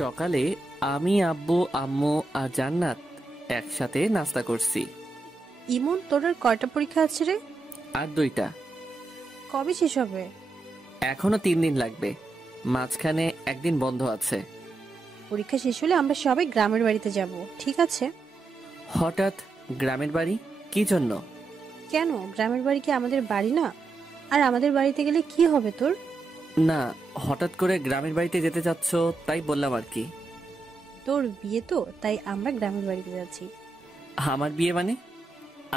সকালে আমি, আব্বু, আম্মু আর জান্নাত একসাথে নাস্তা করছি। ইমন, তোর আর কয়টা পরীক্ষা আছে রে? আর 2টা। কবে শেষ হবে? এখনো 3 দিন লাগবে, মাঝখানে একদিন বন্ধ আছে। পরীক্ষা শেষ হলে আমরা সবাই গ্রামের বাড়িতে যাব, ঠিক আছে? হঠাৎ গ্রামের বাড়ি? কি জন্য? কেন, গ্রামের বাড়ি কি আমাদের বাড়ি না? আর আমাদের বাড়িতে গেলে কি হবে তোর? না, হঠাৎ করে গ্রামের বাড়িতে যেতে চাচ্ছ তাই বললাম আর কি। তোর বিয়ে তো, তাই আমরা গ্রামের বাড়িতে যাচ্ছি। আমার বিয়ে মানে?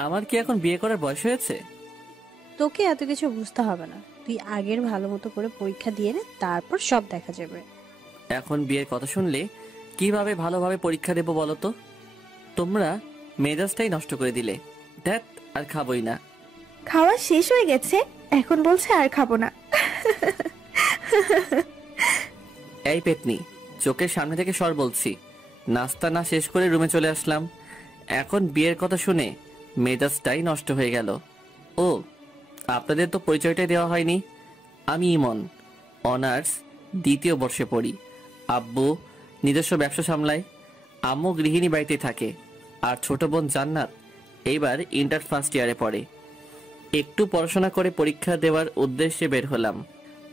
আমার কি এখন বিয়ে করার বয়স হয়েছে? তোকে এত কিছু বুঝতে হবে না, তুই আগের ভালো মতো করে পরীক্ষা দিয়ে নে, তারপর সব দেখা যাবে। এখন বিয়ের কথা শুনলে কিভাবে ভালোভাবে পরীক্ষা দেবো বলো তো? তোমরা মেজাজটাই নষ্ট করে দিলে। ধ্যাত, আর খাবোই না। খাওয়া শেষ হয়ে গেছে, এখন বলছে আর খাবো না। এই পেতনি, চোখের সামনে থেকে সর বলছি। নাস্তা না শেষ করে রুমে চলে আসলাম, এখন বিয়ের কথা শুনে মেজাজটাই নষ্ট হয়ে গেল। ও, আপনাদের তো পরিচয়টাই দেওয়া হয়নি। আমি ইমন, অনার্স 2য় বর্ষে পড়ি। আব্বু নিজস্ব ব্যবসা সামলায়, আম্মু গৃহিণী বাড়িতে থাকে, আর ছোট বোন জান্নাত এইবার ইন্টার ফার্স্ট ইয়ারে পড়ে। একটু পড়াশোনা করে পরীক্ষা দেওয়ার উদ্দেশ্যে বের হলাম।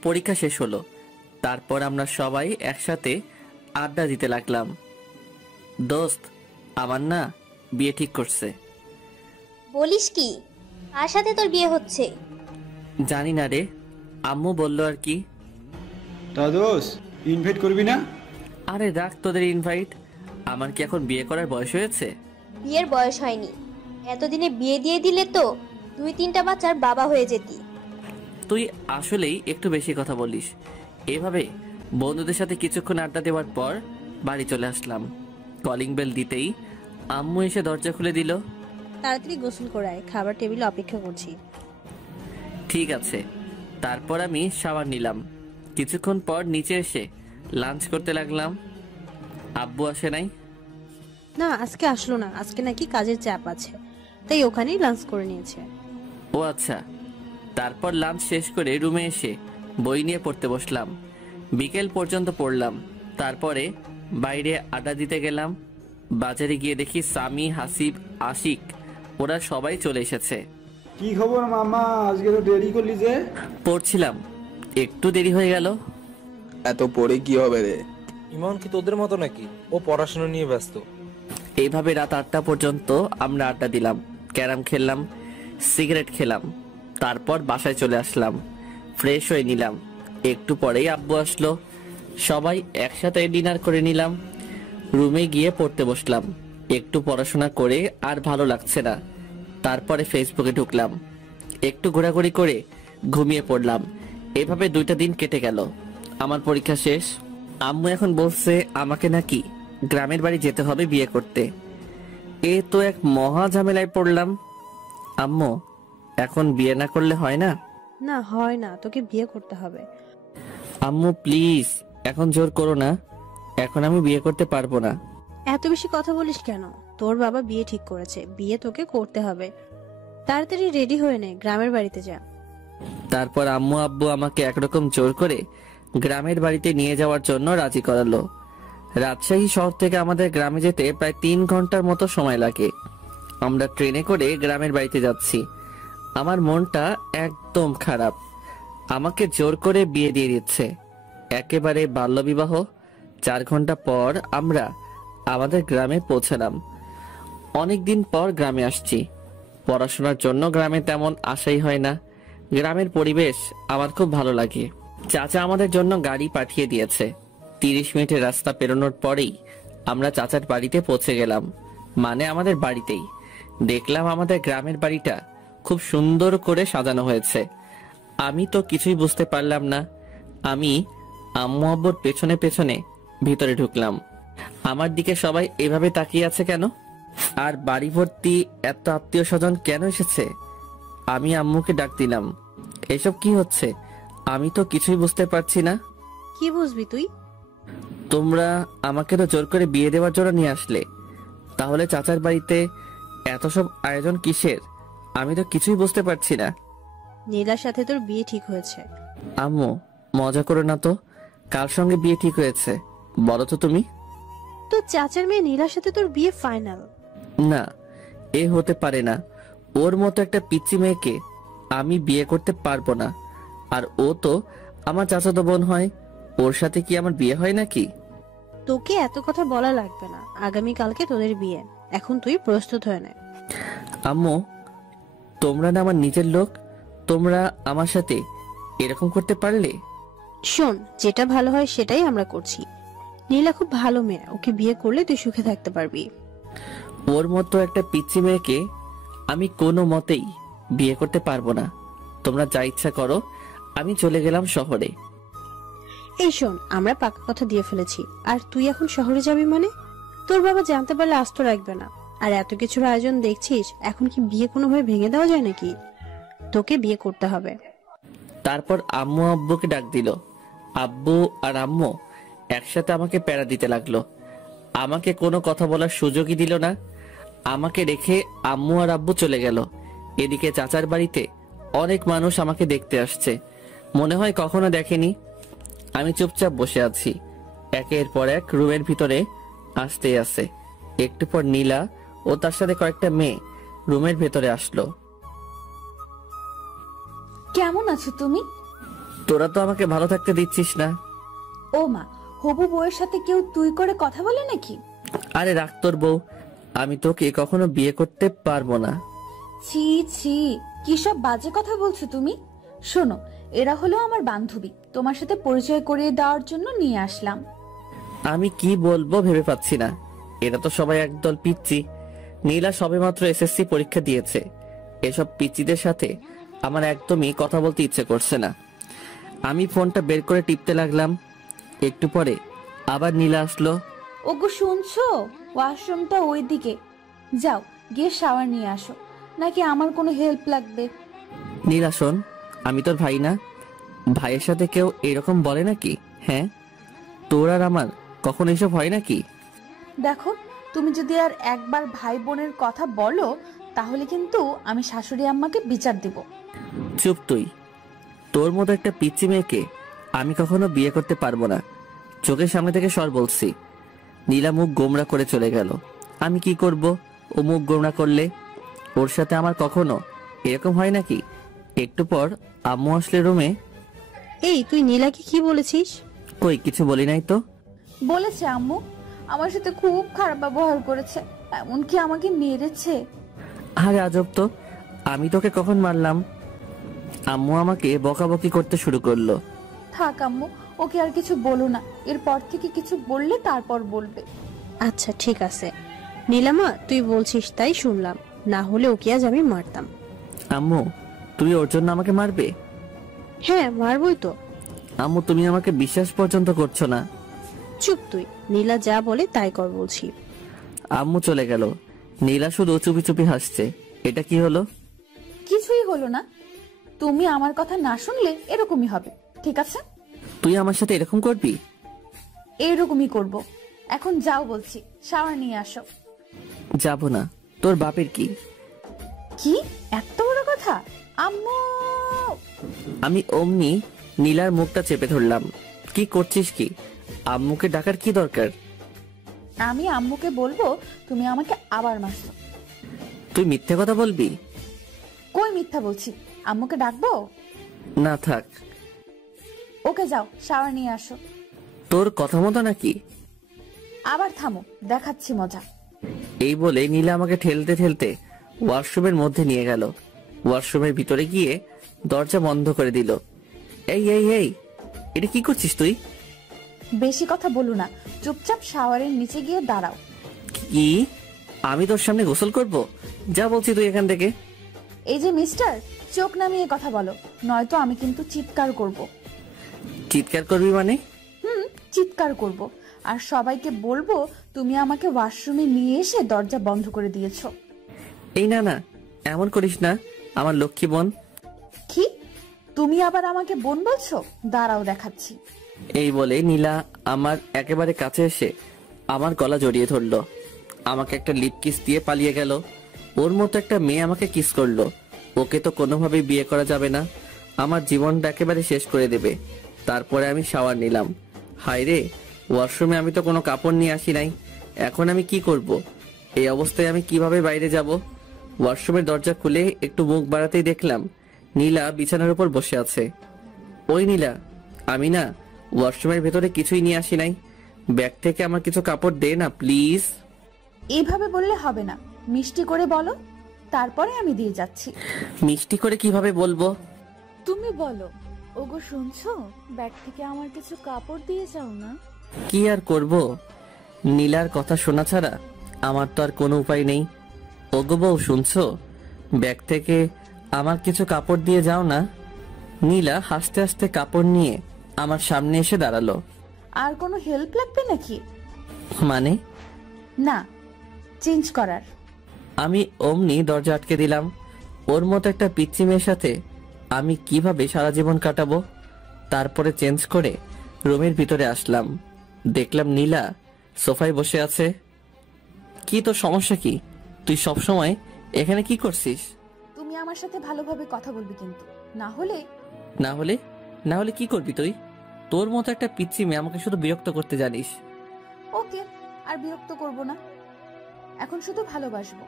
পরীক্ষা শেষ হলো, তারপর আমরা সবাই একসাথে আড্ডা দিতে লাগলাম। দোস্ত, আমার না বিয়ে ঠিক করছে। বলিস কি? কার সাথে তোর বিয়ে হচ্ছে? জানি না রে, আম্মু বললো আর কি। তা দোষ, ইনভাইট করবি না? আরে রাখ তোদের ইনভাইট, আমার কি এখন বিয়ে করার বয়স হয়েছে? বিয়ের বয়স হয়নি, এতদিনে বিয়ে দিয়ে দিলে তো 2-3টা বাচ্চার বাবা হয়ে যেতি। তুই আসলেই একটু বেশি কথা বলিস। এভাবে বন্ধুদের সাথে কিছুক্ষণ আড্ডা দেওয়ার পর বাড়ি চলে আসলাম। কলিং বেল দিতেই আম্মু এসে দরজা খুলে দিল। তাড়াতাড়ি গোসল করে আয়, খাবার টেবিলে অপেক্ষা করছি। ঠিক আছে। তারপর আমি শাওয়ার নিলাম। কিছুক্ষণ পর নিচে এসে লাঞ্চ করতে লাগলাম। আব্বু আসে নাই। না, আজকে আসলো না, আজকে নাকি কাজের চাপ আছে, তাই ওখানেই লাঞ্চ করে নিয়েছে। ও আচ্ছা। তারপর লাঞ্চ শেষ করে রুমে এসে বই নিয়ে পড়তে বসলাম। বিকেল পর্যন্ত পড়লাম, তারপরে বাইরে আড্ডা দিতে গেলাম। বাজারে গিয়ে দেখি সামি, হাসিব, আশিক ওরা সবাই চলে এসেছে। কি খবর মামা, আজকে তো দেরি করলি যে? পড়ছিলাম, একটু দেরি হয়ে গেল। এত পড়ে কি হবে রে? ইমন কি তোদের মতো নাকি? ও পড়াশোনা নিয়ে ব্যস্ত। এইভাবে রাত 8টা পর্যন্ত আমরা আড্ডা দিলাম, ক্যারাম খেললাম, সিগারেট খেলাম। তারপর বাসায় চলে আসলাম, ফ্রেশ হয়ে নিলাম। একটু পরেই আব্বু আসলো, সবাই একসাথে ডিনার করে নিলাম। রুমে গিয়ে পড়তে বসলাম। একটু পড়াশোনা করে আর ভালো লাগছে না, তারপরে ফেসবুকে ঢুকলাম, একটু ঘোরাঘুরি করে ঘুমিয়ে পড়লাম। এভাবে 2টা দিন কেটে গেল। আমার পরীক্ষা শেষ। আম্মু এখন বলছে আমাকে নাকি গ্রামের বাড়ি যেতে হবে বিয়ে করতে। এ তো এক মহা ঝামেলায় পড়লাম। আম্মু, এখন বিয়ে না করলে হয় না? না, হয় না, তোকে বিয়ে করতে হবে। আম্মু প্লিজ, এখন জোর করো না, এখন আমি বিয়ে করতে পারবো না। এত বেশি কথা বলিস কেন? তোর বাবা বিয়ে ঠিক করেছে, বিয়ে তোকে করতে হবে। তাড়াতাড়ি রেডি হয়ে নে, গ্রামের বাড়িতে যা। তারপর আম্মু আব্বু আমাকে একরকম জোর করে গ্রামের বাড়িতে নিয়ে যাওয়ার জন্য রাজি করালো। রাজশাহী শহর থেকে আমাদের গ্রামে যেতে প্রায় 3 ঘন্টার মতো সময় লাগে। আমরা ট্রেনে করে গ্রামের বাড়িতে যাচ্ছি। আমার মনটা একদম খারাপ। আমাকে জোর করে বিয়ে দিয়ে দিচ্ছে, একেবারে বাল্যবিবাহ। 4 ঘন্টা পর আমরা আমাদের গ্রামে পৌঁছালাম। অনেকদিন পর গ্রামে আসছি। পড়াশোনার জন্য গ্রামে তেমন আশাই হয় না। গ্রামের পরিবেশ আমার খুব ভালো লাগে। চাচা আমাদের জন্য গাড়ি পাঠিয়ে দিয়েছে। 30 মিনিটের রাস্তা পেরোনোর পরেই আমরা চাচার বাড়িতে পৌঁছে গেলাম, মানে আমাদের বাড়িতেই। দেখলাম আমাদের গ্রামের বাড়িটা খুব সুন্দর করে সাজানো হয়েছে। আমি তো কিছুই বুঝতে পারলাম না। আমি আম্মু আব্বুর পেছনে পেছনে ভিতরে ঢুকলাম। আমার দিকে সবাই এভাবে তাকিয়ে আছে কেন? আর বাড়ি ভর্তি এত আত্মীয় স্বজন কেন এসেছে? আমি আম্মুকে ডাক দিলাম, এসব কি হচ্ছে? আমি তো কিছুই বুঝতে পারছি না। কি বুঝবি তুই? তোমরা আমাকে তো জোর করে বিয়ে দেওয়ার জন্য নিয়ে আসলে, তাহলে চাচার বাড়িতে এত সব আয়োজন কিসের? আমি তো কিছুই বুঝতে পারছি না। নীলার সাথে তোর বিয়ে ঠিক হয়েছে। আম্মু, মজা করো না তো, কার সঙ্গে বিয়ে ঠিক হয়েছে? বলো তো তুমি। তো চাচার মেয়ে নীলার সাথে তোর বিয়ে ফাইনাল? না, এ হতে পারে না। ওর মতো একটা পিচ্চি মেয়েকে আমি বিয়ে করতে পারবো না। আর ও তো আমার চাচাতো বোন হয়, ওর সাথে কি আমার বিয়ে হয় নাকি? তোকে এত কথা বলা লাগবে না, আগামীকালকে তোদের বিয়ে, এখন তুই প্রস্তুত হয়ে নে। আম্মু, তোমরা না আমার নিজের লোক, তোমরা আমার সাথে এরকম করতে পারলে? শোন, যেটা ভালো হয় সেটাই আমরা করছি। নীলা খুব ভালো মেয়ে, ওকে বিয়ে করলে তুই সুখে থাকতে পারবি। ওর মতো একটা পিচ্চি মেয়েকে আমি কোনো মতেই বিয়ে করতে পারবো না। তোমরা যা ইচ্ছা করো, আমি চলে গেলাম শহরে। এই শোন, আমরা পাকা কথা দিয়ে ফেলেছি, আর তুই এখন শহরে যাবি মানে? তোর বাবা জানতে পারলে আস্ত রাখবে না। আর এত কিছুর আয়োজন দেখছিস, এখন কি বিয়ে কোনোভাবে ভেঙে দেওয়া যায় নাকি? তোকে বিয়ে করতে হবে। তারপর আম্মু আব্বুকে ডাক দিল। আব্বু আর আম্মু একসাথে আমাকে প্যারা দিতে লাগলো। আমাকে কোনো কথা বলার সুযোগই দিল না। আমাকে রেখে আম্মু আর আব্বু চলে গেল। এদিকে চাচার বাড়িতে অনেক মানুষ আমাকে দেখতে আসছে, মনে হয় কখনো দেখেনি। আমি চুপচাপ বসে আছি। একের পর এক রুমের ভিতরে আসতেই আসে। একটু পর নীলা ও তার সাথে কয়েকটা মেয়ে রুমের ভেতরে আসলো। কেমন আছো তুমি? তোরা তো আমাকে ভালো থাকতে দিচ্ছিস না। ও মা, হবু বউয়ের সাথে কেউ তুই করে কথা বলে নাকি? আরে রাখ তোর বউ, আমি তোকে কখনো বিয়ে করতে পারবো না। ছি ছি, কি সব বাজে কথা বলছো তুমি? শোনো, এরা হলো আমার বান্ধবী, তোমার সাথে পরিচয় করিয়ে দেওয়ার জন্য নিয়ে আসলাম। আমি কি বলবো ভেবে পাচ্ছি না। এরা তো সবাই একদল পিচ্চি। নীলা সবেমাত্র এসএসসি পরীক্ষা দিয়েছে। এসব পিচ্চিদের সাথে আমার একদমই কথা বলতে ইচ্ছে করছে না। আমি ফোনটা বের করে টিপতে লাগলাম। একটু পরে আবার নীলা আসলো। ওগো শুনছো, ওয়াশরুমটা ওই দিকে, যাও গিয়ে শাওয়ার নিয়ে আসো। নাকি আমার কোনো হেল্প লাগবে? নীলা শোন, আমি তোর ভাই না? ভাইয়ের সাথে কেউ এরকম বলে নাকি? হ্যাঁ, তোর আর আমার কখন এসব হয় নাকি? দেখো, তুমি যদি আর একবার ভাই বোনের কথা বলো, তাহলে কিন্তু আমি শাশুড়ি আম্মাকে বিচার দিব। চুপ তুই। তোর মতো একটা পিচ্চি মেয়েকে আমি কখনো বিয়ে করতে পারবো না। চোখের সামনে থেকে সর বলছি। নীলা মুখ গোমরা করে চলে গেল। আমি কি করব ও মুখ গোমরা করলে? ওর সাথে আমার কখনো এরকম হয় নাকি? একটু পর আম্মু আসলে রুমে। এই, তুই নীলাকে কি বলেছিস? কই কিছু বলি নাই তো। বলেছে আম্মু, আমার সাথে খুব খারাপ ব্যবহার করেছে, এমনকি আমাকে মেরেছে। আরে আজব তো, আমি তোকে কখন মারলাম? আম্মু আমাকে বকাবকি করতে শুরু করলো। থাক আম্মু, ওকে আর কিছু বলো না, এরপর থেকে কিছু বললে তারপর বলবে। আচ্ছা ঠিক আছে নীলামা, তুই বলছিস তাই শুনলাম, না হলে ওকে আজ আমি মারতাম। আম্মু, তুমি ওর জন্য আমাকে মারবে? হ্যাঁ, মারবই তো। আম্মু, তুমি আমাকে বিশ্বাস পর্যন্ত করছো না। চুপ তুই, নীলা যা বলে তাই কর বলছি। আম্মু চলে গেল। নীলা শুধু চুপি চুপি হাসছে। এটা কি হলো? কিছুই হলো না, তুমি আমার কথা না শুনলে এরকমই হবে, ঠিক আছে? তুই আমার সাথে এরকম করবি? এরকমই করব। এখন যাও বলছি, শাওয়ার নিয়ে আসো। যাব না। তোর বাপের কি? কি এত বড় কথা? আম্মু! আমি অমনি নীলার মুখটা চেপে ধরলাম। কি করছিস কি? আম্মুকে ডাকার কি দরকার? আমি আম্মুকে বলবো তুমি আমাকে আবার মারছো। তুই মিথ্যে কথা বলবি? কই মিথ্যা বলছি, আম্মুকে ডাকবো? না থাক। ওকে যাও, শাওয়ার নিয়ে আসো। তোর কথা মতো নাকি? আবার থামো, দেখাচ্ছি মজা। এই বলে নীলা আমাকে ঠেলতে ঠেলতে ওয়াশরুমের মধ্যে নিয়ে গেল। ওয়াশরুমের ভিতরে গিয়ে দরজা বন্ধ করে দিল। এই এই এই, এটা কি করছিস তুই? বেশি কথা বলো না, চুপচাপ শাওয়ারের নিচে গিয়ে দাঁড়াও। কি? আমি তোর সামনে গোসল করব? যা বলছি তুই এখান থেকে। এই যে মিস্টার, চোখ নামিয়ে কথা বলো, নয়তো আমি কিন্তু চিৎকার করব। চিৎকার করবি মানে? চিৎকার করব, আর সবাইকে বলবো তুমি আমাকে ওয়াশরুমে নিয়ে এসে দরজা বন্ধ করে দিয়েছো। এই না না, এমন করিস না, আমার লক্ষ্মী বোন। কি? তুমি আবার আমাকে বোন বলছো? দাঁড়াও দেখাচ্ছি। এই বলে নীলা আমার একেবারে কাছে এসে আমার গলা জড়িয়ে ধরলো। আমাকে একটা লিপ কিস দিয়ে পালিয়ে গেল। ওর মতো একটা মেয়ে আমাকে কিস করলো। ওকে তো কোনোভাবেই বিয়ে করা যাবে না, আমার জীবনটা একেবারে শেষ করে দেবে। তারপরে আমি শাওয়ার নিলাম। হায় রে, ওয়াশরুমে আমি তো কোনো কাপড় নিয়ে আসি নাই। এখন আমি কি করব? এই অবস্থায় আমি কিভাবে বাইরে যাব? ওয়াশরুমের দরজা খুলে একটু মুখ বাড়াতেই দেখলাম নীলা বিছানার উপর বসে আছে। ওই নীলা, আমি না ওয়াশরুমের ভেতরে কিছুই নিয়ে আসি নাই। ব্যাগ থেকে আমার কিছু কাপড় দে না প্লিজ। এইভাবে বললে হবে না, মিষ্টি করে বলো, তারপরে আমি দিয়ে যাচ্ছি। মিষ্টি করে কিভাবে বলবো? তুমি বলো, ওগো শুনছো, ব্যাগ থেকে আমার কিছু কাপড় দিয়ে যাও না। কি আর করব, নীলার কথা শোনা ছাড়া আমার তো আর কোনো উপায় নেই। ওগো বউ শুনছো, ব্যাগ থেকে আমার কিছু কাপড় দিয়ে যাও না। নীলা হাসতে হাসতে কাপড় নিয়ে আমার সামনে এসে দাঁড়ালো। আর কোনো হেল্প লাগবে নাকি? মানে? না, চেঞ্জ করার। আমি অমনি দরজা আটকে দিলাম। ওর মতো একটা পিচ্চি মেয়ের সাথে আমি কিভাবে সারা জীবন কাটাবো? তারপরে চেঞ্জ করে রুমের ভিতরে আসলাম। দেখলাম নীলা সোফায় বসে আছে। কি তোর সমস্যা কি? তুই সব সময় এখানে কি করছিস? তুমি আমার সাথে ভালোভাবে কথা বলবি কিন্তু, না হলে। না হলে? না হলে কি করবি তুই? তোর মতো একটা পিচ্চি মেয়ে আমাকে শুধু বিরক্ত করতে জানিস। ওকে, আর বিরক্ত করব না, এখন শুধু ভালোবাসবো।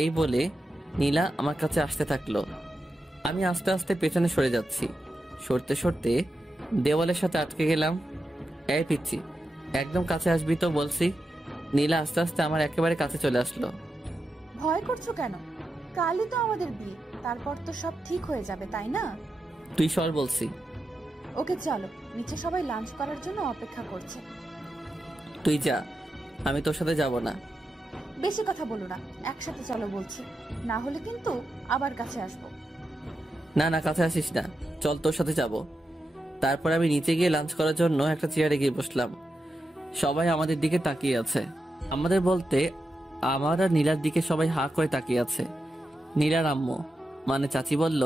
এই বলে নীলা আমার কাছে আসতে থাকলো। আমি আস্তে আস্তে পেছনে সরে যাচ্ছি। সরতে সরতে দেওয়ালের সাথে আটকে গেলাম। এই পিচ্চি, একদম কাছে আসবি তো বলছি। নীলা আস্তে আস্তে আমার একেবারে কাছে চলে আসলো। ভয় করছো কেন? কালই তো আমাদের বিয়ে, তারপর তো সব ঠিক হয়ে যাবে, তাই না? তুই সর বলছি। ওকে চলো, নিচে সবাই লাঞ্চ করার জন্য অপেক্ষা করছে। তুই যা, আমি তোর সাথে যাব না। বেশি কথা বলো না, একসাথে চলো বলছি, না হলে কিন্তু আবার কাছে আসবো। না না, কাছে আসিস না, চল তোর সাথে যাব। তারপর আমি নিচে গিয়ে লাঞ্চ করার জন্য একটা চেয়ারে গিয়ে বসলাম। সবাই আমাদের দিকে তাকিয়ে আছে। আমাদের বলতে আমার আর নীলার দিকে সবাই হা করে তাকিয়ে আছে। নীলার আম্মু মানে চাচি বলল,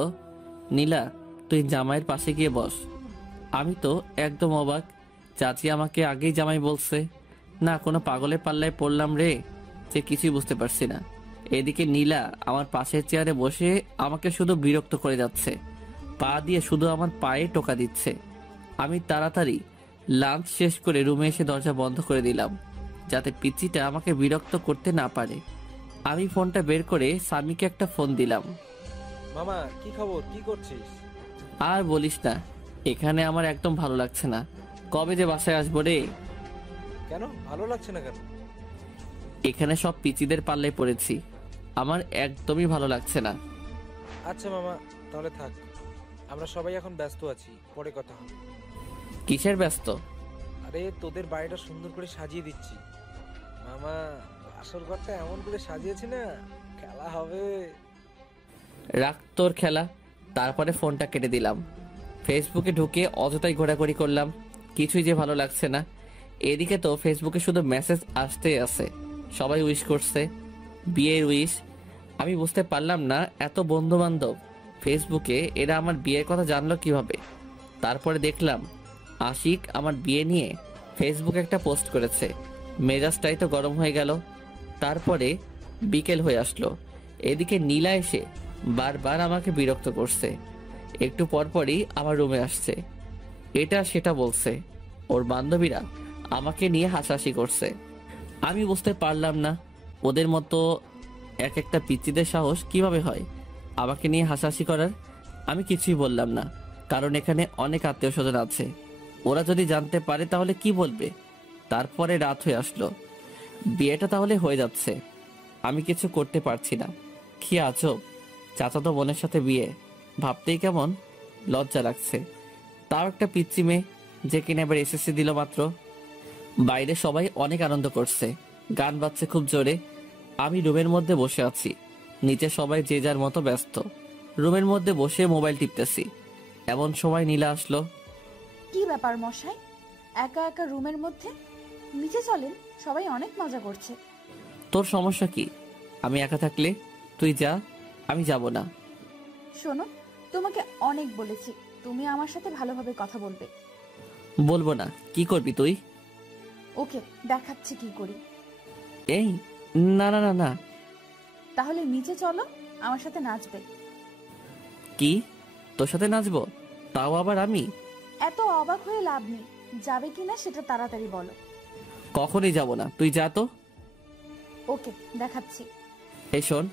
নীলা তুই জামাইয়ের পাশে গিয়ে বস। আমি তো একদম অবাক, চাচি আমাকে আগেই জামাই বলছে। না কোনো পাগলের পাল্লায় পড়লাম রে, যে কিছুই বুঝতে পারছি না। এদিকে নীলা আমার পাশের চেয়ারে বসে আমাকে শুধু বিরক্ত করে যাচ্ছে, পা দিয়ে শুধু আমার পায়ে টোকা দিচ্ছে। আমি তাড়াতাড়ি লাঞ্চ শেষ করে রুমে এসে দরজা বন্ধ করে দিলাম, যাতে পিচ্চিটা আমাকে বিরক্ত করতে না পারে। আমি ফোনটা বের করে স্বামীকে একটা ফোন দিলাম। মামা কি খবর, কি করছিস? আর বলিস না, এখানে আমার একদম ভালো লাগছে না। কবে যে বাসায় আসবো রে। কেন ভালো লাগছে না কেন? এখানে সব পিচিদের পাল্লায় পড়েছি, আমার একদমই ভালো লাগছে না। আচ্ছা মামা, তাহলে থাক, আমরা সবাই এখন ব্যস্ত আছি, পরে কথা হবে। কিসের ব্যস্ত? আরে তোদের বাড়িটা সুন্দর করে সাজিয়ে দিচ্ছি মামা, আসল ঘরটা এমন করে সাজিয়েছি না, খেলা হবে। রাখ তোর খেলা। তারপরে ফোনটা কেটে দিলাম। ফেসবুকে ঢুকে অযথাই ঘোরাঘুরি করলাম, কিছুই যে ভালো লাগছে না। এদিকে তো ফেসবুকে শুধু মেসেজ আসতেই আছে, সবাই উইশ করছে, বিয়ের উইশ। আমি বুঝতে পারলাম না এত বন্ধু বান্ধব ফেসবুকে, এরা আমার বিয়ের কথা জানলো কিভাবে। তারপরে দেখলাম আশিক আমার বিয়ে নিয়ে ফেসবুকে একটা পোস্ট করেছে। মেজাজটাই তো গরম হয়ে গেল। তারপরে বিকেল হয়ে আসলো। এদিকে নীলা এসে বারবার আমাকে বিরক্ত করছে। একটু পরপরই আমার রুমে আসছে, এটা সেটা বলছে। ওর বান্ধবীরা আমাকে নিয়ে হাসাহাসি করছে। আমি বুঝতে পারলাম না ওদের মতো এক একটা পিচ্চিদের সাহস কিভাবে হয় আমাকে নিয়ে হাসাহাসি করার। আমি কিছুই বললাম না, কারণ এখানে অনেক আত্মীয় স্বজন আছে। ওরা যদি জানতে পারে তাহলে কি বলবে। তারপরে রাত হয়ে আসলো, বিয়েটা তাহলে হয়ে যাচ্ছে। আমি কিছু করতে পারছি না। কি আজব, চাচাতো বোনের সাথে বিয়ে, ভাবতেই কেমন লজ্জা লাগছে। তাও একটা পিচ্চি মেয়ে, যে কিনা এবার এসএসসি দিল মাত্র। বাইরে সবাই অনেক আনন্দ করছে, গান বাজছে খুব জোরে। আমি রুমের মধ্যে বসে আছি, নিচে সবাই যে যার মতো ব্যস্ত। রুমের মধ্যে বসে মোবাইল টিপতেছি, এমন সময় নীলা আসলো। কি ব্যাপার মশাই, একা একা রুমের মধ্যে? নিচে চলেন, সবাই অনেক মজা করছে। তোর সমস্যা কি? আমি একা থাকলে? তুই যা, আমি যাব না। শোনো, তোমাকে অনেক বলেছি তুমি আমার সাথে ভালোভাবে কথা বলবে। বলবো না, কি করবি তুই? ওকে, দেখাচ্ছি কি করি। এই না না না না। তাহলে নিচে চলো, আমার সাথে নাচবে। কি? তোর সাথে নাচবো? তাও আবার আমি? এত অবাক হয়ে লাভ নেই, যাবে কিনা সেটা তাড়াতাড়ি বলো। কখনই যাব না, তুই যা তো। ওকে, দেখাচ্ছি। এই শোন,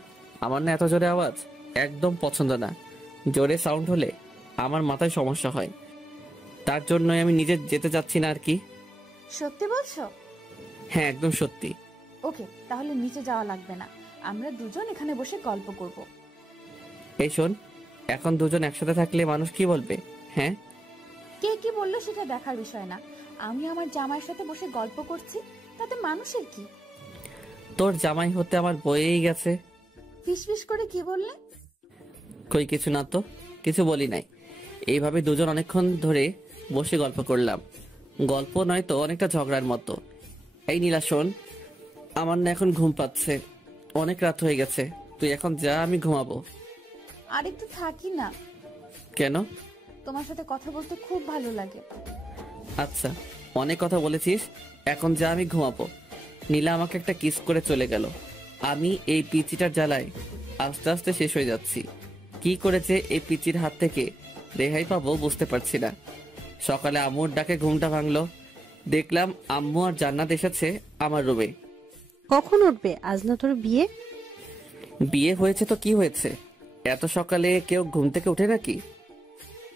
আমার না এত জোরে আওয়াজ একদম পছন্দ না। জোরে সাউন্ড হলে আমার মাথায় সমস্যা হয়, তার জন্যই আমি নিজে যেতে চাচ্ছি না আর কি। সত্যি বলছো? হ্যাঁ, একদম সত্যি। ওকে, তাহলে নিচে যাওয়া লাগবে না, আমরা দুজন এখানে বসে গল্প করব। এই শোন, এখন দুজন একসাথে থাকলে মানুষ কি বলবে? হ্যাঁ, কে কি বললো সেটা দেখার বিষয় না। আমি আমার জামাইয়ের সাথে বসে গল্প করছি, তাতে মানুষের কি? তোর জামাই হতে আমার বয়েই গেছে। ফিসফিস করে কি বললে? কই কিছু না তো, কিছু বলি নাই। এইভাবে দুজন অনেকক্ষণ ধরে বসে গল্প করলাম। গল্প নয় তো, অনেকটা ঝগড়ার মতো। এই নীলা শোন, আমার না এখন ঘুম পাচ্ছে, অনেক রাত হয়ে গেছে। তুই এখন যা, আমি ঘুমাবো। আর একটু থাকি না? কেন? তোমার সাথে কথা বলতে খুব ভালো লাগে। আচ্ছা, অনেক কথা বলেছিস, এখন যা, আমি ঘুমাবো। নীলা আমাকে একটা কিস করে চলে গেল। আমি এই পিচিটার জ্বালায় আস্তে আস্তে শেষ হয়ে যাচ্ছি। কি করেছে এই পিচির হাত থেকে রেহাই পাবো বুঝতে পারছি না। সকালে আম্মুর ডাকে ঘুমটা ভাঙলো। দেখলাম আম্মু আর জান্নাত এসেছে আমার রুমে। কখন উঠবে? আজ না তোর বিয়ে? বিয়ে হয়েছে তো কি হয়েছে, এত সকালে কেউ ঘুম থেকে ওঠে নাকি?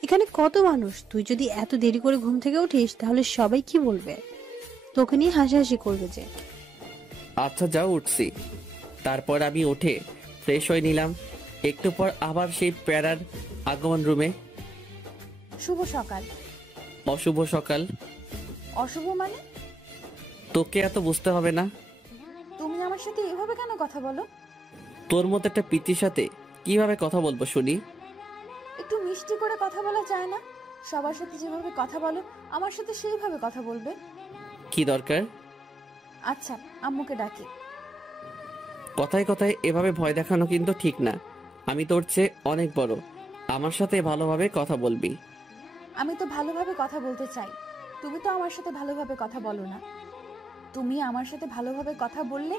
এখানে কত মানুষ, তুই যদি এত দেরি করে ঘুম থেকে উঠিস তাহলে সবাই কি বলবে? তোকে নিয়ে হাসাহাসি করবে যে। আচ্ছা যাও, উঠছি। তারপর আমি উঠে ফ্রেশ হয়ে নিলাম। একটু পর আবার সেই প্যারার আগমন রুমে। শুভ সকাল। অশুভ সকাল? অশুভ মানে? তোকে এত বুঝতে হবে না। তুমি আমার সাথে এভাবে কেন কথা বলো? তোর মতো একটা পিচির সাথে কিভাবে কথা বলবো শুনি? একটু মিষ্টি করে কথা বলা যায় না? সবার সাথে যেভাবে কথা বলো আমার সাথে সেইভাবে কথা বলবে। কি দরকার? আচ্ছা, আম্মুকে ডাকি। কথায় কথায় এভাবে ভয় দেখানো কিন্তু ঠিক না। আমি তোর চেয়ে অনেক বড়, আমার সাথে ভালোভাবে কথা বলবি। আমি তো ভালোভাবে কথা বলতে চাই, তুমি তো আমার সাথে ভালোভাবে কথা বলো না। তুমি আমার সাথে ভালোভাবে কথা বললে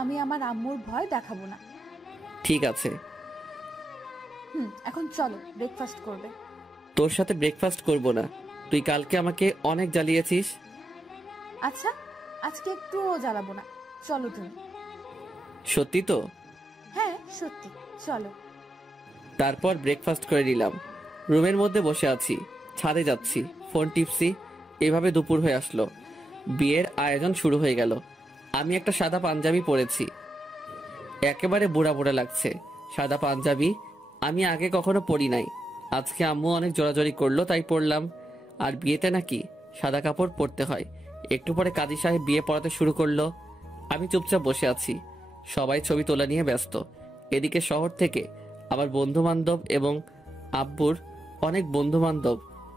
আমি আমার আম্মুর ভয় দেখাবো না। ঠিক আছে। এখন চলো, ব্রেকফাস্ট করবে। তোর সাথে ব্রেকফাস্ট করব না, তুই কালকে আমাকে অনেক জ্বালিয়েছিস। আচ্ছা, আজকে একটুও জ্বালাবো না, চলো তুমি। সত্যি তো? হ্যাঁ সত্যি, চলো। তারপর ব্রেকফাস্ট করে নিলাম। রুমের মধ্যে বসে আছি, ছাদে যাচ্ছি, ফোন টিপছি। এভাবে দুপুর হয়ে আসলো। বিয়ের আয়োজন শুরু হয়ে গেল। আমি একটা সাদা পাঞ্জাবি পরেছি, একেবারে বুড়া বুড়া লাগছে। সাদা পাঞ্জাবি আমি আগে কখনো পরি নাই, আজকে আম্মু অনেক জোরাজোরি করলো তাই পরলাম। আর বিয়েতে নাকি সাদা কাপড় পরতে হয়। একটু পরে কাজী সাহেব বিয়ে পড়াতে শুরু করলো। আমি চুপচাপ বসে আছি, সবাই ছবি তোলা নিয়ে ব্যস্ত। এদিকে শহর থেকে আমার বন্ধু বান্ধব এবং আব্বুর অনেক বন্ধু বান্ধব,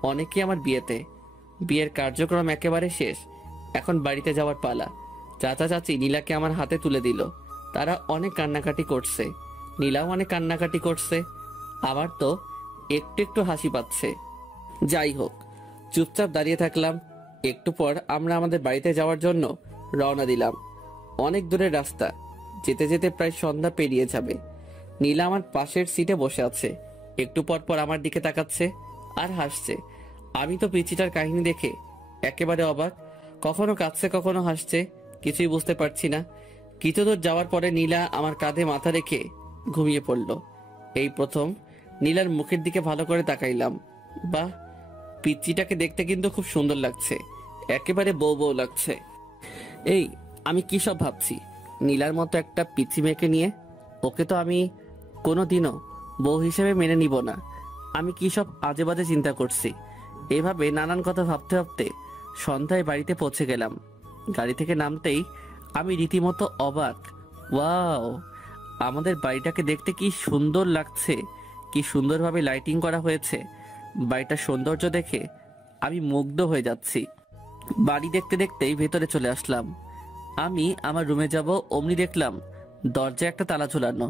অনেকেই আমার বিয়েতে। বিয়ের কার্যক্রম একেবারে শেষ, এখন বাড়িতে যাওয়ার পালা। চাচা চাচি নীলাকে আমার হাতে তুলে দিল। তারা অনেক কান্নাকাটি করছে, নীলাও অনেক কান্নাকাটি করছে। আমার তো একটু একটু হাসি পাচ্ছে। যাই হোক, চুপচাপ দাঁড়িয়ে থাকলাম। একটু পর আমরা আমাদের বাড়িতে যাওয়ার জন্য রওনা দিলাম। অনেক দূরের রাস্তা, যেতে যেতে প্রায় সন্ধ্যা পেরিয়ে যাবে। নীলা আমার পাশের সিটে বসে আছে, একটু পর পর আমার দিকে তাকাচ্ছে আর হাসছে। আমি তো পিচিটার কাহিনী দেখে একেবারে অবাক, কখনো কাঁদছে কখনো হাসছে, কিছুই বুঝতে পারছি না। কিছু দূর যাওয়ার পরে নীলা আমার কাঁধে মাথা রেখে ঘুমিয়ে পড়ল। এই প্রথম নীলার মুখের দিকে ভালো করে তাকাইলাম। বাহ, পিচিটাকে দেখতে কিন্তু খুব সুন্দর লাগছে, একেবারে বউ বউ লাগছে। এই আমি কি সব ভাবছি, নীলার মতো একটা পিচি মেয়েকে নিয়ে? ওকে তো আমি কোনোদিনও বউ হিসেবে মেনে নিব না। আমি কি সব আজে বাজে চিন্তা করছি। এভাবে নানান কথা ভাবতে ভাবতে সন্ধ্যায় বাড়িতে পৌঁছে গেলাম। গাড়ি থেকে নামতেই আমি রীতিমতো অবাক। ওয়াও, আমাদের বাড়িটাকে দেখতে কি সুন্দর লাগছে, কি সুন্দরভাবে লাইটিং করা হয়েছে। বাড়িটার সৌন্দর্য দেখে আমি মুগ্ধ হয়ে যাচ্ছি। বাড়ি দেখতে দেখতেই ভেতরে চলে আসলাম। আমি আমার রুমে যাব, অমনি দেখলাম দরজায় একটা তালা ঝুলানো।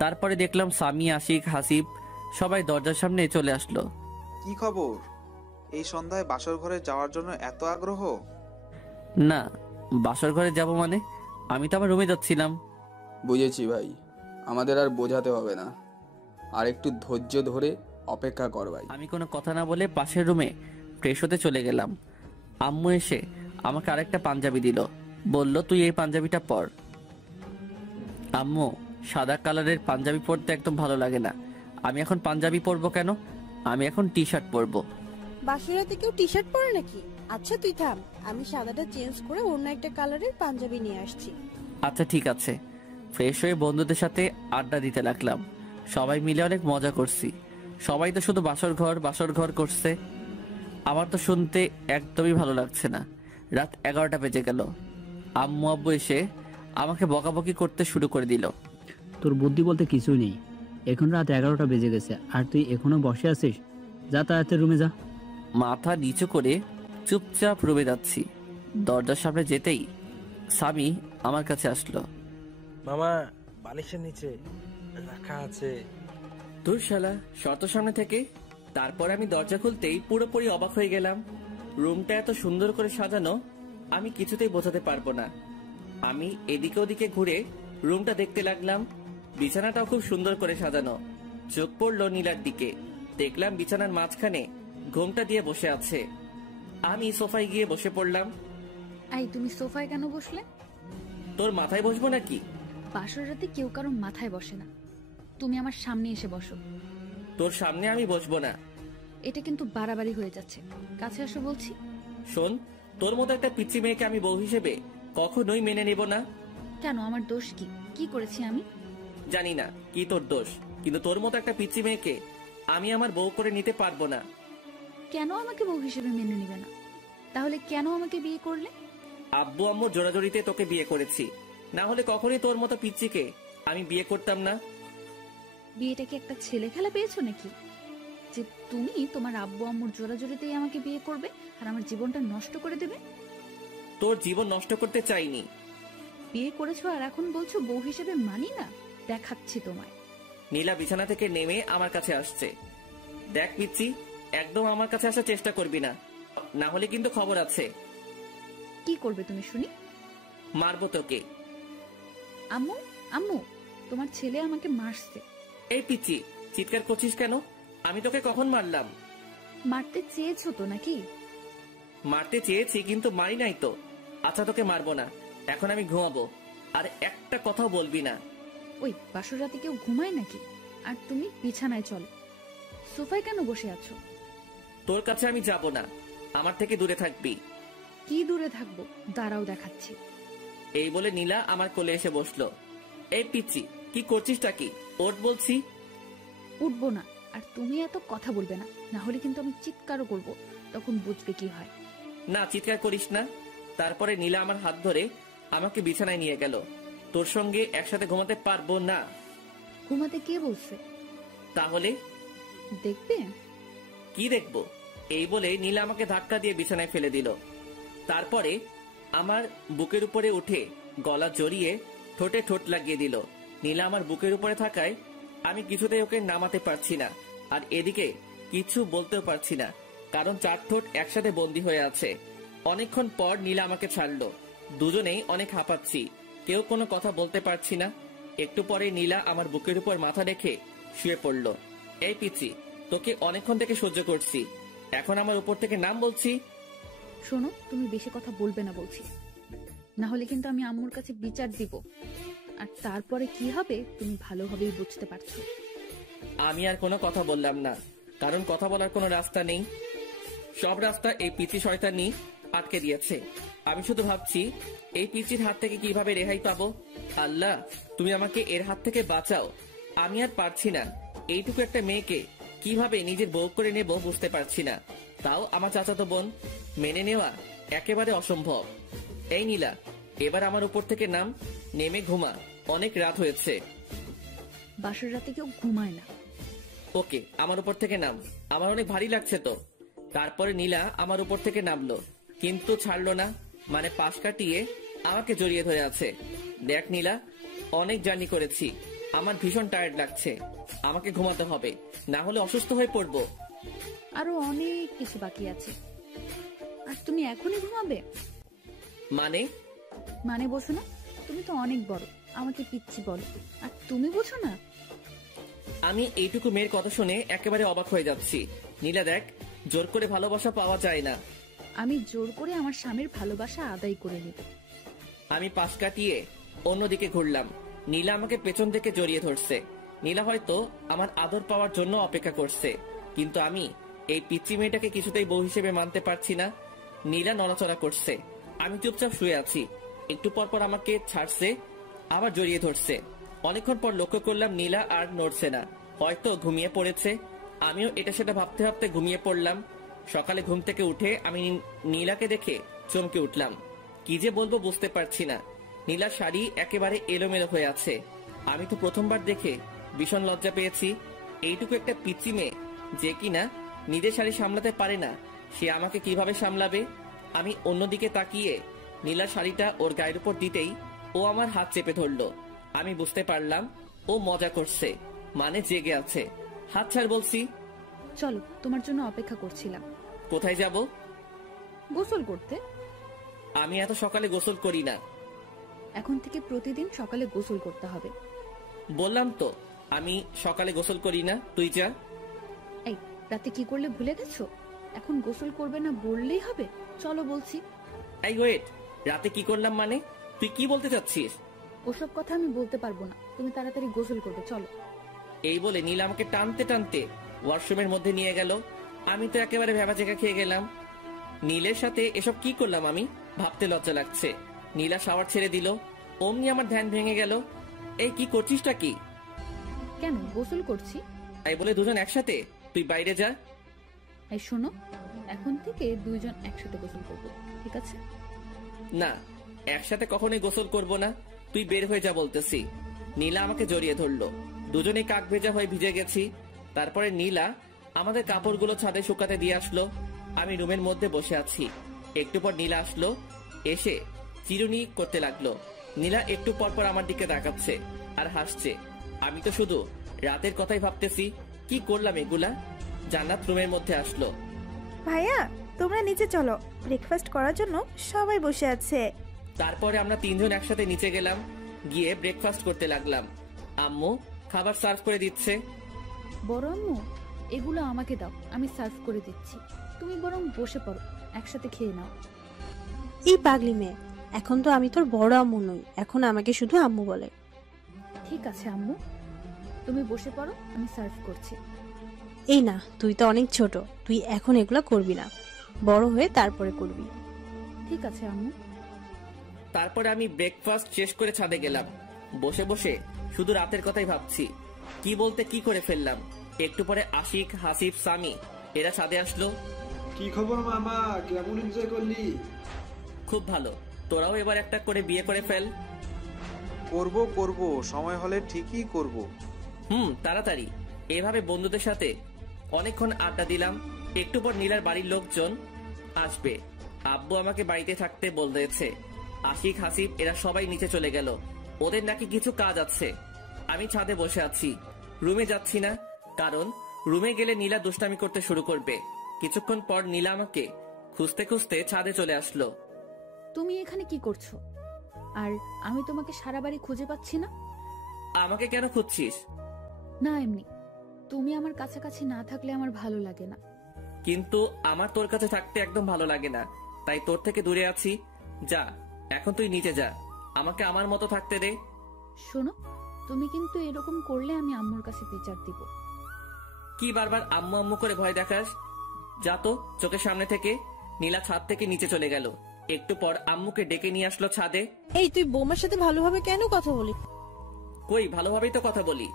তারপরে দেখলাম সামি, আশিক, হাসিব সবাই দরজার সামনে চলে আসলো। কি খবর? এই সন্ধ্যায় বাসর ঘরে যাওয়ার জন্য এত আগ্রহ? না, বাসর ঘরে যাব মানে? আমি তো আমার রুমে যাচ্ছিলাম। বুঝেছি ভাই, আমাদের আর বোঝাতে হবে না, আর একটু ধৈর্য ধরে অপেক্ষা কর ভাই। আমি কোনো কথা না বলে পাশের রুমে ফ্রেশ হতে চলে গেলাম। আম্মু এসে আমাকে আরেকটা পাঞ্জাবি দিল, বলল তুই এই পাঞ্জাবিটা পর। আম্মু, সাদা কালারের পাঞ্জাবি পরতে একদম ভালো লাগে না। আমি এখন পাঞ্জাবি পরবো কেন? আমি এখন টি শার্ট পরবো। বাসুরাতে কেউ টি শার্ট পরে নাকি? আচ্ছা তুই থাম, আমি সাদাটা চেঞ্জ করে অন্য একটা কালারের পাঞ্জাবি নিয়ে আসছি। আচ্ছা ঠিক আছে। ফ্রেশ হয়ে বন্ধুদের সাথে আড্ডা দিতে লাগলাম। সবাই মিলে অনেক মজা করছি। সবাই তো শুধু বাসর ঘর করছে। আমার তো শুনতে একদমই ভালো লাগছে না। রাত 11টা বেজে গেল। আম্মু আব্বু এসে আমাকে বকাবকি করতে শুরু করে দিল। তোর বুদ্ধি বলতে কিছুই নেই। এখন রাত 11টা বেজে গেছে আর তুই এখনো বসে আছিস? যা তাড়াতাড়ি রুমে যা। মাথা নিচু করে চুপচাপ রুমে যাচ্ছি। দরজার সামনে যেতেই স্বামী আমার কাছে আসলো। মামা, বালিশের নিচে রাখা আছে। তোর শালা শর্ত সামনে থেকে। তারপর আমি দরজা খুলতেই পুরোপুরি অবাক হয়ে গেলাম। রুমটা এত সুন্দর করে সাজানো আমি কিছুতেই বোঝাতে পারবো না। আমি এদিকে ওদিকে ঘুরে রুমটা দেখতে লাগলাম। বিছানাটাও খুব সুন্দর করে সাজানো। চোখ পড়লো নীলার দিকে। দেখলাম বিছানার মাঝখানে ঘোমটা দিয়ে বসে আছে। আমি সোফায় গিয়ে বসে পড়লাম। আই, তুমি সোফায় কেন বসলে? তোর মাথায় বসবো নাকি? বাসর রাতে কেউ কারো মাথায় বসে না। তুমি আমার সামনে এসে বসো। তোর সামনে আমি বসবো না। এটা কিন্তু বাড়াবাড়ি হয়ে যাচ্ছে। কাছে আসো বলছি। শোন, তোর মতো একটা পিচ্চি মেয়েকে আমি বউ হিসেবে কখনোই মেনে নেব না। কেন, আমার দোষ কি? কি করেছি আমি? জানি না কি তোর দোষ, কিন্তু তোর মতো একটা পিচ্চি মেয়েকে আমি আমার বউ করে নিতে পারবো না। কেন আমাকে বউ হিসেবে মেনে নিবে না? তাহলে কেন আমাকে বিয়ে করলে? আব্বু আম্মুর জোরাজোরিতে তোকে বিয়ে করেছি, না হলে কখনোই তোর মতো পিচ্চিকে আমি বিয়ে করতাম না। বিয়েটা কি একটা ছেলে খেলা পেয়েছো নাকি, যে তুমি তোমার আব্বু আম্মুর জোরাজোরিতেই আমাকে বিয়ে করবে আর আমার জীবনটা নষ্ট করে দেবে? তোর জীবন নষ্ট করতে চাইনি। বিয়ে করেছো আর এখন বলছো বউ হিসেবে মানি না? দেখাচ্ছি তোমায়। নীলা বিছানা থেকে নেমে আমার কাছে আসছে। দেখ পিচ্চি, একদম আমার কাছে আসার চেষ্টা করবি না, না হলে কিন্তু খবর আছে। কি করবে তুমি শুনি? মারবো তোকে। আম্মু, আম্মু, তোমার ছেলে আমাকে মারছে। এই পিচ্চি, চিৎকার করছিস কেন? আমি তোকে কখন মারলাম? মারতে চেয়েছো তো নাকি? মারতে চেয়েছি কিন্তু মারি নাই তো। আচ্ছা তোকে মারবো না, এখন আমি ঘুমাবো। আর একটা কথাও বলবি না। ওই বাসর রাতে কেউ ঘুমায় নাকি? আর তুমি বিছানায় চলো। সোফায় কেন বসে আছো? তোর কাছে আমি যাব না, আমার থেকে দূরে থাকবি। কি দূরে থাকবো? দাঁড়াও দেখাচ্ছি। এই বলে নীলা আমার কোলে এসে বসলো। এই পিচ্চি, কি করছিসটা কি? ওঠ বলছি। উঠবো না, আর তুমি এত কথা বলবে না, না হলে কিন্তু আমি চিৎকারও করবো, তখন বুঝবে কি হয়। না, চিৎকার করিস না। তারপরে নীলা আমার হাত ধরে আমাকে বিছানায় নিয়ে গেল। তোর সঙ্গে একসাথে ঘুমাতে পারবো না। ঘুমাতে কে বলছে? তাহলে দেখবে। কি দেখবো? এই বলে নীলা আমাকে ধাক্কা দিয়ে বিছানায় ফেলে দিল। তারপরে আমার বুকের উপরে উঠে গলা জড়িয়ে ঠোঁটে ঠোঁট লাগিয়ে দিল। নীলা আমার বুকের উপরে থাকায় আমি কিছুতেই ওকে নামাতে পারছি না, আর এদিকে কিছু বলতেও পারছি না, কারণ চার ঠোঁট একসাথে বন্দী হয়ে আছে। অনেকক্ষণ পর নীলা আমাকে ছাড়লো। দুজনেই অনেক হাঁপাচ্ছি, কেউ কোনো কথা বলতে পারছি না। একটু পরে নীলা আমার বুকের উপর মাথা রেখে শুয়ে পড়লো। এই পিচ্চি, তোকে অনেকক্ষণ থেকে সহ্য করছি, এখন আমার উপর থেকে নাম বলছি। শোনো, তুমি বেশি কথা বলবে না বলছি, না হলে কিন্তু আমি আম্মুর কাছে বিচার দিব, আর তারপরে কি হবে তুমি ভালোভাবেই বুঝতে পারছো। আমি আর কোনো কথা বললাম না, কারণ কথা বলার কোনো রাস্তা নেই। সব রাস্তা এই পিচি শয়তানি আটকে দিয়েছে। আমি শুধু ভাবছি এই পিচির হাত থেকে কিভাবে রেহাই পাবো। আল্লাহ, তুমি আমাকে এর হাত থেকে বাঁচাও। আমি আর পারছি না, এইটুকু একটা মেয়েকে কিভাবে নিজের বউ করে নেব বুঝতে পারছি না। তাও আমার চাচাতো বোন, মেনে নেওয়া একেবারে অসম্ভব। এই নীলা, এবার আমার উপর থেকে নাম, নেমে ঘুমা, অনেক রাত হয়েছে। বাসর রাতে কেউ ঘুমায় না। ওকে, আমার উপর থেকে নাম, আমার অনেক ভারী লাগছে তো। তারপরে নীলা আমার উপর থেকে নামলো, কিন্তু ছাড়লো না, মানে পাশ কাটিয়ে আমাকে জড়িয়ে ধরে আছে। দেখ নীলা, অনেক জার্নি করেছি, আমার ভীষণ টায়ার্ড লাগছে, আমাকে ঘুমাতে হবে, না হলে অসুস্থ হয়ে পড়বো। আরো অনেক কিছু বাকি আছে, আর তুমি এখনই ঘুমাবে? মানে বোঝো না? তুমি তো অনেক বড়, আমাকে পিচ্চি বলো, আর তুমি বোঝো না? আমি এইটুকু মেয়ের কথা শুনে একেবারে অবাক হয়ে যাচ্ছি। নীলা দেখ, জোর করে ভালোবাসা পাওয়া যায় না। আমি জোর করে আমার স্বামীর ভালোবাসা আদায় করে নেব। আমি পাশ কাটিয়ে অন্যদিকে ঘুরলাম। নীলা আমাকে পেছন থেকে জড়িয়ে ধরছে। নীলা হয়তো আমার আদর পাওয়ার জন্য অপেক্ষা করছে, কিন্তু আমি এই পিচ্চি মেয়েটাকে কিছুতেই বউ হিসেবে মানতে পারছি না। নীলা নড়াচড়া করছে, আমি চুপচাপ শুয়ে আছি। একটু পর পর আমাকে ছাড়ছে, আবার জড়িয়ে ধরছে। অনেকক্ষণ পর লক্ষ্য করলাম নীলা আর নড়ছে না, হয়তো ঘুমিয়ে পড়েছে। আমিও এটা সেটা ভাবতে ভাবতে ঘুমিয়ে পড়লাম। সকালে ঘুম থেকে উঠে আমি নীলাকে দেখে চমকে উঠলাম। কি যে বলবো বুঝতে পারছি না। নীলার শাড়ি একেবারে এলোমেলো হয়ে আছে। আমি তো প্রথমবার দেখে ভীষণ লজ্জা পেয়েছি। এইটুকু একটা পিচ্চি মেয়ে যে কিনা নিজের শাড়ি সামলাতে পারে না, সে আমাকে কিভাবে সামলাবে? আমি অন্যদিকে তাকিয়ে নীলার শাড়িটা ওর গায়ের উপর দিতেই ও আমার হাত চেপে ধরলো। আমি বুঝতে পারলাম ও মজা করছে, মানে জেগে আছে। হাত ছাড় বলছি। চলো, তোমার জন্য অপেক্ষা করছিলাম। কোথায় যাব? গোসল করতে। আমি এত সকালে গোসল করি না। এখন থেকে প্রতিদিন সকালে গোসল করতে হবে। বললাম তো আমি সকালে গোসল করি না, তুই যা। এই, রাতে কি করলে ভুলে গেছো? এখন গোসল করবে না বললেই হবে? চলো বলছি। এই ওয়েট, রাতে কি করলাম মানে? তুই কি বলতে চাচ্ছিস? ওসব কথা আমি বলতে পারবো না, তুমি তাড়াতাড়ি গোসল করবে, চলো। এই বলে নীলা আমাকে টানতে টানতে ওয়াশরুমের মধ্যে নিয়ে গেল। আমি তো একেবারে ভেবাচেকা খেয়ে গেলাম। নীলের সাথে এসব কি করলাম আমি, ভাবতে লজ্জা লাগছে। নীলা শাওয়ার ছেড়ে দিল, অমনি আমার ধ্যান ভেঙে গেল। এই কি করছিসটা কি? কেন, গোসল করছি। এই বলে দুজন একসাথে? তুই বাইরে যা। এই শোনো, এখন থেকে দুইজন একসাথে গোসল করবো, ঠিক আছে? না, একসাথে কখনোই গোসল করব না, তুই বের হয়ে যা বলতেছি। নীলা আমাকে জড়িয়ে ধরলো, দুজনেই কাক ভেজা হয়ে ভিজে গেছি। তারপরে নীলা আমাদের কাপড়গুলো ছাদে শুকাতে দিয়ে আসলো। আমি রুমের মধ্যে বসে আছি। একটু পর নীলা আসলো, এসে চিরুনি করতে লাগলো। নীলা একটু পর পর আমার দিকে তাকাচ্ছে আর হাসছে। আমি তো শুধু রাতের কথাই ভাবতেছি, কি করলাম এগুলা। জান্নাত রুমের মধ্যে আসলো। ভাইয়া, তোমরা নিচে চলো, ব্রেকফাস্ট করার জন্য সবাই বসে আছে। তারপরে আমরা তিনজন একসাথে নিচে গেলাম, গিয়ে ব্রেকফাস্ট করতে লাগলাম। আম্মু খাবার সার্ভ করে দিচ্ছে। বড় আম্মু, এগুলো আমাকে দাও, আমি সার্ভ করে দিচ্ছি। তুমি বরং বসে পড়ো, একসাথে খেয়ে নাও। এই পাগলি মেয়ে, এখন তো আমি তোর বড় আম্মু নই, এখন আমাকে শুধু আম্মু বলে। ঠিক আছে আম্মু, তুমি বসে পড়ো, আমি সার্ভ করছি। এই না, তুই তো অনেক ছোট, তুই এখন এগুলা করবি না, বড় হয়ে তারপরে করবি। ঠিক আছে আম্মু। তারপরে আমি ব্রেকফাস্ট শেষ করে ছাদে গেলাম। বসে বসে শুধু রাতের কথাই ভাবছি, কি বলতে কি করে ফেললাম। একটু পরে আশিক, হাসিব, সামি এরা ছাদে আসলো। কি খবর মামা, কেমন এনজয় করলি? খুব ভালো, তোরাও এবার একটা করে বিয়ে করে ফেল। করব, সময় হলে ঠিকই করব। তাড়াতাড়ি। এভাবে বন্ধুদের সাথে অনেকক্ষণ আড্ডা দিলাম। একটু পর নীলার বাড়ির লোকজন আসবে। আব্বু আমাকে বাড়িতে থাকতে বলতেছে। আশিক, হাসিব এরা সবাই নিচে চলে গেল, ওদের নাকি কিছু কাজ আছে। আমি ছাদে বসে আছি, রুমে যাচ্ছি না, কারণ রুমে গেলে নীলা দুষ্টামি করতে শুরু করবে। কিছুক্ষণ পর নীলা আমাকে খুঁজতে খুঁজতে ছাদে চলে আসলো। তুমি এখানে কি করছো? আর আমি তোমাকে সারা বাড়ি খুঁজে পাচ্ছি না। আমাকে কেন খুঁজছিস? না, এমনি। তুমি আমার কাছাকাছি না থাকলে আমার ভালো লাগে না। কিন্তু আমার তোর কাছে থাকতে একদম ভালো লাগে না, তাই তোর থেকে দূরে আছি। যা, এখন তুই নিচে যা, আমাকে আমার মতো থাকতে দে। শোনো, তুমি কিন্তু এরকম করলে আমি আম্মুর কাছে বিচার দিব। কি বারবার আম্মু আম্মু করে ভয় দেখাস? যা তো চোখের সামনে থেকে। নীলা ছাদ থেকে নিচে চলে গেল। একটু পর আম্মুকে ডেকে নিয়ে আসলো ছাদে। এই, তুই বৌমার সাথে ভালোভাবে কেন কথা বলি? কই, ভালোভাবেই তো কথা বলি।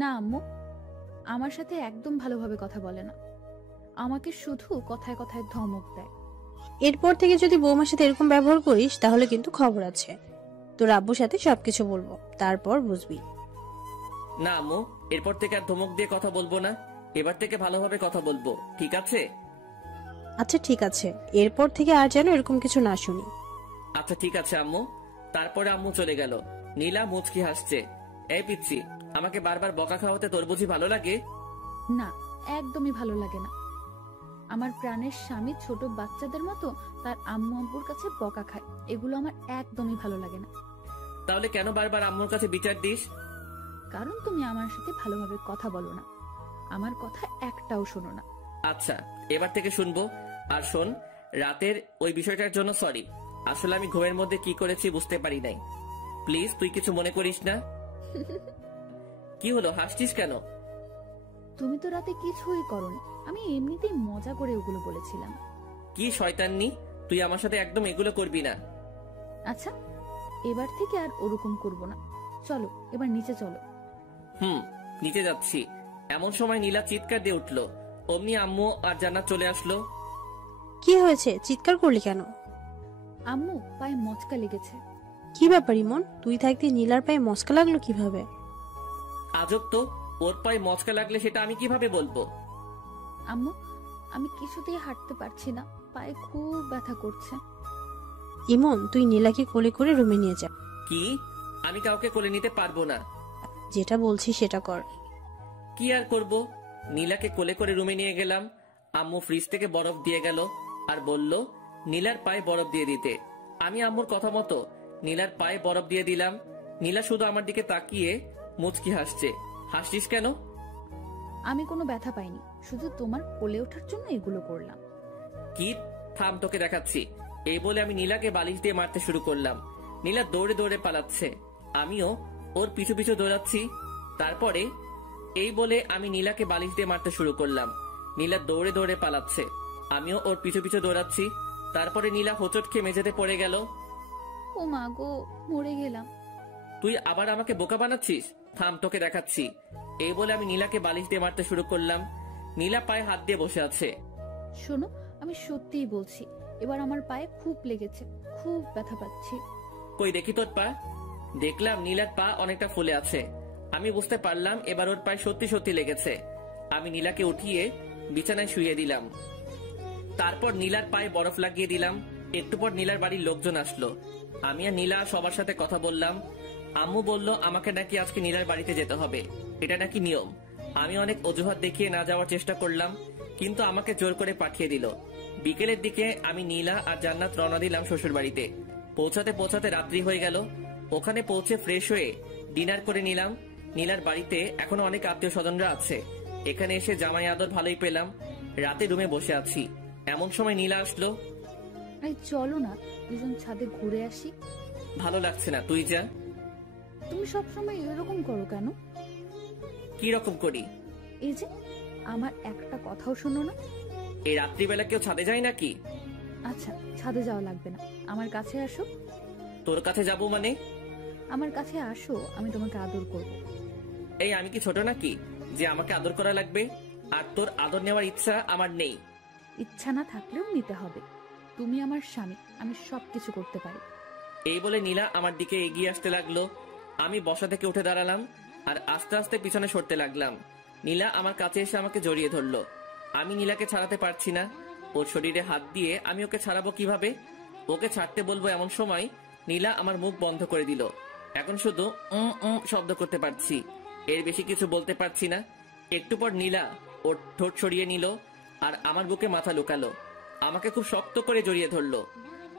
না আম্মু, আমার সাথে একদম ভালোভাবে কথা বলে না, আমাকে শুধু কথায় কথায় ধমক দেয়। এরপর থেকে যদি বৌমার সাথে এরকম ব্যবহার করিস তাহলে কিন্তু খবর আছে। তোর আব্বুর সাথে সবকিছু বলবো, তারপর বুঝবি। না আম্মু, এরপর থেকে আর ধমক দিয়ে কথা বলবো না। এবার থেকে ভালোভাবে কথা বলবো, ঠিক আছে? আচ্ছা ঠিক আছে, এরপর থেকে আর যেন এরকম কিছু না শুনি। আচ্ছা ঠিক আছে আম্মু। তারপরে আম্মু চলে গেল। নীলা মুচকি হাসছে। এই পিচ্ছি, আমাকে বারবার বকা খাওয়াতে তোর বুঝি ভালো লাগে? না, একদমই ভালো লাগে না। আমার প্রাণের স্বামী ছোট বাচ্চাদের মতো তার আম্মু আব্বুর কাছে বকা খায়, এগুলো আমার একদমই ভালো লাগে না। তাহলে কেন বারবার আম্মুর কাছে বিচার দিস? কারণ তুমি আমার সাথে ভালোভাবে কথা বলো না, আমার কথা একটাও শোনো না। আচ্ছা, এবার থেকে শুনবো। আর শোন, রাতের ওই বিষয়টার জন্য সরি। আসলে আমি ঘুমের মধ্যে কি করেছি বুঝতে পারি নাই। প্লিজ তুই কিছু মনে করিস না। কি হলো, হাসছিস কেন? তুমি তো রাতে কিছুই করনি, আমি এমনিতেই মজা করে ওগুলো বলেছিলাম। কি শয়তাননি, তুই আমার সাথে একদম এগুলো করবি না। আচ্ছা, এবার থেকে আর ওরকম করব না। চলো এবার নিচে চলো। নিচে যাচ্ছি। এমন সময় নীলা চিৎকার দিয়ে উঠলো। অমনি আম্মু আর জান্নাত চলে আসলো। কি হয়েছে, চিৎকার করলি কেন? আম্মু পায়ে মচকা লেগেছে। কি ব্যাপার ইমন, তুই থাকতে নীলার পায়ে মচকা লাগলো কিভাবে? আজব তো, ওর পায়ে মচকা লাগলে সেটা আমি কিভাবে বলবো? আম্মু, আমি কিছুতেই হাঁটতে পারছি না, পায়ে খুব ব্যথা করছে। ইমন, তুই নীলাকে কোলে করে রুমে নিয়ে যা। কি? আমি কাউকে কোলে নিতে পারবো না। যেটা বলছি সেটা কর। কি আর করব? নীলাকে কোলে করে রুমে নিয়ে গেলাম। আম্মু ফ্রিজ থেকে বরফ দিয়ে গেল আর বলল নীলার পায়ে বরফ দিয়ে দিতে। আমি আম্মুর কথা মতো নীলার পায়ে বরফ দিয়ে দিলাম। নীলা শুধু আমার দিকে তাকিয়ে মুচকি হাসছে। হাসছিস কেন? আমি কোনো ব্যথা পাইনি, শুধু তোমার কোলে ওঠার জন্য এগুলো করলাম। কি? থাম, তোকে দেখাচ্ছি। এই বলে আমি নীলাকে বালিশ দিয়ে মারতে শুরু করলাম। নীলা দৌড়ে দৌড়ে পালাচ্ছে, আমিও ওর পিছু পিছু দৌড়াচ্ছি। তারপরে এই বলে আমি নীলাকে বালিশ দিয়ে মারতে শুরু করলাম। নীলা দৌড়ে দৌড়ে পালাচ্ছে, আমিও ওর পিছু পিছু দৌড়াচ্ছি। তারপরে নীলা হোঁচট খেয়ে মেঝেতে পড়ে গেল। ও মা গো, মরে গেলাম। তুই আবার আমাকে বোকা বানাচ্ছিস? থাম, তোকে দেখাচ্ছি। এই বলে আমি নীলাকে বালিশ দিয়ে মারতে শুরু করলাম। নীলা পায়ে হাত দিয়ে বসে আছে। শোনো, আমি সত্যিই বলছি, এবার আমার পায়ে খুব লেগেছে, খুব ব্যথা পাচ্ছি। কই দেখি তোর পা। দেখলাম নীলার পা অনেকটা ফুলে আছে। আমি বুঝতে পারলাম এবার ওর পায়ে সত্যি সত্যি লেগেছে। আমি নীলাকে উঠিয়ে বিছানায় শুইয়ে দিলাম। তারপর নীলার পায়ে বরফ লাগিয়ে দিলাম। একটু পর নীলার বাড়ির লোকজন আসলো। আমি আর নীলা সবার সাথে কথা বললাম। আম্মু বলল আমাকে নাকি আজকে নীলার বাড়িতে যেতে হবে, এটা নাকি নিয়ম। আমি অনেক অজুহাত দেখিয়ে না যাওয়ার চেষ্টা করলাম, কিন্তু আমাকে জোর করে পাঠিয়ে দিল। বিকেলের দিকে আমি নীলা আর জান্নাত রওনা দিলাম শ্বশুর বাড়িতে। পৌঁছাতে পৌঁছাতে রাত্রি হয়ে গেল। ওখানে পৌঁছে ফ্রেশ হয়ে ডিনার করে নিলাম। নীলার বাড়িতে এখনো অনেক আত্মীয় স্বজনরা আছে। এখানে এসে জামাই আদর ভালোই পেলাম। রাতে রুমে বসে আছি, এমন সময় নীলা আসলো। এই চলো না, দুজন ছাদে ঘুরে আসি। ভালো লাগছে না, তুই যা। তুমি সবসময় এরকম করো কেন? কি রকম করি? এই যে, আমার একটা কথাও শোনো না। এই রাত্রিবেলা কেউ ছাদে যায় নাকি? আচ্ছা, ছাদে যাওয়া লাগবে না, আমার কাছে আসো। তোর কাছে যাবো মানে? আমার কাছে আসো, আমি তোমাকে আদর করব। এই আমি কি ছোট নাকি যে আমাকে আদর করা লাগবে? আর তোর আদর নেওয়ার ইচ্ছা আমার নেই। ইচ্ছা না থাকলেও নিতে হবে। তুমি আমার স্বামী, আমি সবকিছু করতে পারি। এই বলে নীলা আমার দিকে এগিয়ে আসতে লাগলো। আমি বসা থেকে উঠে দাঁড়ালাম আর আস্তে আস্তে পিছনে সরতে লাগলাম। নীলা আমার কাছে এসে আমাকে জড়িয়ে ধরলো। আমি নীলাকে ছাড়াতে পারছি না। ওর শরীরে হাত দিয়ে আমি ওকে ছাড়াবো কিভাবে? ওকে ছাড়তে বলবো এমন সময় নীলা আমার মুখ বন্ধ করে দিল। এখন শুধু শব্দ করতে পারছি, এর বেশি কিছু বলতে পারছি না। একটু পর নীলা ওর ঠোঁট সরিয়ে নিল আর আমার বুকে মাথা লুকালো। আমাকে খুব শক্ত করে জড়িয়ে ধরলো।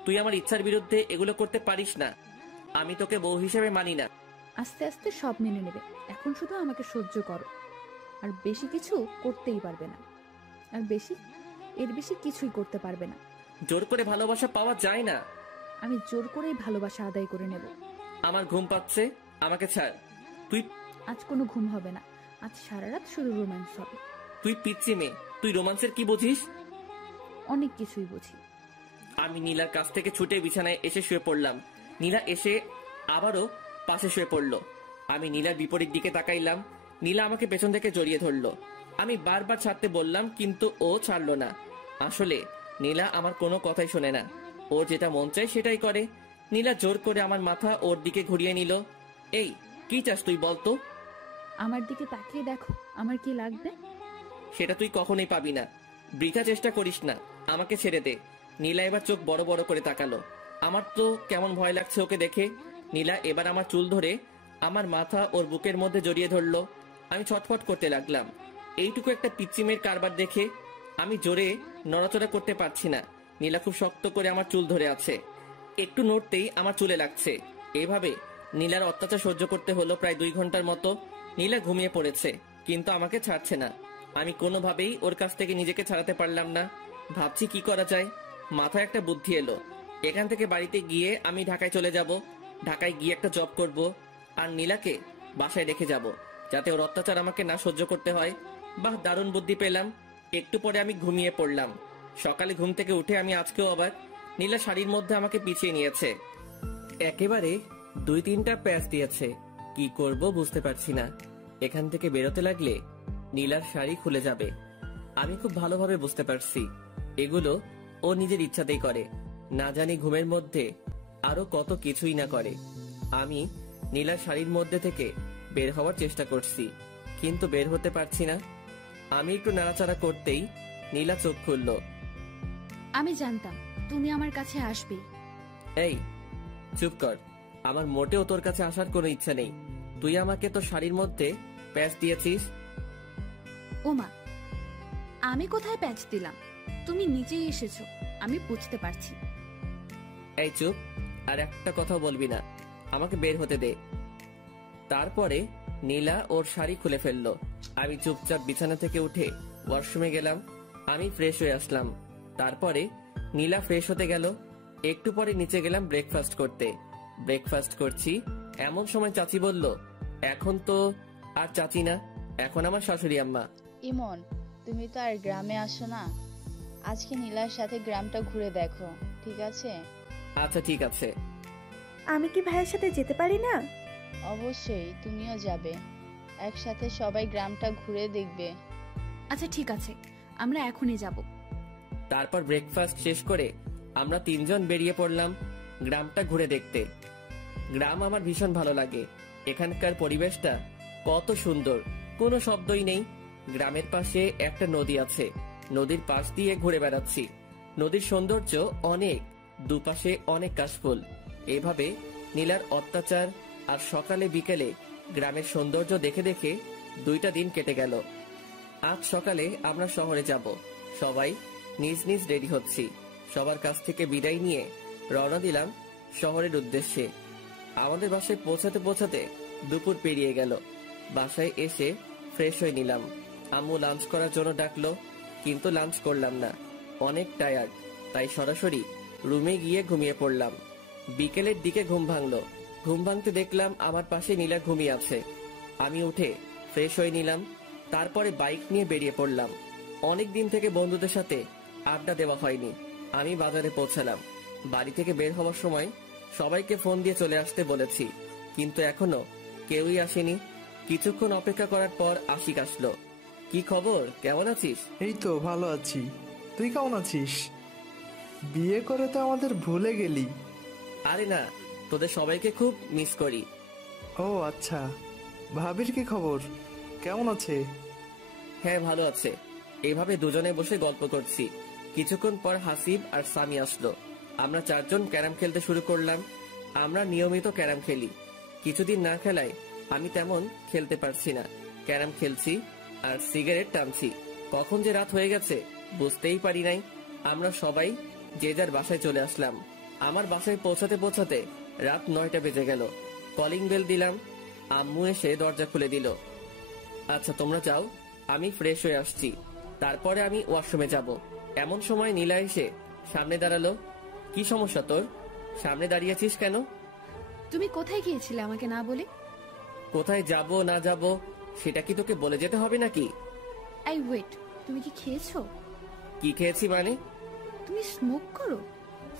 তুই আমার ইচ্ছার বিরুদ্ধে এগুলো করতে পারিস না, আমি তোকে বউ হিসেবে মানি না। আস্তে আস্তে সব মেনে নেবে, এখন শুধু আমাকে সহ্য করো। আর বেশি কিছু করতেই পারবে না, আর এর বেশি কিছুই করতে পারবে না। জোর করে ভালোবাসা পাওয়া যায় না। আমি জোর করেই ভালোবাসা আদায় করে নেব। আমার ঘুম পাচ্ছে, আমাকে ছাড়। তুই আজ কোনো ঘুম হবে না, আজ সারা রাত শুধু রোম্যান্স হবে। তুই পিচ্ছি মেয়ে, তুই রোমান্সের কি বুঝিস? অনেক কিছুই বুঝি। আমি নীলার কাছ থেকে ছুটে বিছানায় এসে শুয়ে পড়লাম। নীলা এসে আবারও পাশে শুয়ে পড়লো। আমি নীলার বিপরীত দিকে তাকাইলাম। নীলা আমাকে পেছন থেকে জড়িয়ে ধরলো। আমি বারবার ছাড়তে বললাম, কিন্তু ও ছাড়লো না। আসলে নীলা আমার কোনো কথাই শোনে না, ওর যেটা মন চায় সেটাই করে। নীলা জোর করে আমার মাথা ওর দিকে ঘুরিয়ে নিল। এই কি চাস তুই বলতো? আমার দিকে তাকিয়ে দেখো, আমার কি লাগবে? সেটা তুই কখনোই পাবি না, বৃথা চেষ্টা করিস না, আমাকে ছেড়ে দে। নীলা এবার চোখ বড় বড় করে তাকালো। আমার তো কেমন ভয় লাগছে ওকে দেখে। নীলা এবার আমার চুল ধরে আমার মাথা ওর বুকের মধ্যে জড়িয়ে ধরলো। আমি ছটফট করতে লাগলাম। এইটুকু একটা পিচ্চি মেয়ের কারবার দেখে আমি জোরে নড়াচড়া করতে পারছি না। নীলা খুব শক্ত করে আমার চুল ধরে আছে, একটু নড়তেই আমার চুলে লাগছে। এভাবে নীলার অত্যাচার সহ্য করতে হলো প্রায় 2 ঘন্টার মতো। নীলা ঘুমিয়ে পড়েছে, কিন্তু আমাকে ছাড়ছে না। আমি কোনোভাবেই ওর কাছ থেকে নিজেকে ছাড়াতে পারলাম না। ভাবছি কি করা যায়। মাথায় একটা বুদ্ধি এলো। এখান থেকে বাড়িতে গিয়ে আমি ঢাকায় চলে যাব। ঢাকায় গিয়ে একটা জব করব, আর নীলাকে বাসায় রেখে যাব, যাতে ওর অত্যাচার আমাকে না সহ্য করতে হয়। বাহ, দারুণ বুদ্ধি পেলাম। একটু পরে আমি ঘুমিয়ে পড়লাম। সকালে ঘুম থেকে উঠে আমি আজকেও অবাক, নীলা শাড়ির মধ্যে আমাকে পিছিয়ে নিয়েছে। একেবারে 2-3টা প্যাচ দিয়েছে। কি করব বুঝতে পারছি না। এখান থেকে বেরোতে লাগলে নীলার শাড়ি খুলে যাবে। আমি খুব ভালোভাবে বুঝতে পারছি এগুলো ও নিজের ইচ্ছাতেই করে, না জানি ঘুমের মধ্যে আরো কত কিছুই না করে। আমি নীলার শাড়ির মধ্যে থেকে বের হওয়ার চেষ্টা করছি, কিন্তু বের হতে পারছি না। আমি একটু নাড়াচাড়া করতেই নীলা চোখ খুলল। আমি জানতাম তুমি আমার কাছে আসবে। এই চুপ কর, আমার মোটেও তোর কাছে আসার কোনো ইচ্ছা নেই। তুই আমাকে তোর শাড়ির মধ্যে প্যাচ দিয়েছিস। ওমা, আমি কোথায় প্যাচ দিলাম? তুমি নিজেই এসেছো, আমি বুঝতে পারছি। এই চুপ, আর একটা কথা বলবি না, আমাকে বের হতে দে। তারপরে নীলা ওর শাড়ি খুলে ফেললো। আমি চুপচাপ বিছানা থেকে উঠে ওয়াশরুমে গেলাম। আমি ফ্রেশ হয়ে আসলাম। তারপরে নীলা ফ্রেশ হতে গেল। একটু পরে নিচে গেলাম ব্রেকফাস্ট করতে। ব্রেকফাস্ট করছি এমন সময় চাচি বলল, এখন তো আর চাচি না, এখন আমার শাশুড়ি আম্মা। ইমন, তুমি তো আর গ্রামে আসো না, আজকে নীলার সাথে গ্রামটা ঘুরে দেখো, ঠিক আছে? আচ্ছা ঠিক আছে। আমি কি ভাইয়ের সাথে যেতে পারি না? অবশ্যই, তুমিও যাবে, একসাথে সবাই গ্রামটা ঘুরে দেখবে। আচ্ছা ঠিক আছে, আমরা এখনই যাব। তারপর ব্রেকফাস্ট শেষ করে আমরা 3 জন বেরিয়ে পড়লাম গ্রামটা ঘুরে দেখতে। গ্রাম আমার ভীষণ ভালো লাগে। এখানকার পরিবেশটা কত সুন্দর, কোনো শব্দই নেই। গ্রামের পাশে একটা নদী আছে, নদীর পাশ দিয়ে ঘুরে বেড়াচ্ছি। নদীর সৌন্দর্য অনেক, দুপাশে অনেক কাশফুল। এভাবে নীলার অত্যাচার আর সকালে বিকেলে গ্রামের সৌন্দর্য দেখে দেখে 2টা দিন কেটে গেল। আজ সকালে আমরা শহরে যাব। সবাই নিজ নিজ রেডি হচ্ছি। সবার কাছ থেকে বিদায় নিয়ে রওনা দিলাম শহরের উদ্দেশ্যে। আমাদের বাসায় পৌঁছাতে পৌঁছাতে দুপুর পেরিয়ে গেল। বাসায় এসে ফ্রেশ হয়ে নিলাম। আম্মু লাঞ্চ করার জন্য ডাকলো, কিন্তু লাঞ্চ করলাম না, অনেক টায়ার্ড, তাই সরাসরি রুমে গিয়ে ঘুমিয়ে পড়লাম। বিকেলের দিকে ঘুম ভাঙলো। ঘুম ভাঙতে দেখলাম আমার পাশে নীলা ঘুমিয়ে আছে। আমি উঠে ফ্রেশ হয়ে নিলাম। তারপরে বাইক নিয়ে বেরিয়ে পড়লাম। অনেক দিন থেকে বন্ধুদের সাথে আড্ডা দেওয়া হয়নি। আমি বাজারে পৌঁছালাম। বাড়ি থেকে বের হওয়ার সময় সবাইকে ফোন দিয়ে চলে আসতে বলেছি, কিন্তু এখনো কেউই আসেনি। কিছুক্ষণ অপেক্ষা করার পর আশিক আসলো। কি খবর, কেমন আছিস? এই তো ভালো আছি, তুই কেমন আছিস? বিয়ে করে তো আমাদের ভুলে গেলি। আরে না, তোদের সবাইকে খুব মিস করি। ও আচ্ছা, ভাবির কি খবর, কেমন আছে? হ্যাঁ ভালো আছে। এভাবে দুজনে বসে গল্প করছি। কিছুক্ষণ পর হাসিব আর সামি আসলো। আমরা 4 জন ক্যারাম খেলতে শুরু করলাম। আমরা নিয়মিত ক্যারাম খেলি, কিছুদিন না খেলায় আমি তেমন খেলতে পারছি না। ক্যারাম খেলছি আর সিগারেট টানছি। কখন যে রাত হয়ে গেছে বুঝতেই পারি নাই। আমরা সবাই যে যার বাসায় চলে আসলাম। আমার বাসায় পৌঁছাতে পৌঁছাতে রাত 9টা বেজে গেল। কলিং বেল দিলাম, আম্মু এসে দরজা খুলে দিল। আচ্ছা তোমরা যাও, আমি ফ্রেশ হয়ে আসছি, তারপরে আমি ওয়াশরুমে যাব। এমন সময় নীলা এসে সামনে দাঁড়ালো। কি সমস্যা তোর, সামনে দাঁড়িয়েছিস কেন? তুমি কোথায় গিয়েছিলে আমাকে না বলে? কোথায় যাব না যাব সেটা কি তোকে বলে যেতে হবে নাকি? আই ওয়েট, তুমি কি খেয়েছো? কি খেয়েছি মানে? তুমি স্মোক করো,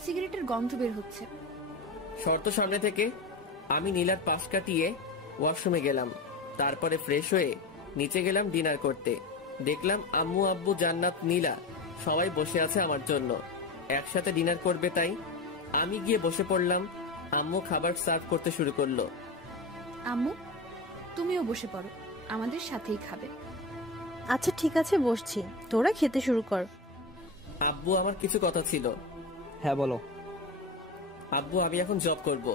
সিগারেটের গন্ধ বের হচ্ছে। শর্ত সামনে থেকে। আমি নীলার পাশ কাটিয়ে ওয়াশরুমে গেলাম। তারপরে ফ্রেশ হয়ে নিচে গেলাম ডিনার করতে। দেখলাম আম্মু, আব্বু, জান্নাত, নীলা সবাই বসে আছে আমার জন্য, একসাথে ডিনার করবে। তাই আমি গিয়ে বসে পড়লাম। আম্মু খাবার সার্ভ করতে শুরু করলো। আম্মু, তুমিও বসে পড়ো, আমাদের সাথেই খাবে। আচ্ছা ঠিক আছে, বসছি, তোরা খেতে শুরু কর। আব্বু, আমার কিছু কথা ছিল। হ্যাঁ বলো। আব্বু, আমি এখন জব করব।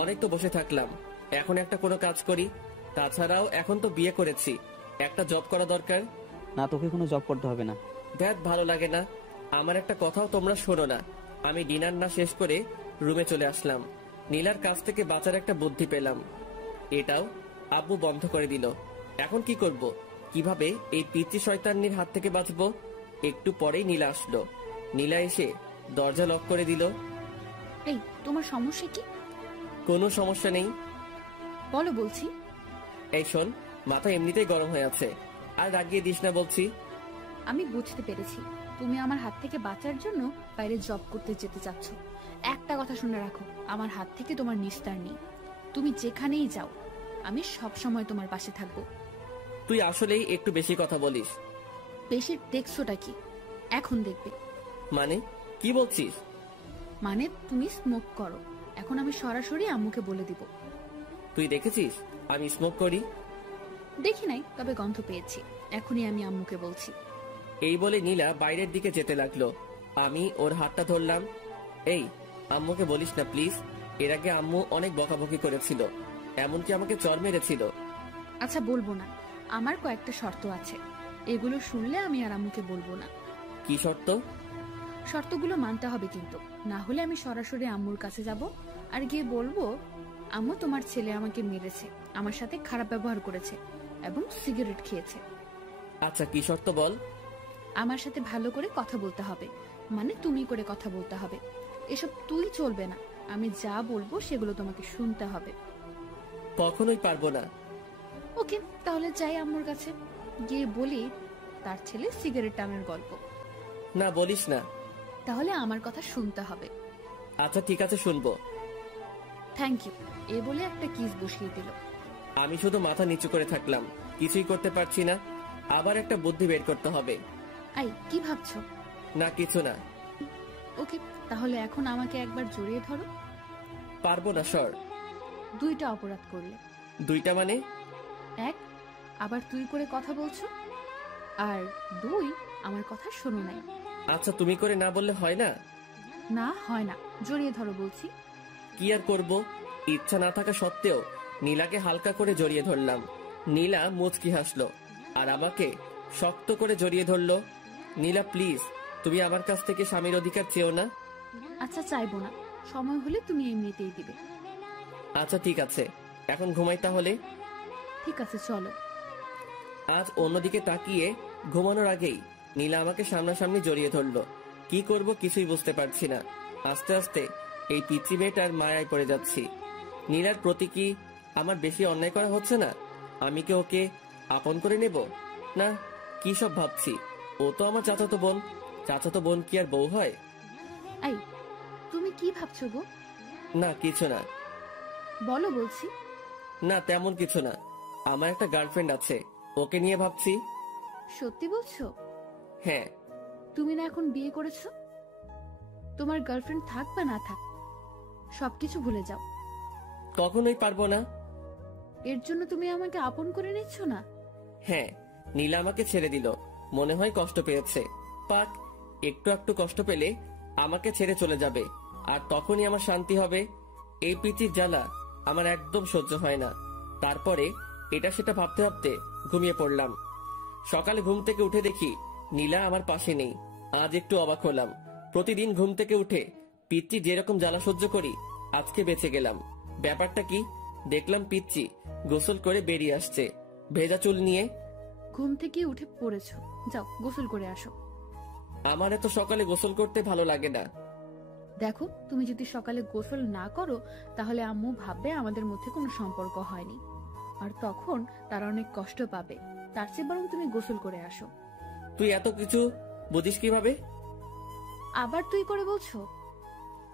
অনেক তো বসে থাকলাম, এখন একটা কোনো কাজ করি। তাছাড়াও এখন তো বিয়ে করেছি, একটা জব করা দরকার। না, তোকে কোনো জব করতে হবে না। দেখ, ভালো লাগে না। আমার একটা কথাও তোমরা শোনো না। আমি ডিনার না শেষ করে রুমে চলে আসলাম। নীলার কাছ থেকে বাঁচার একটা বুদ্ধি পেলাম, এটাও আব্বু বন্ধ করে দিল। এখন কি করব, কিভাবে এই পিচ্চি শয়তানির হাত থেকে বাঁচবো? একটু পরেই নীলা আসলো। নীলা এসে দরজা লক করে দিল। এই, তোমার সমস্যা কি? কোনো সমস্যা নেই। বলো বলছি। এই শোন, মাথা এমনিতেই গরম হয়ে আছে, আর রাগিয়ে দিস না বলছি। আমি বুঝতে পেরেছি তুমি আমার হাত থেকে বাঁচার জন্য বাইরে জব করতে যেতে চাচ্ছ। একটা কথা শুনে রাখো, আমার হাত থেকে তোমার নিস্তার নেই। তুমি যেখানেই যাও, আমি সব সময় তোমার পাশে থাকবো। তুই আসলেই একটু বেশি কথা বলিস। বেশি দেখছোটা কি? এখন দেখবে। মানে কি বলছিস? মানে তুমি স্মোক করো। এখন আমি সরাসরি আম্মুকে বলে দিব। তুই দেখেছিস আমি স্মোক করি? দেখি নাই, তবে গন্ধ পেয়েছি। এখনই আমি আম্মুকে বলছি। এই বলে নীলা বাইরের দিকে যেতে লাগলো। আমি ওর হাতটা ধরলাম। এই, আম্মুকে বলিস না প্লিজ। এর আগে আম্মু অনেক বকাবকি করেছিল, এমনকি আমাকে চড় মেরেছিল। আচ্ছা বলবো না, আমার কয়েকটা শর্ত আছে। এগুলো শুনলে আমি আর আম্মুকে বলবো না। কি শর্ত? শর্তগুলো মানতে হবে কিন্তু, না হলে আমি সরাসরি আম্মুর কাছে যাব আর গিয়ে বলবো, আম্মু তোমার ছেলে আমাকে মেরেছে, আমার সাথে খারাপ ব্যবহার করেছে এবং সিগারেট খেয়েছে। আচ্ছা কি শর্ত বল? আমার সাথে ভালো করে কথা বলতে হবে, মানে তুমি করে কথা বলতে হবে। এসব তুই চলবে না, আমি যা বলবো সেগুলো তোমাকে শুনতে হবে। কখনোই পারবো না। ওকে, তাহলে যাই আম্মুর কাছে, গিয়ে বলি তার ছেলে সিগারেট টানার গল্প। না বলিস না। তাহলে আমার কথা শুনতে হবে। আচ্ছা ঠিক আছে, শুনবো। Thank you. এ বলে একটা কিস বসিয়ে দিল। আমি শুধু মাথা নিচু করে থাকলাম, কিছুই করতে পারছি না। আবার একটা বুদ্ধি বের করতে হবে। আই, কি ভাবছো? না কিছু না। ওকে, তাহলে এখন আমাকে একবার জড়িয়ে ধরো। পারবো না সর। দুইটা অপরাধ করলে। দুইটা মানে? এক, আবার তুই করে কথা বলছো, আর দুই, আমার কথা শোনো নাই। আচ্ছা তুমি করে না বললে হয় না? না হয় না, জড়িয়ে ধরো বলছি। কি আর করব, ইচ্ছা না থাকা সত্ত্বেও নীলাকে হালকা করে জড়িয়ে ধরলাম। নীলা মুচকি হাসলো আর আমাকে শক্ত করে জড়িয়ে ধরলো। নীলা প্লিজ, তুমি আমার কাছ থেকে স্বামীর অধিকার চেও না। আচ্ছা চাইবো না, সময় হলে তুমি এমনিতেই দিবে। আচ্ছা ঠিক আছে, এখন ঘুমাই তাহলে। ঠিক আছে চলো। আজ অন্যদিকে তাকিয়ে ঘুমানোর আগেই নীলা আমাকে সামনাসামনি জড়িয়ে ধরলো। কি করব কিছুই বুঝতে পারছি না। আস্তে আস্তে এই পিচি মেয়েটার মায়ায় পড়ে যাচ্ছি। নীলার প্রতি কি আমার বেশি অন্যায় করা হচ্ছে না? আমি কি ওকে আপন করে নেব? না, কি সব ভাবছি। ও তো আমার চাচাতো বোন। চাচাতো বোন কি আর বউ হয়? এই, তুমি কি ভাবছো গো? না কিছু না। বলো বলছি। না তেমন কিছু না। আমার একটা গার্লফ্রেন্ড আছে, ওকে নিয়ে ভাবছি। সত্যি বলছো? হ্যাঁ। তুমি না এখন বিয়ে করেছো? তোমার গার্লফ্রেন্ড থাক বা না থাক, সবকিছু ভুলে যাও। কখনোই পারবো না। এর জন্য তুমি আমাকে আপন করে নিচ্ছ না? হ্যাঁ, নীলা আমাকে ছেড়ে দিল, মনে হয় কষ্ট পেয়েছে। পাক, একটু একটু কষ্ট পেলে আমাকে ছেড়ে চলে যাবে, আর তখনই আমার শান্তি হবে। এই পিচির জ্বালা আমার একদম সহ্য হয় না। তারপরে এটা সেটা ভাবতে ভাবতে ঘুমিয়ে পড়লাম। সকালে ঘুম থেকে উঠে দেখি নীলা আমার পাশে নেই। আজ একটু অবাক হলাম। প্রতিদিন ঘুম থেকে উঠে পিচ্চি যেরকম জ্বালা সহ্য করি, আজকে বেঁচে গেলাম। ব্যাপারটা কি? দেখলাম পিচ্চি গোসল করে বেরিয়ে আসছে, ভেজা চুল নিয়ে। ঘুম থেকে উঠে পড়েছো, যাও গোসল করে আসো। আমার এত সকালে গোসল করতে ভালো লাগে না। দেখো, তুমি যদি সকালে গোসল না করো তাহলে আম্মু ভাববে আমাদের মধ্যে কোনো সম্পর্ক হয়নি, আর তখন তারা অনেক কষ্ট পাবে। তার চেয়ে বরং তুমি গোসল করে আসো। তুই এত কিছু বুঝিস কিভাবে? আবার তুই করে বলছো?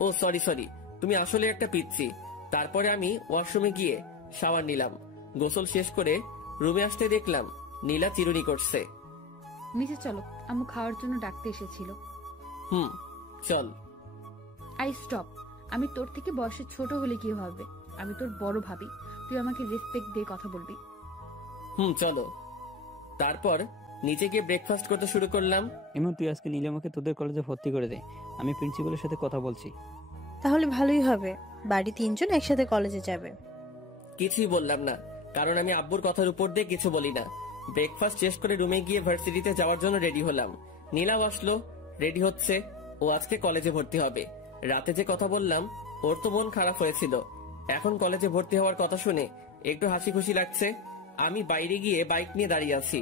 ও সরি সরি, তুমি আসলে একটা পিচ্চি। তারপরে আমি ওয়াশরুমে গিয়ে শাওয়ার নিলাম। গোসল শেষ করে রুমে আসতে দেখলাম নীলা চিরুনি করছে। নিচে চলো, আম্মু খাওয়ার জন্য ডাকতে এসেছিল। চল। I stop. আমি তোর থেকে বয়সে ছোট হলে কি হবে? আমি তোর বড় ভাবি, তুই আমাকে রেসপেক্ট দিয়ে কথা বলবি। চলো। তারপর নিচে গিয়ে ব্রেকফাস্ট করতে শুরু করলাম। এমন তুই আজকে নীলিমাকে তোদের কলেজে ভর্তি করে দে, আমি প্রিন্সিপালের সাথে কথা বলছি। তাহলে ভালোই হবে, বাড়ি তিনজন একসাথে কলেজে যাবে। কিছুই বললাম না, কারণ আমি আব্বুর কথার উপর দিয়ে কিছু বলি না। ব্রেকফাস্ট শেষ করে রুমে গিয়ে ভার্সিটিতে যাওয়ার জন্য রেডি হলাম। নীলাও আসলো, রেডি হচ্ছে। ও আজকে কলেজে ভর্তি হবে। রাতে যে কথা বললাম, ওর তো মন খারাপ হয়েছিল। এখন কলেজে ভর্তি হওয়ার কথা শুনে একটু হাসি খুশি লাগছে। আমি বাইরে গিয়ে বাইক নিয়ে দাঁড়িয়ে আছি।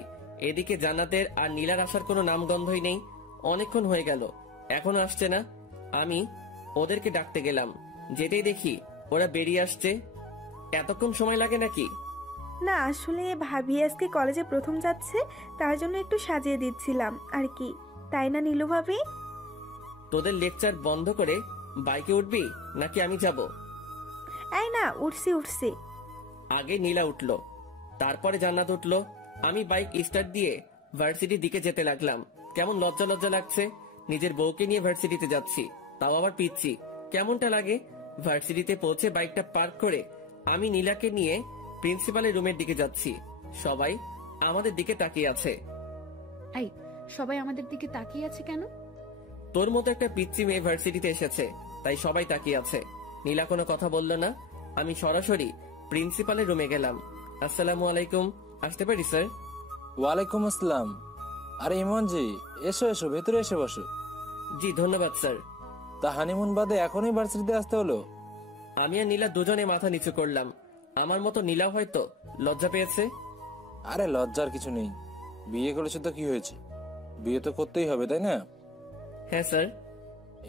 এদিকে জান্নাতের আর নীলার আসার কোনো নামগন্ধই নেই। অনেকক্ষণ হয়ে গেল, এখনো আসছে না। আমি ওদেরকে ডাকতে গেলাম, যেতেই দেখি ওরা বেরিয়ে আসছে। এতক্ষণ সময় লাগে নাকি? না আসলে ভাবি আজকে কলেজে প্রথম যাচ্ছে, তার জন্য একটু সাজিয়ে দিচ্ছিলাম আর কি। তাই না নীলু ভাবি? তোদের লেকচার বন্ধ করে বাইকে উঠবি নাকি আমি যাব? এই না, উঠছি। আগে নীলা উঠলো, তারপরে জান্নাত উঠলো। আমি বাইক স্টার্ট দিয়ে ভার্সিটির দিকে যেতে লাগলাম। কেমন লজ্জা লজ্জা লাগছে, নিজের বউকে নিয়ে ভার্সিটিতে যাচ্ছি, তাও আবার পিচ্ছি। কেমনটা লাগে? ভার্সিটিতে পৌঁছে বাইকটা পার্ক করে আমি নীলাকে নিয়ে প্রিন্সিপালের রুমের দিকে যাচ্ছি। সবাই আমাদের দিকে তাকিয়ে আছে। এই, সবাই আমাদের দিকে তাকিয়ে আছে কেন? তোর মতো একটা পিচ্ছি মেয়ে ভার্সিটিতে এসেছে, তাই সবাই তাকিয়ে আছে। নীলা কোনো কথা বলল না। আমি সরাসরি প্রিন্সিপালের রুমে গেলাম। আসসালামু আলাইকুম, আসতে পারি স্যার? ওয়ালাইকুম আসসালাম। আরে ইমন জি, এসো এসো, ভেতরে এসে বসো। জি ধন্যবাদ স্যার। তা হানিমুন বাদে এখনই ভার্সিটিতে আসতে হলো? আমি আর নীলা দুজনে মাথা নিচু করলাম। আমার মতো নীলাও হয়তো লজ্জা পেয়েছে। আরে লজ্জার কিছু নেই, বিয়ে করেছো তো কি হয়েছে, বিয়ে তো করতেই হবে তাই না? হ্যাঁ স্যার।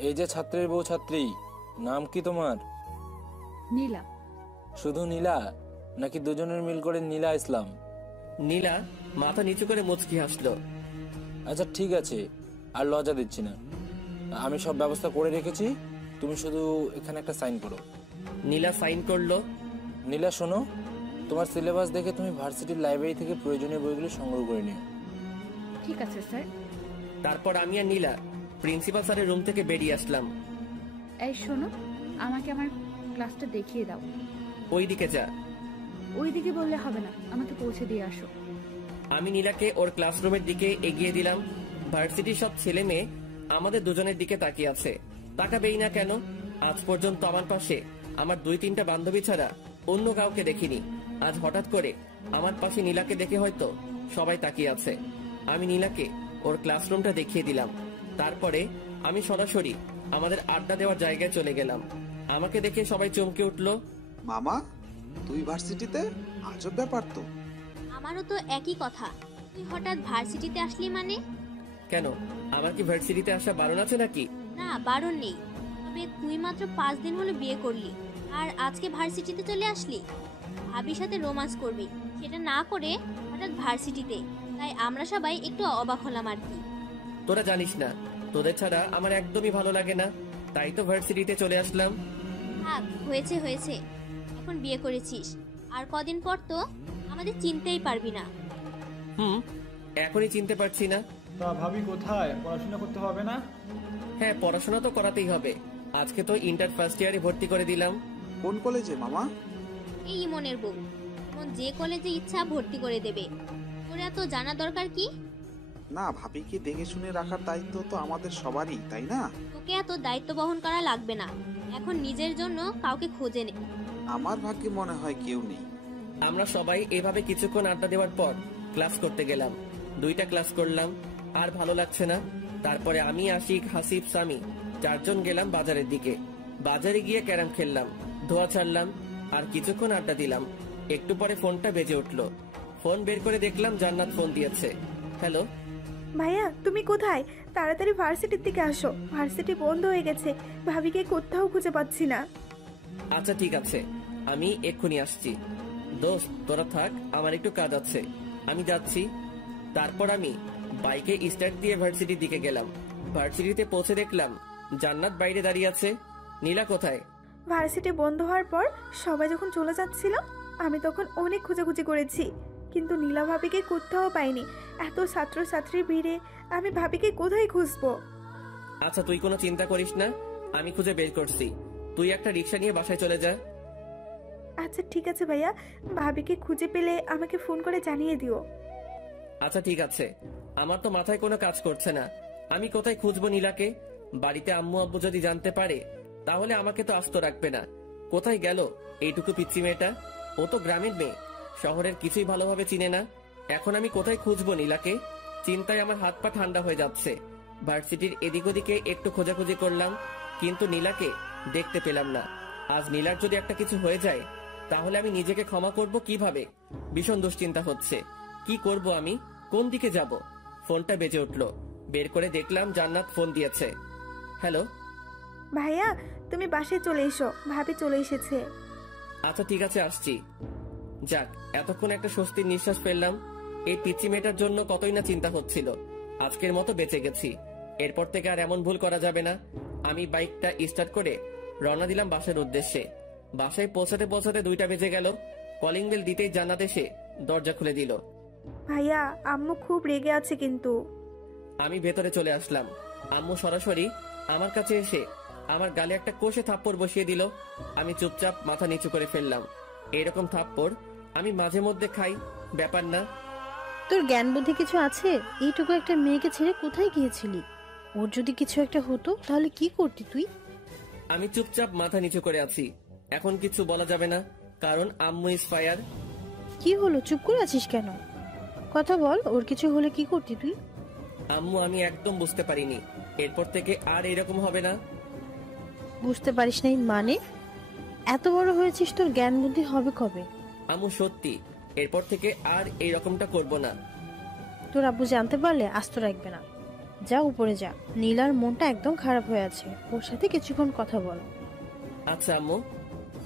এই যে ছাত্রের বউ ছাত্রী, নাম কি তোমার? নীলা। শুধু নীলা নাকি দুজনের মিল করে নীলা ইসলাম? নীলা মাথা নিচু করে মুচকি হাসলো। আচ্ছা ঠিক আছে, আর লজ্জা দিচ্ছি না, আমি সব ব্যবস্থা করে রেখেছি, তুমি শুধু এখানে একটা সাইন করো। নীলা সাইন করলো। নীলা শোনো, তোমার সিলেবাস দেখে তুমি ভার্সিটির লাইব্রেরি থেকে প্রয়োজনীয় বইগুলো সংগ্রহ করে নিও। ঠিক আছে স্যার। তারপর আমি আর নীলা প্রিন্সিপাল স্যারের রুম থেকে বেরিয়ে আসলাম। এই শোনো, আমাকে আমার ক্লাসটা দেখিয়ে দাও। ওইদিকে যা। ওইদিকে বললে হবে না, আমাকে পৌঁছে দিয়ে আসো। আমি নীলাকে ওর ক্লাসরুমের দিকে এগিয়ে দিলাম। ভার্সিটির সব ছেলে মেয়ে আমাদের দুজনের দিকে তাকিয়ে আছে। তাকাবেই না কেন? আজ পর্যন্ত আমার পাশে আমার 2-3টা বান্ধবী ছাড়া অন্য কাউকে দেখিনি। আজ হঠাৎ করে আমার পাশে নীলাকে দেখে হয়তো সবাই তাকিয়ে আছে। আমি নীলাকে ওর ক্লাসরুমটা দেখিয়ে দিলাম। তারপরে আমি সরাসরি আমাদের আড্ডা দেওয়ার জায়গায় চলে গেলাম। আমাকে দেখে সবাই চমকে উঠলো। মামা, তুই ভার্সিটিতে? আজব ব্যাপার তো। আমারও তো একই কথা, তুই হঠাৎ ভার্সিটিতে আসলি মানে? কেন, আমার কি ভার্সিটিতে আসা বারণ আছে নাকি? না, বারণ নেই, তবে তুই মাত্র 5 দিন হলো বিয়ে করলি আর আজকে ভার্সিটিতে চলে আসলি। ভাবির সাথে রোমান্স করবি, সেটা না করে হঠাৎ ভার্সিটিতে, তাই আমরা সবাই একটু অবাক হলাম আর কি। তোরা জানিস না, তোদের ছাড়া আমার একদমই ভালো লাগে না, তাই তো ভার্সিটিতে চলে আসলাম। থাক, হয়েছে হয়েছে, এখন বিয়ে করেছিস, আর কদিন পর তো আমাদের চিনতেই পারবি না। এখনই চিনতে পারছি না। তা ভাবি কোথায়? পড়াশোনা করতে হবে না? হ্যাঁ, পড়াশোনা তো করাতেই হবে। আজকে তো ইন্টার ফার্স্ট ইয়ারে ভর্তি করে দিলাম। কোন কলেজে মামা? এই ইমনের বউ, ইমন যে কলেজে ইচ্ছা ভর্তি করে দেবে, তোর এত জানা দরকার কি? না, ভাবিকে দেখে শুনে রাখার দায়িত্ব তো আমাদের সবারই, তাই না? তোকে এত দায়িত্ব বহন করা লাগবে না, এখন নিজের জন্য কাউকে খোঁজে নে। আমার ভাগ্যে মনে হয় কেউ নেই। আমরা সবাই এভাবে কিছুক্ষণ আড্ডা দেওয়ার পর ক্লাস করতে গেলাম। 2টা ক্লাস করলাম, আর ভালো লাগছে না। তারপরে আমি, আশিক, হাসিব, সামি 4 জন গেলাম বাজারের দিকে। বাজারে গিয়ে ক্যারাম খেললাম, ধোয়া ছাড়লাম, আর কিছুক্ষণ আড্ডা দিলাম। একটু পরে ফোনটা বেজে উঠলো। ফোন বের করে দেখলাম জান্নাত ফোন দিয়েছে। হ্যালো ভাইয়া, তুমি কোথায়? তাড়াতাড়ি ভার্সিটির দিকে আসো, ভার্সিটি বন্ধ হয়ে গেছে, ভাবিকে কোথাও খুঁজে পাচ্ছি না। আচ্ছা ঠিক আছে, আমি এক্ষুনি আসছি। দোস্ত তোরা থাক, আমার একটু কাজ আছে, আমি যাচ্ছি। তারপর আমি বাইকে স্টার্ট দিয়ে ভার্সিটির দিকে গেলাম। ভার্সিটিতে পৌঁছে দেখলাম জান্নাত বাইরে দাঁড়িয়ে আছে। নীলা কোথায়? ভার্সিটি বন্ধ হওয়ার পর সবাই যখন চলে যাচ্ছিল, আমি তখন অনেক খোঁজাখুঁজি করেছি, কিন্তু নীলা ভাবিকে কোথাও পাইনি। এত ছাত্রছাত্রীর ভিড়ে আমি ভাবিকে কোথায় খুঁজবো? আচ্ছা তুই কোনো চিন্তা করিস না, আমি খুঁজে বের করছি। তুই একটা রিক্সা নিয়ে বাসায় চলে যা। আচ্ছা ঠিক আছে ভাইয়া, ভাবিকে খুঁজে পেলে আমাকে ফোন করে জানিয়ে দিও। আচ্ছা ঠিক আছে। আমার তো মাথায় কোনো কাজ করছে না, আমি কোথায় খুঁজবো নীলাকে? বাড়িতে আম্মু আব্বু যদি জানতে পারে তাহলে আমাকে তো আস্ত রাখবে না। কোথায় গেল এইটুকু পিচ্চি মেয়েটা? ও তো গ্রামের মেয়ে, শহরের কিছুই ভালোভাবে চিনে না। এখন আমি কোথায় খুঁজবো নীলাকে? চিন্তায় আমার হাত পা ঠান্ডা হয়ে যাচ্ছে। ভার্সিটির এদিক ওদিকে একটু খোঁজাখুঁজি করলাম, কিন্তু নীলাকে দেখতে পেলাম না। আজ নীলার যদি একটা কিছু হয়ে যায় তাহলে আমি নিজেকে ক্ষমা করব কিভাবে? ভীষণ দুশ্চিন্তা হচ্ছে, কি করব আমি, কোন দিকে যাব? ফোনটা বেজে উঠলো, বের করে দেখলাম জান্নাত ফোন দিয়েছে। হ্যালো ভাইয়া তুমি বাসায় চলে এসো, ভাবি চলে এসেছে। আচ্ছা ঠিক আছে, আসছি। যাক, এতক্ষণ একটা স্বস্তির নিঃশ্বাস ফেললাম। এই পিচি মেয়েটার জন্য কতই না চিন্তা হচ্ছিল। আজকের মতো বেঁচে গেছি। এরপর থেকে আর এমন ভুল করা যাবে না। আমি বাইকটা স্টার্ট করে রওনা দিলাম বাসার উদ্দেশ্যে। বাসায় পৌঁছাতে পৌঁছাতে 2টা বেজে গেল। কলিং বেল দিতেই জান্নাত এসে দরজা খুলে দিল। ভাইয়া আম্মু খুব রেগে আছে কিন্তু। আমি ভেতরে চলে আসলাম। আম্মু সরাসরি আমার কাছে এসে আমার গালে একটা কষে থাপ্পড় বসিয়ে দিল। আমি চুপচাপ মাথা নিচু করে ফেললাম। এরকম থাপ্পড় আমি মাঝে মধ্যে খাই, ব্যাপার না। তোর জ্ঞান বুদ্ধি কিছু আছে? এইটুকু একটা মেয়েকে ছেড়ে কোথায় গিয়েছিলি? ওর যদি কিছু একটা হতো তাহলে কি করতি তুই? আমি চুপচাপ মাথা নিচু করে আছি। এখন কিছু বলা যাবে না, কারণ আম্মু ইজ ফায়ার। কি হলো, চুপ করে আছিস কেন? কথা বল, ওর কিছু হলে কি করতি তুই? আম্মু, আমি একদম বুঝতে পারিনি। এরপর থেকে আর এরকম হবে না। বুঝতে পারিস নাই মানে? এত বড় হয়েছিস, তোর জ্ঞান বুদ্ধি হবে কবে? আম্মু সত্যি, এরপর থেকে আর এই রকমটা করব না। তোর আব্বু জানতে পারলে আস্ত রাখবে না। যা উপরে যা, নীলার মনটা একদম খারাপ হয়ে আছে, ওর সাথে কিছুক্ষণ কথা বল। আচ্ছা আম্মু।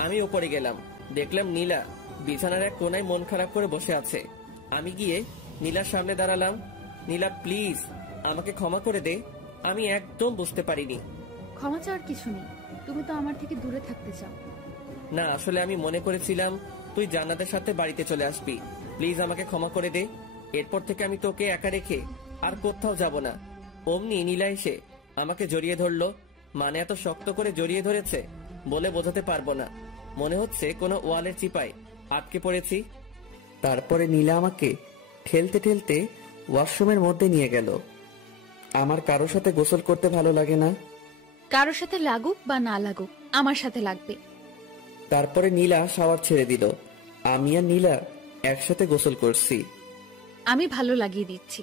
আমি উপরে গেলাম, দেখলাম নীলা বিছানার এক কোনায় মন খারাপ করে বসে আছে। আমি গিয়ে নীলার সামনে দাঁড়ালাম। নীলা প্লিজ আমাকে ক্ষমা করে দে, আমি একদম বুঝতে পারিনি। ক্ষমা চাওয়ার কিছু নেই, তুমি তো আমার থেকে দূরে থাকতে চাও। না, আসলে আমি মনে করেছিলাম তুই জান্নাতের সাথে বাড়িতে চলে আসবি। প্লিজ আমাকে ক্ষমা করে দে। এরপর থেকে আমি তোকে একা রেখে আর কোথাও যাব না। অমনি নীলা এসে আমাকে জড়িয়ে ধরলো। মানে এত শক্ত করে জড়িয়ে ধরেছে বলে বোঝাতে পারবো না। মনে হচ্ছে কোনো ওয়ালের চিপায় আটকে পড়েছি। তারপরে নীলা আমাকে ঠেলতে ঠেলতে ওয়াশরুমের মধ্যে নিয়ে গেল। আমার কারোর সাথে গোসল করতে ভালো লাগে না। কারোর সাথে লাগুক বা না লাগুক, আমার সাথে লাগবে। তারপরে নীলা শাওয়ার ছেড়ে দিল। আমি আর নীলা একসাথে গোসল করছি। আমি ভালো লাগিয়ে দিচ্ছি।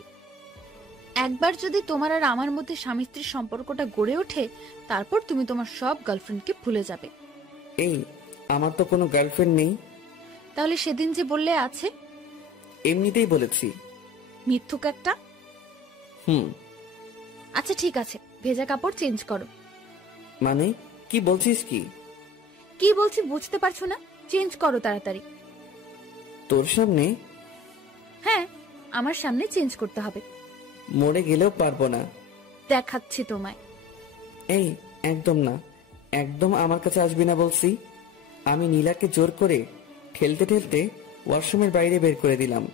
একবার যদি তোমার আর আমার মধ্যে স্বামী স্ত্রীর সম্পর্কটা গড়ে ওঠে, তারপর তুমি তোমার সব গার্লফ্রেন্ডকে ভুলে যাবে। এই, আমার তো কোনো গার্লফ্রেন্ড নেই। তাহলে সেদিন যে বললে আছে? এমনিতেই বলেছি। মিথ্যুক একটা। আচ্ছা ঠিক আছে, ভেজা কাপড় চেঞ্জ করো। মানে কি বলছিস? কি বলছি বুঝতে পারছো না? চেঞ্জ করো তাড়াতাড়ি। তোর সামনে? হ্যাঁ, আমার সামনে চেঞ্জ করতে হবে। মরে গেলেও পারবো না। দেখাচ্ছি তোমায়। এই একদম না, একদম আমার কাছে আসবি না বলছি। আমি নীলাকে জোর করে ঠেলতে ঠেলতে ওয়াশরুমের বাইরে বের করে দিলাম।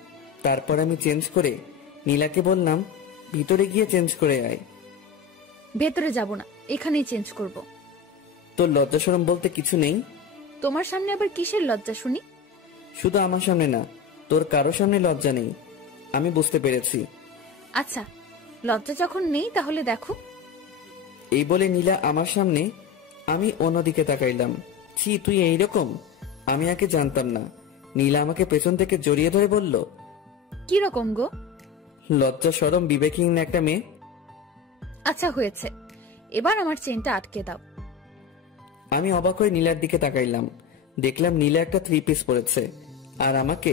তারপর আমি চেঞ্জ করে নীলাকে বললাম ভিতরে গিয়ে চেঞ্জ করে আয়। ভেতরে যাব না, এখানেই চেঞ্জ করব। তোর লজ্জা শরম বলতে কিছু নেই? তোমার সামনে আবার কিসের লজ্জা শুনি? শুধু আমার সামনে না, তোর কারো সামনে লজ্জা নেই, আমি বুঝতে পেরেছি। আচ্ছা, লজ্জা যখন নেই তাহলে দেখো। এই বলে নীলা আমার সামনে, আমি অন্যদিকে তাকাইলাম। ছি, তুই এইরকম? আমি আগে জানতাম না। নীলা আমাকে পেছন থেকে জড়িয়ে ধরে বলল, কি রকম গো? লজ্জা শরম বিবেকহীন একটা মেয়ে। আচ্ছা হয়েছে, এবার আমার চেনটা আটকে দাও। আমি অবাক হয়ে নীলার দিকে তাকাইলাম। দেখলাম নীলা একটা 3 পিস পরেছে আর আমাকে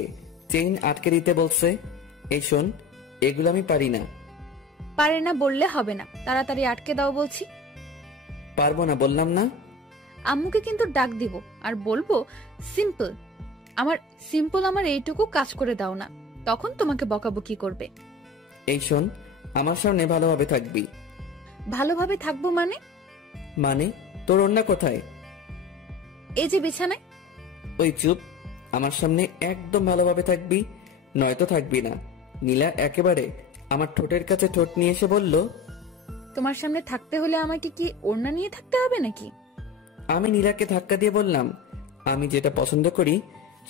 চেইন আটকে দিতে বলছে। এই শোন, এগুলো আমি পারি না। পারে না বললে হবে না, তাড়াতাড়ি আটকে দাও বলছি। পারবো না বললাম না। আম্মুকে কিন্তু ডাক দিব আর বলবো সিম্পল আমার এইটুকু কাজ করে দাও না, তখন তোমাকে বকাবকি করবে। এই শোন, আমার সামনে ভালোভাবে থাকবি। ভালোভাবে থাকবো মানে? মানে তোর অন্য কোথায়? এই যে বিছানায়। ওই চুপ, আমার সামনে একদম ভালোভাবে থাকবি, নয়তো থাকবি না। নীলা একেবারে আমার ঠোঁটের কাছে ঠোঁট নিয়ে এসে বলল, তোমার সামনে থাকতে হলে আমাকে কি ওড়না নিয়ে থাকতে হবে নাকি? আমি নীলাকে ধাক্কা দিয়ে বললাম, আমি যেটা পছন্দ করি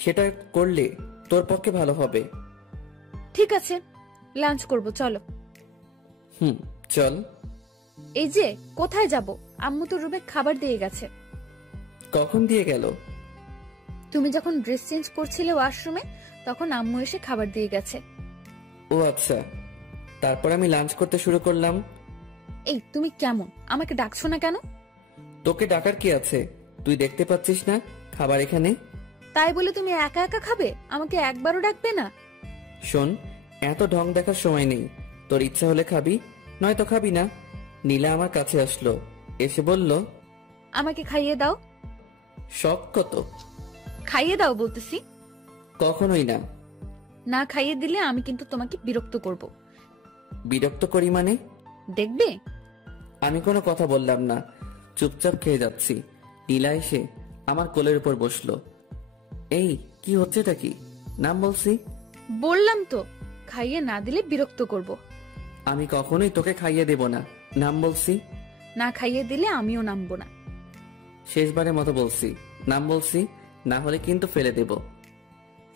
সেটা করলে তোর পক্ষে ভালো হবে। ঠিক আছে, লাঞ্চ করব, চলো। চল। এই যে কোথায় যাব? আম্মু তো রুমে খাবার দিয়ে গেছে। কখন দিয়ে গেল? তুমি যখন ড্রেস চেঞ্জ করছিলে ওয়াশরুমে, তখন আম্মু এসে খাবার দিয়ে গেছে। ও আচ্ছা। তারপর আমি লাঞ্চ করতে শুরু করলাম। এই তুমি কেমন, আমাকে ডাকছো না কেন? তোকে ডাকার কি আছে? তুই দেখতে পাচ্ছিস না খাবার এখানে? তাই বলে তুমি একা একা খাবে? আমাকে একবারও ডাকবে না? শোন, এত ঢং দেখার সময় নেই। তোর ইচ্ছা হলে খাবি, নয়তো খাবি না। নীলা আমার কাছে আসলো, এসে বলল, আমাকে খাইয়ে দাও। শখ কত? খাইয়ে দাও বলতেছি। কখনোই না। না খাইয়ে দিলে আমি কিন্তু তোমাকে বিরক্ত করব। বিরক্ত করি মানে? দেখবে। আমি কোনো কথা বললাম না, চুপচাপ খেয়ে যাচ্ছি। নীলা এসে আমার কোলের উপর বসলো। এই কি হচ্ছেটা কি? নাম বলছি। বললাম তো খাইয়ে না দিলে বিরক্ত করব। আমি কখনোই তোকে খাইয়ে দেব না, নাম বলছি। না খাইয়ে দিলে আমিও নামবো না। শেষবারের মতো বলছি, নাম বলছি, না হলে কিন্তু ফেলে দেব।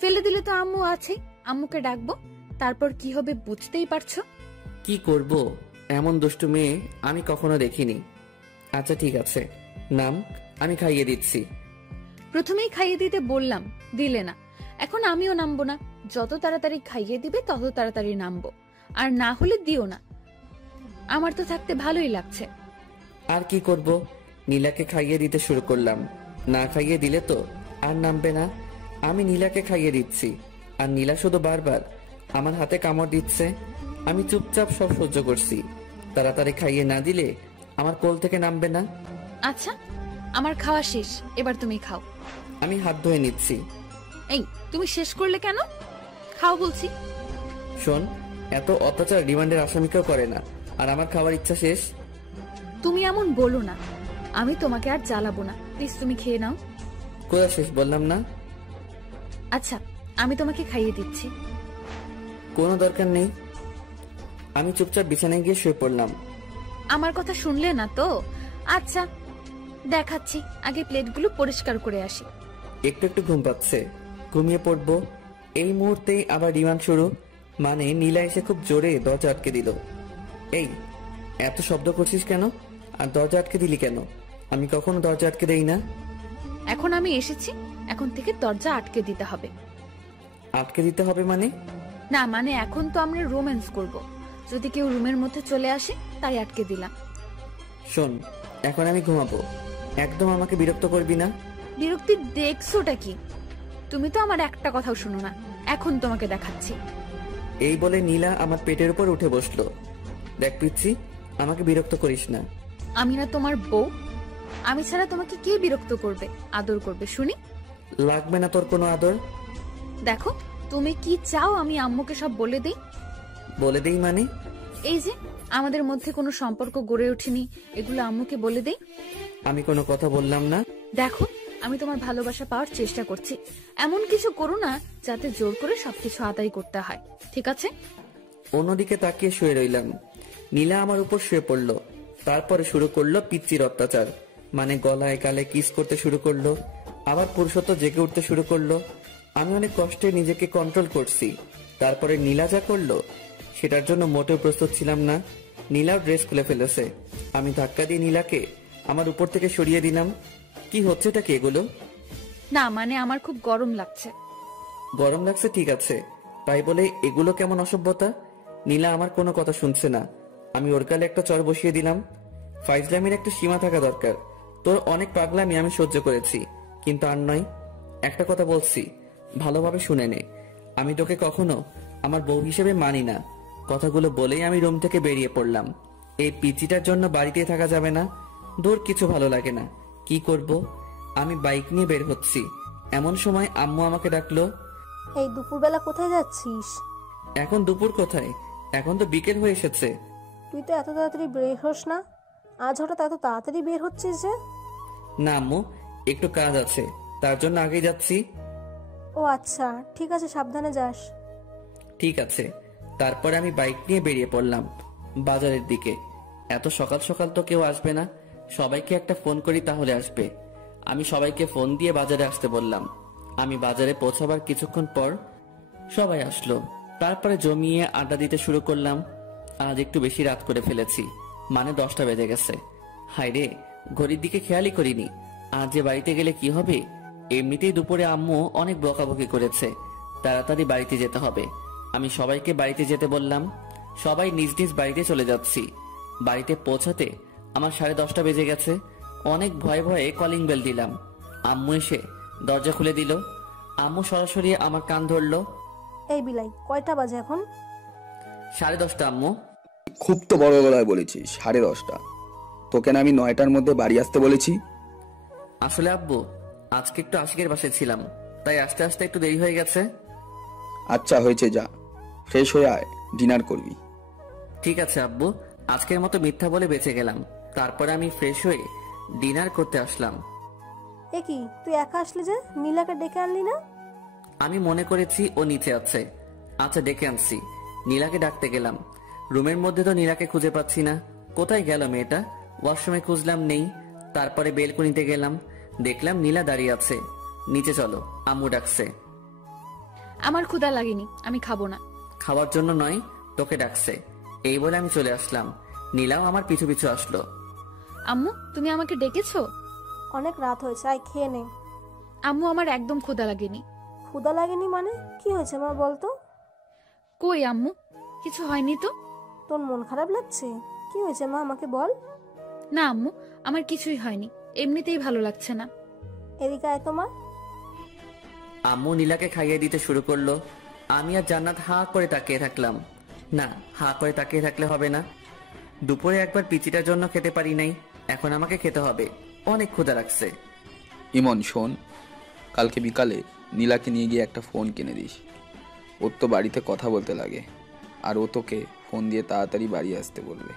ফেলে দিলে তো আম্মু আছে, আম্মুকে ডাকবো, তারপর কি হবে বুঝতেই পারছো। কি করব? এমন দুষ্টু মেয়ে আমি কখনো দেখিনি। আচ্ছা ঠিক আছে, নাম, আমি খাইয়ে দিচ্ছি। প্রথমেই খাইয়ে দিতে বললাম, দিলে না। এখন আমিও নামবো না। যত তাড়াতাড়ি খাইয়ে দিবে তত তাড়াতাড়ি নামবো, আর না হলে দিও না। আমার তো থাকতে ভালোই লাগছে। আর কি করব? নীলাকে খাইয়ে দিতে শুরু করলাম। না খাইয়ে দিলে তো আর নামবে না। আমি নীলাকে খাইয়ে দিচ্ছি, আর নীলা শুধু বারবার আমার হাতে কামড় দিচ্ছে। আমি চুপচাপ সব সহ্য করছি। তাড়াতাড়ি খাইয়ে না দিলে আমার কোল থেকে নামবে না। আচ্ছা, আমার খাওয়া শেষ, এবার তুমি খাও। আমি হাত ধুয়ে নিচ্ছি। এই তুমি শেষ করলে কেন? খাও বলছি। শোন, এত অত্যাচার রিমান্ডের আসামিকেও করে না, আর আমার খাওয়ার ইচ্ছা শেষ। তুমি এমন বলো না, আমি তোমাকে আর জ্বালাবো না। প্লিজ তুমি খেয়ে নাও। কোথা শেষ বললাম না? আচ্ছা, আমি তোমাকে খাইয়ে দিচ্ছি। কোনো দরকার নেই। আমি চুপচাপ বিছানায় গিয়ে শুয়ে পড়লাম। আমার কথা শুনলে না তো? আচ্ছা দেখাচ্ছি, আগে প্লেটগুলো পরিষ্কার করে আসি। একটু একটু ঘুম পাচ্ছে, ঘুমিয়ে পড়বো। এই মুহূর্তেই আবার রিমান্ড শুরু। মানে নীলা এসে খুব জোরে দরজা আটকে দিল। এই এত শব্দ করছিস কেন? আর দরজা আটকে দিলি কেন? আমি কখনো দরজা আটকে দেই না। এখন আমি এসেছি, এখন থেকে দরজা আটকে দিতে হবে। আটকে দিতে হবে মানে? না মানে এখন তো আমরা রোম্যান্স করব, যদি কেউ রুমের মধ্যে চলে আসে তাই আটকে দিলাম। শোন, এখন আমি ঘুমাবো, একদম আমাকে বিরক্ত করবি না। বিরক্তি দেখছোটা কি? তুমি তো আমার একটা কথাও শুনো না, এখন তোমাকে দেখাচ্ছি। এই বলে নীলা আমার পেটের উপর উঠে বসলো। দেখ পিচ্ছি, আমাকে বিরক্ত করিস না। আমি না তোমার বউ? আমি ছাড়া তোমাকে কে বিরক্ত করবে, আদর করবে শুনি? লাগবে না তোর কোনো আদর। দেখো তুমি কি চাও আমি আম্মুকে সব বলে দেই? বলে দেই মানে? এই যে আমাদের মধ্যে কোনো সম্পর্ক গড়ে ওঠেনি, এগুলো আম্মুকে বলে দেই। আমি কোনো কথা বললাম না। দেখো আমি তোমার ভালোবাসা পাওয়ার চেষ্টা করছি, এমন কিছু করো না যাতে জোর করে সবকিছু আদায় করতে হয়, ঠিক আছে? অন্যদিকে তাকিয়ে শুয়ে রইলাম। নীলা আমার উপর শুয়ে পড়লো। তারপরে শুরু করলো পিচ্চির অত্যাচার। মানে গলায় গালে কিস করতে শুরু করলো, আবার পুরুষত্ব জেগে উঠতে শুরু করলো। আমি অনেক কষ্টে নিজেকে কন্ট্রোল করছি। তারপরে নীলা যা করলো সেটার জন্য মোটেও প্রস্তুত ছিলাম না। নীলাও ড্রেস খুলে ফেলেছে। আমি ধাক্কা দিয়ে নীলাকে আমার উপর থেকে সরিয়ে দিলাম। কি হচ্ছেটা কি এগুলো? না মানে আমার খুব গরম লাগছে। গরম লাগছে ঠিক আছে, তাই বলে এগুলো কেমন অসভ্যতা? নীলা আমার কোনো কথা শুনছে না। আমি ওর গালে একটা চড় বসিয়ে দিলাম। ফাইজলামির একটা সীমা থাকা দরকার। তোর অনেক পাগলামি আমি সহ্য করেছি, কিন্তু আর নয়। একটা কথা বলছি, ভালোভাবে শুনে নে। আমি তোকে কখনো আমার বউ হিসেবে মানি না। কথাগুলো বলেই আমি রুম থেকে বেরিয়ে পড়লাম। এই পিচিটার জন্য বাড়িতে থাকা যাবে না। দূর কিছু ভালো লাগে না। কি করব? আমি বাইক নিয়ে বের হচ্ছি, এমন সময় আম্মু আমাকে ডাকলো। এই দুপুরবেলা কোথায় যাচ্ছিস? এখন দুপুর কোথায়? এখন তো বিকেল হয়ে এসেছে। তুই তো এত তাড়াতাড়ি বের হোস না, আজ হঠাৎ এত তাড়াতাড়ি বের হচ্ছিস যে? না আম্মু, একটু কাজ আছে, তার জন্য আগে যাচ্ছি। ও আচ্ছা, ঠিক আছে, সাবধানে যাস। ঠিক আছে। তারপরে আমি বাইক নিয়ে বেরিয়ে পড়লাম বাজারের দিকে। এত সকাল সকাল তো কেউ আসবে না, সবাইকে একটা ফোন করি তাহলে আসবে। আমি সবাইকে ফোন দিয়ে বাজারে আসতে বললাম। আমি বাজারে পৌঁছাবার কিছুক্ষণ পর সবাই আসলো। তারপরে জমিয়ে আড্ডা দিতে শুরু করলাম। আজ একটু বেশি রাত করে ফেলেছি, মানে 10টা বেজে গেছে। হায় রে, ঘড়ির দিকে খেয়ালই করিনি। আজ যে বাড়িতে গেলে কি হবে? এমনিতেই দুপুরে আম্মু অনেক বকাবকি করেছে, তাড়াতাড়ি বাড়িতে যেতে হবে। আমি সবাইকে বাড়িতে যেতে বললাম। সবাই নিজ নিজ বাড়িতে চলে যাচ্ছি। বাড়িতে পৌঁছাতে আমার 10:30 বেজে গেছে। অনেক ভয়ে ভয়ে কলিং বেল দিলাম। আম্মু এসে দরজা খুলে দিল। আম্মু সরাসরি আমার কান ধরলো। এই বিলাই, কয়টা বাজে এখন? 10:30 আম্মু। খুব তো বড় গলায় বলেছিস 10:30। তোকে না আমি 9টার মধ্যে বাড়ি আসতে বলেছি? আসলে আব্বু আজকে একটু আশিকের বাসায় ছিলাম, তাই আস্তে আস্তে একটু দেরি হয়ে গেছে। আচ্ছা হয়েছে, যা ফ্রেশ হয়ে আয়, ডিনার করবি। ঠিক আছে আব্বু, আজকের মতো মিথ্যা বলে বেঁচে গেলাম। তারপরে আমি ফ্রেশ হয়ে ডিনার করতে আসলাম। এ কি, তুই একা আসলি যে? নীলাকে ডেকে আনলি না? আমি মনে করেছি ও নিচে আছে, আচ্ছা ডেকে আনছি। নীলাকে ডাকতে গেলাম, রুমের মধ্যে তো নীলাকে খুঁজে পাচ্ছি না। কোথায় গেল মেয়েটা? ওয়াশরুমে খুঁজলাম, নেই। তারপরে বেলকনিতে গেলাম, দেখলাম নীলা দাঁড়িয়ে আছে। নিচে চলো, আম্মু ডাকছে। আমার ক্ষুধা লাগেনি, আমি খাবো না। খাওয়ার জন্য নয়, তোকে ডাকছে। এই বলে আমি চলে আসলাম। নীলাও আমার পিছু পিছু আসলো। আম্মু, তুমি আমাকে ডেকেছো? অনেক রাত হয়েছে, আয় খেয়ে নে। আম্মু, আমার একদম ক্ষুধা লাগেনি। ক্ষুধা লাগেনি মানে? কি হয়েছে মা, বলতো? কই আম্মু, কিছু হয়নি তো। তোর মন খারাপ লাগছে? কি হয়েছে মা, আমাকে বল। না আম্মু, আমার কিছুই হয়নি, এমনিতেই ভালো লাগছে না। এদিকে আয় তো মা। আম্মু নীলাকে খাইয়ে দিতে শুরু করলো। আমি আর জান্নাত হা করে তাকিয়ে থাকলাম। না, হা করে তাকিয়ে থাকলে হবে না। দুপুরে একবার পিচিটার জন্য খেতে পারি নাই, এখন আমাকে খেতে হবে। অনেক ক্ষুধা লাগছে। ইমন শোন, কালকে বিকালে নীলাকে নিয়ে গিয়ে একটা ফোন কিনে দিস। ওর তো বাড়িতে কথা বলতে লাগে, আর ও তোকে ফোন দিয়ে তাড়াতাড়ি বাড়ি আসতে বলবে।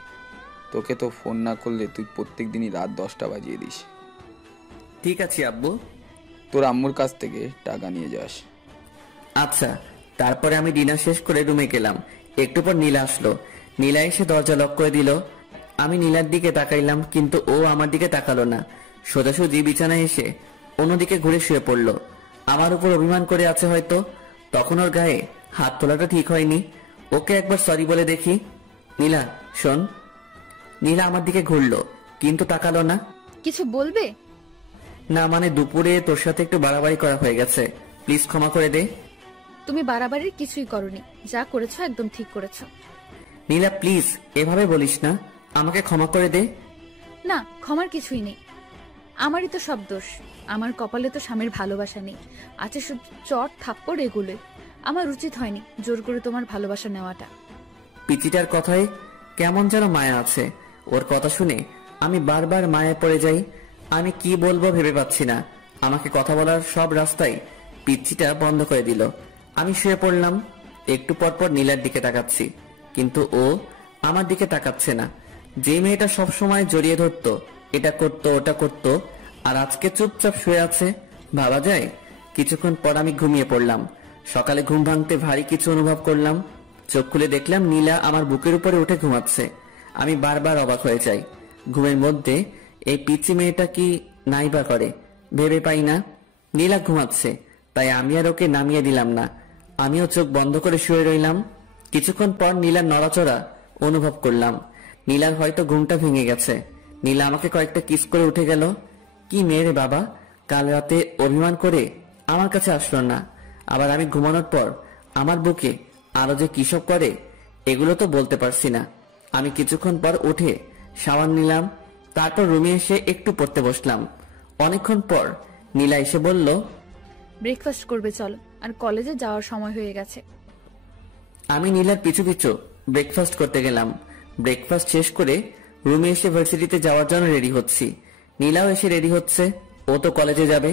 তোকে তো ফোন না করলে তুই প্রত্যেক দিনই রাত 10টা বাজিয়ে দিস। ঠিক আছে আব্বু। তোর আম্মুর কাছ থেকে টাকা নিয়ে যাস। আচ্ছা। তারপরে আমি ডিনার শেষ করে রুমে গেলাম। একটু পর নীলা আসলো। নীলা এসে দরজা লক করে দিল। আমি নীলার দিকে তাকাইলাম, কিন্তু ও আমার দিকে তাকালো না। সোজাসুজি বিছানায় এসে অন্যদিকে ঘুরে শুয়ে পড়লো। আমার উপর অভিমান করে আছে হয়তো। তখন ওর গায়ে হাত তোলাটা ঠিক হয়নি। ওকে একবার সরি বলে দেখি। নীলা শোন। নীলা আমার দিকে ঘুরলো, কিন্তু তাকালো না। কিছু বলবে? না মানে দুপুরে তোর সাথে একটু বাড়াবাড়ি করা হয়ে গেছে, প্লিজ ক্ষমা করে দে। তুমি বাড়াবাড়ির কিছুই করনি, যা করেছো একদম ঠিক করেছো। নীলা প্লিজ এভাবে বলিস না, আমাকে ক্ষমা করে দে। না, ক্ষমার কিছুই নেই। আমারই তো সব দোষ। আমার কপালে তো স্বামীর ভালোবাসা নেই, আছে শুধু চট থাপ্পড় এগুলোই। আমার উচিত হয়নি জোর করে তোমার ভালোবাসা নেওয়াটা। পিচিটার কথায় কেমন যেন মায়া আছে। ওর কথা শুনে আমি বারবার মায়ায় পড়ে যাই। আমি কি বলবো ভেবে পাচ্ছি না। আমাকে কথা বলার সব রাস্তায় পিচিটা বন্ধ করে দিল। আমি শুয়ে পড়লাম। একটু পরপর নীলার দিকে তাকাচ্ছি, কিন্তু ও আমার দিকে তাকাচ্ছে না। যে মেয়েটা সব সময় জড়িয়ে ধরতো, এটা করতো ওটা করতো, আর আজকে চুপচাপ শুয়ে আছে, ভাবা যায়। কিছুক্ষণ পর আমি ঘুমিয়ে পড়লাম। সকালে ঘুম ভাঙতে ভারী কিছু অনুভব করলাম। চোখ খুলে দেখলাম নীলা আমার বুকের উপরে উঠে ঘুমাচ্ছে। আমি বারবার অবাক হয়ে যাই, ঘুমের মধ্যে এই পিচি মেয়েটা কি নাইবা করে ভেবে পাই না। নীলা ঘুমাচ্ছে, তাই আমি আর ওকে নামিয়ে দিলাম না। আমিও চোখ বন্ধ করে শুয়ে রইলাম। কিছুক্ষণ পর নীলার নড়াচড়া অনুভব করলাম। নীলার হয়তো ঘুমটা ভেঙে গেছে। নীলা আমাকে কয়েকটা কিস করে উঠে গেল। কি মেয়ে রে বাবা, কাল রাতে অভিমান করে আমার কাছে আসলো না, আবার আমি ঘুমানোর পর আমার বুকে আরো যে কিসব করে এগুলো তো বলতে পারছি না। আমি কিছুক্ষণ পর উঠে শাওয়ার নিলাম, তারপর রুমে এসে একটু পড়তে বসলাম। অনেকক্ষণ পর নীলা এসে বলল, ব্রেকফাস্ট করবে চলো, আর কলেজে যাওয়ার সময় হয়ে গেছে। আমি নীলার পিছু পিছু ব্রেকফাস্ট করতে গেলাম। ব্রেকফাস্ট শেষ করে রুমে এসে ভার্সিটিতে যাওয়ার জন্য রেডি হচ্ছি। নীলাও এসে রেডি হচ্ছে, ও তো কলেজে যাবে।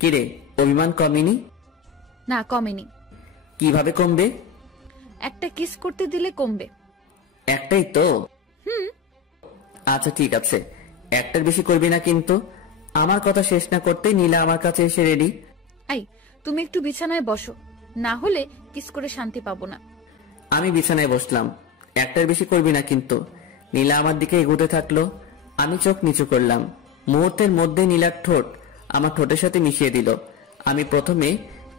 কিরে, অভিমান কমেনি? না, কমেনি। কিভাবে কমবে? একটা কিস করতে দিলে কমবে। একটাই তো। আচ্ছা ঠিক আছে, একটার বেশি করবি না কিন্তু। আমার কথা শেষ না করতেই নীলা আমার কাছে এসে রেডি। আই, তুমি একটু বিছানায় বসো, না হলে কিস করে শান্তি পাবো না। আমি বিছানায় বসলাম। একটার বেশি করবি না কিন্তু। নীলা আমার দিকে এগোতে থাকলো। আমি চোখ নিচু করলাম। মুহূর্তের মধ্যে নীলার ঠোঁট আমার ঠোঁটের সাথে মিশিয়ে দিল। আমি প্রথমে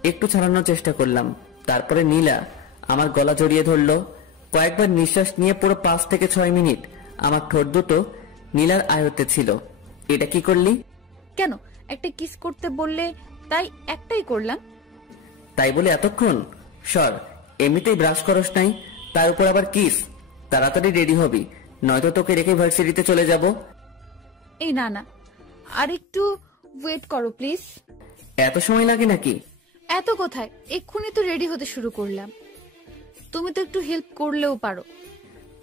একটু ছাড়ানোর চেষ্টা করলাম, তারপরে নীলা আমার গলা জড়িয়ে ধরলো। কয়েকবার নিঃশ্বাস নিয়ে পুরো 5 থেকে 6 মিনিট আমার ঠোঁট দুটো নীলার আয়ত্তে ছিল। এটা কি করলি? কেন, একটা কিস করতে বললে তাই একটাই করলাম। তাই বলে এতক্ষণ? সর, এমনিতেই ব্রাশ করস নাই, তার উপর আবার কিস। তাড়াতাড়ি রেডি হবি, নয়তো তোকে রেখে ভার্সিটিতে চলে যাব। এই না না, আর একটু ওয়েট করো প্লিজ। এত সময় লাগে নাকি? এত কোথায়, এক্ষুনি তো রেডি হতে শুরু করলাম। তুমি তো একটু হেল্প করলেও পারো।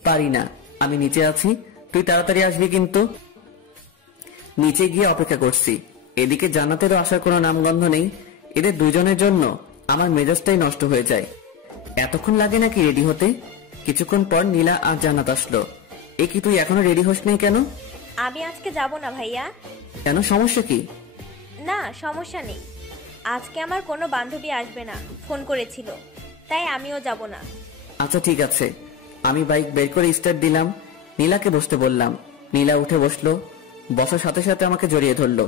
পারি না, আমি নিচে আছি, তুই তাড়াতাড়ি আসবি কিন্তু। নিচে গিয়ে অপেক্ষা করছি। এদিকে জান্নাতেরও আসার কোনো নামগন্ধ নেই। এদের দুজনের জন্য আমার মেজাজটাই নষ্ট হয়ে যায়। এতক্ষণ লাগে নাকি রেডি হতে? কিছুক্ষণ পর নীলা আর জান্নাত আসলো। এ কি, তুই এখনো রেডি হস নাই কেন? আমি আজকে যাব না ভাইয়া। কেন, সমস্যা কি? না, সমস্যা নেই। আজকে আমার কোনো বান্ধবী আসবে না, ফোন করেছিল, তাই আমিও যাব না। আচ্ছা ঠিক আছে। আমি বাইক বের করে স্টার্ট দিলাম, নীলাকে বসতে বললাম। নীলা উঠে বসলো, বসার সাথে সাথে আমাকে জড়িয়ে ধরলো।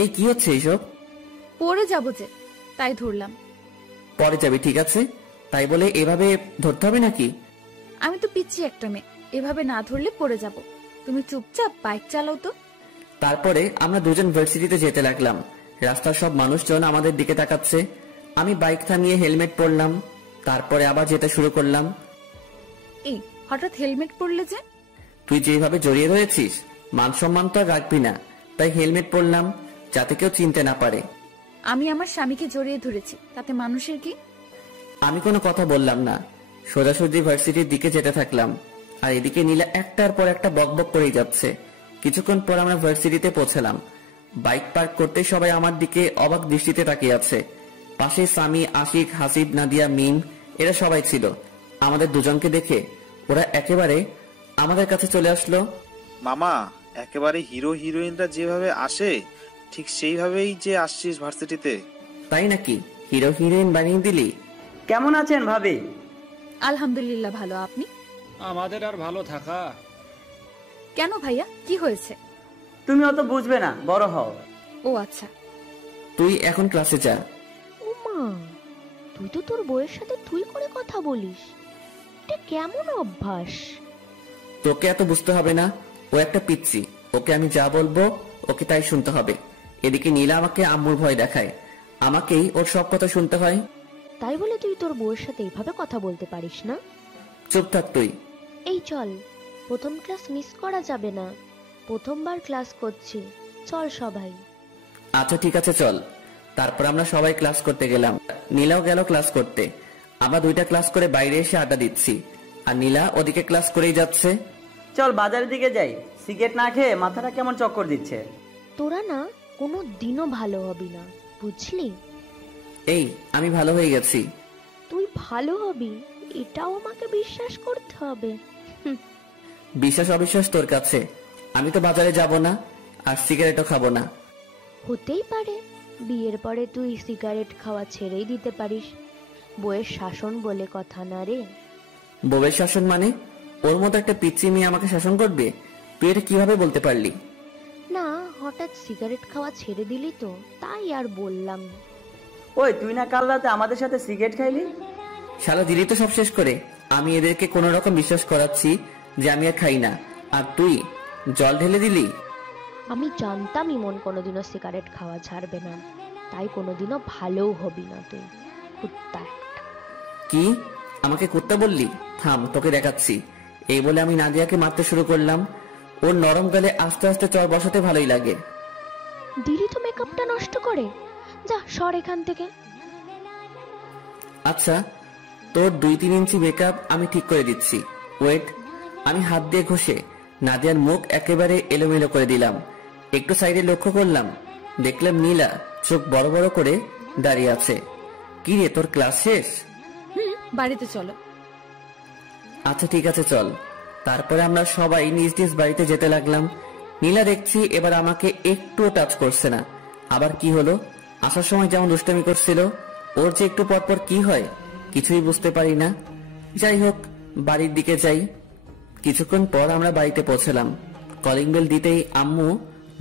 এই কি হচ্ছে এইসব? পড়ে যাবো যে, তাই ধরলাম। পরে যাবি, ঠিক আছে। তাই বলে এভাবে ধরতে হবে নাকি? আমি তো পিচ্ছি একটা মেয়ে, এভাবে না ধরলে পড়ে যাব। তুমি চুপচাপ বাইক চালাও তো। তারপরে আমরা দুজন ভার্সিটিতে যেতে লাগলাম। রাস্তার সব মানুষজন আমাদের দিকে তাকাচ্ছে। আমি বাইক থামিয়ে হেলমেট পরলাম, তারপরে আবার যেতে শুরু করলাম। এই হঠাৎ হেলমেট পরলে যে? তুই যেভাবে জড়িয়ে রয়েছিস, মান সম্মান তো আর রাখবি না, তাই হেলমেট পরলাম যাতে কেউ চিনতে না পারে। আমি আমার স্বামীকে জড়িয়ে ধরেছি, তাতে মানুষের কি? আমি কোনো কথা বললাম না, সোজাসুজি ভার্সিটির দিকে যেতে থাকলাম। আর এদিকে নীলা একটার পর একটা বকবক করেই যাচ্ছে। কিছুক্ষণ পর আমরা ভার্সিটিতে পৌঁছলাম। বাইক পার্ক করতে সবাই আমার দিকে অবাক দৃষ্টিতে তাকিয়ে আছে। পাশে সামি, আশিক, হাসিব, নাদিয়া, মিম এরা সবাই ছিল। আমাদের দুজনকে দেখে ওরা একেবারে আমাদের কাছে চলে আসলো। মামা, একেবারে হিরো হিরোইনরা যেভাবে আসে ঠিক সেইভাবেই যে আসছিস ভার্সিটিতে। তাই নাকি? হিরো হিরোইন বানিয়ে দিলি? কেমন আছেন ভাবি? আলহামদুলিল্লাহ ভালো, আপনি? আমাদের আর ভালো থাকা। কেন ভাইয়া, কি হয়েছে? তুমি অত বুঝবে না, বড় হও। ও আচ্ছা। তুই এখন ক্লাসে যা। ওমা, তুই তো তোর বউয়ের সাথে তুই করে কথা বলিস, এটা কেমন অভ্যাস? তোকে এত বুঝতে হবে না, ও একটা পিচ্চি। ওকে আমি যা বলবো ওকে তাই শুনতে হবে। এদিকে নীলা আমাকে আম্মুর ভয় দেখায়, আমাকেই ওর সব কথা শুনতে হয়। তাই বলে তুই তোর বউয়ের সাথে এইভাবে কথা বলতে পারিস না? চুপ থাক তুই। এই চল, প্রথম ক্লাস মিস করা যাবে না, প্রথমবার ক্লাস করছি, চল সবাই। আচ্ছা ঠিক আছে চল। তারপর আমরা সবাই ক্লাস করতে গেলাম। নীলাও গেল ক্লাস করতে। আমরা দুইটা ক্লাস করে বাইরে এসে আড্ডা দিচ্ছি, আর নীলা ওদিকে ক্লাস করেই যাচ্ছে। চল বাজারের দিকে যাই, সিগারেট না খেয়ে মাথাটা কেমন চক্কর দিচ্ছে। তোরা না কোনো দিনও ভালো হবি না, বুঝলি? এই, আমি ভালো হয়ে গেছি। তুই ভালো হবি এটাও আমাকে বিশ্বাস করতে হবে। বিশ্বাস অবিশ্বাস তোর কাছে। আমি তো বাজারে যাব না, আর সিগারেটও খাবো না। হতেই পারে বিয়ের পরে তুই সিগারেট খাওয়া ছেড়েই দিতে পারিস, বউয়ের শাসন বলে কথা না রে। বউয়ের শাসন মানে? ওর মতো একটা পিচ্চি মেয়ে আমাকে শাসন করবে? তুই এটা কিভাবে বলতে পারলি? না, হঠাৎ সিগারেট খাওয়া ছেড়ে দিলি তো, তাই আর বললাম। ওই তুই না কাল রাতে আমাদের সাথে সিগারেট খাইলি? শালা দিলি তো সব শেষ করে। আমি এদেরকে কোন রকম বিশ্বাস করাচ্ছি যে আমি আর খাই না, আর তুই জল ঢেলে দিলি। আমি জানতাম ইমন কোনোদিনও সিগারেট খাওয়া ছাড়বে না, তাই কোনোদিনও ভালোও হবি না তুই, কুত্তা একটা। কি? আমাকে কুত্তা বললি? থাম, তোকে দেখাচ্ছি। এই বলে আমি নাদিয়াকে মারতে শুরু করলাম। ওর নরম গালে আস্তে আস্তে চর বসাতে ভালোই লাগে। দিলি তো মেকআপটা নষ্ট করে, যা সর এখান থেকে। আচ্ছা, তোর 2-3 ইঞ্চি মেকআপ আমি ঠিক করে দিচ্ছি, ওয়েট। আমি হাত দিয়ে ঘষে নাদিয়ার মুখ একেবারে এলোমেলো করে দিলাম। একটু সাইডে লক্ষ্য করলাম, দেখলাম নীলা চোখ বড় বড় করে দাঁড়িয়ে আছে। কি রে, তোর ক্লাস শেষ? বাড়িতে চলো। আচ্ছা ঠিক আছে চল। তারপরে আমরা সবাই নিজ নিজ বাড়িতে যেতে লাগলাম। নীলা দেখছি এবার আমাকে একটুও টাচ করছে না। আবার কি হলো? আসার সময় যেমন দুষ্টামি করছিল, ওর যে একটু পরপর কি হয় কিছুই বুঝতে পারি না। যাই হোক, বাড়ির দিকে যাই। কিছুক্ষণ পর আমরা বাড়িতে পৌঁছলাম। কলিং বেল দিতেই আম্মু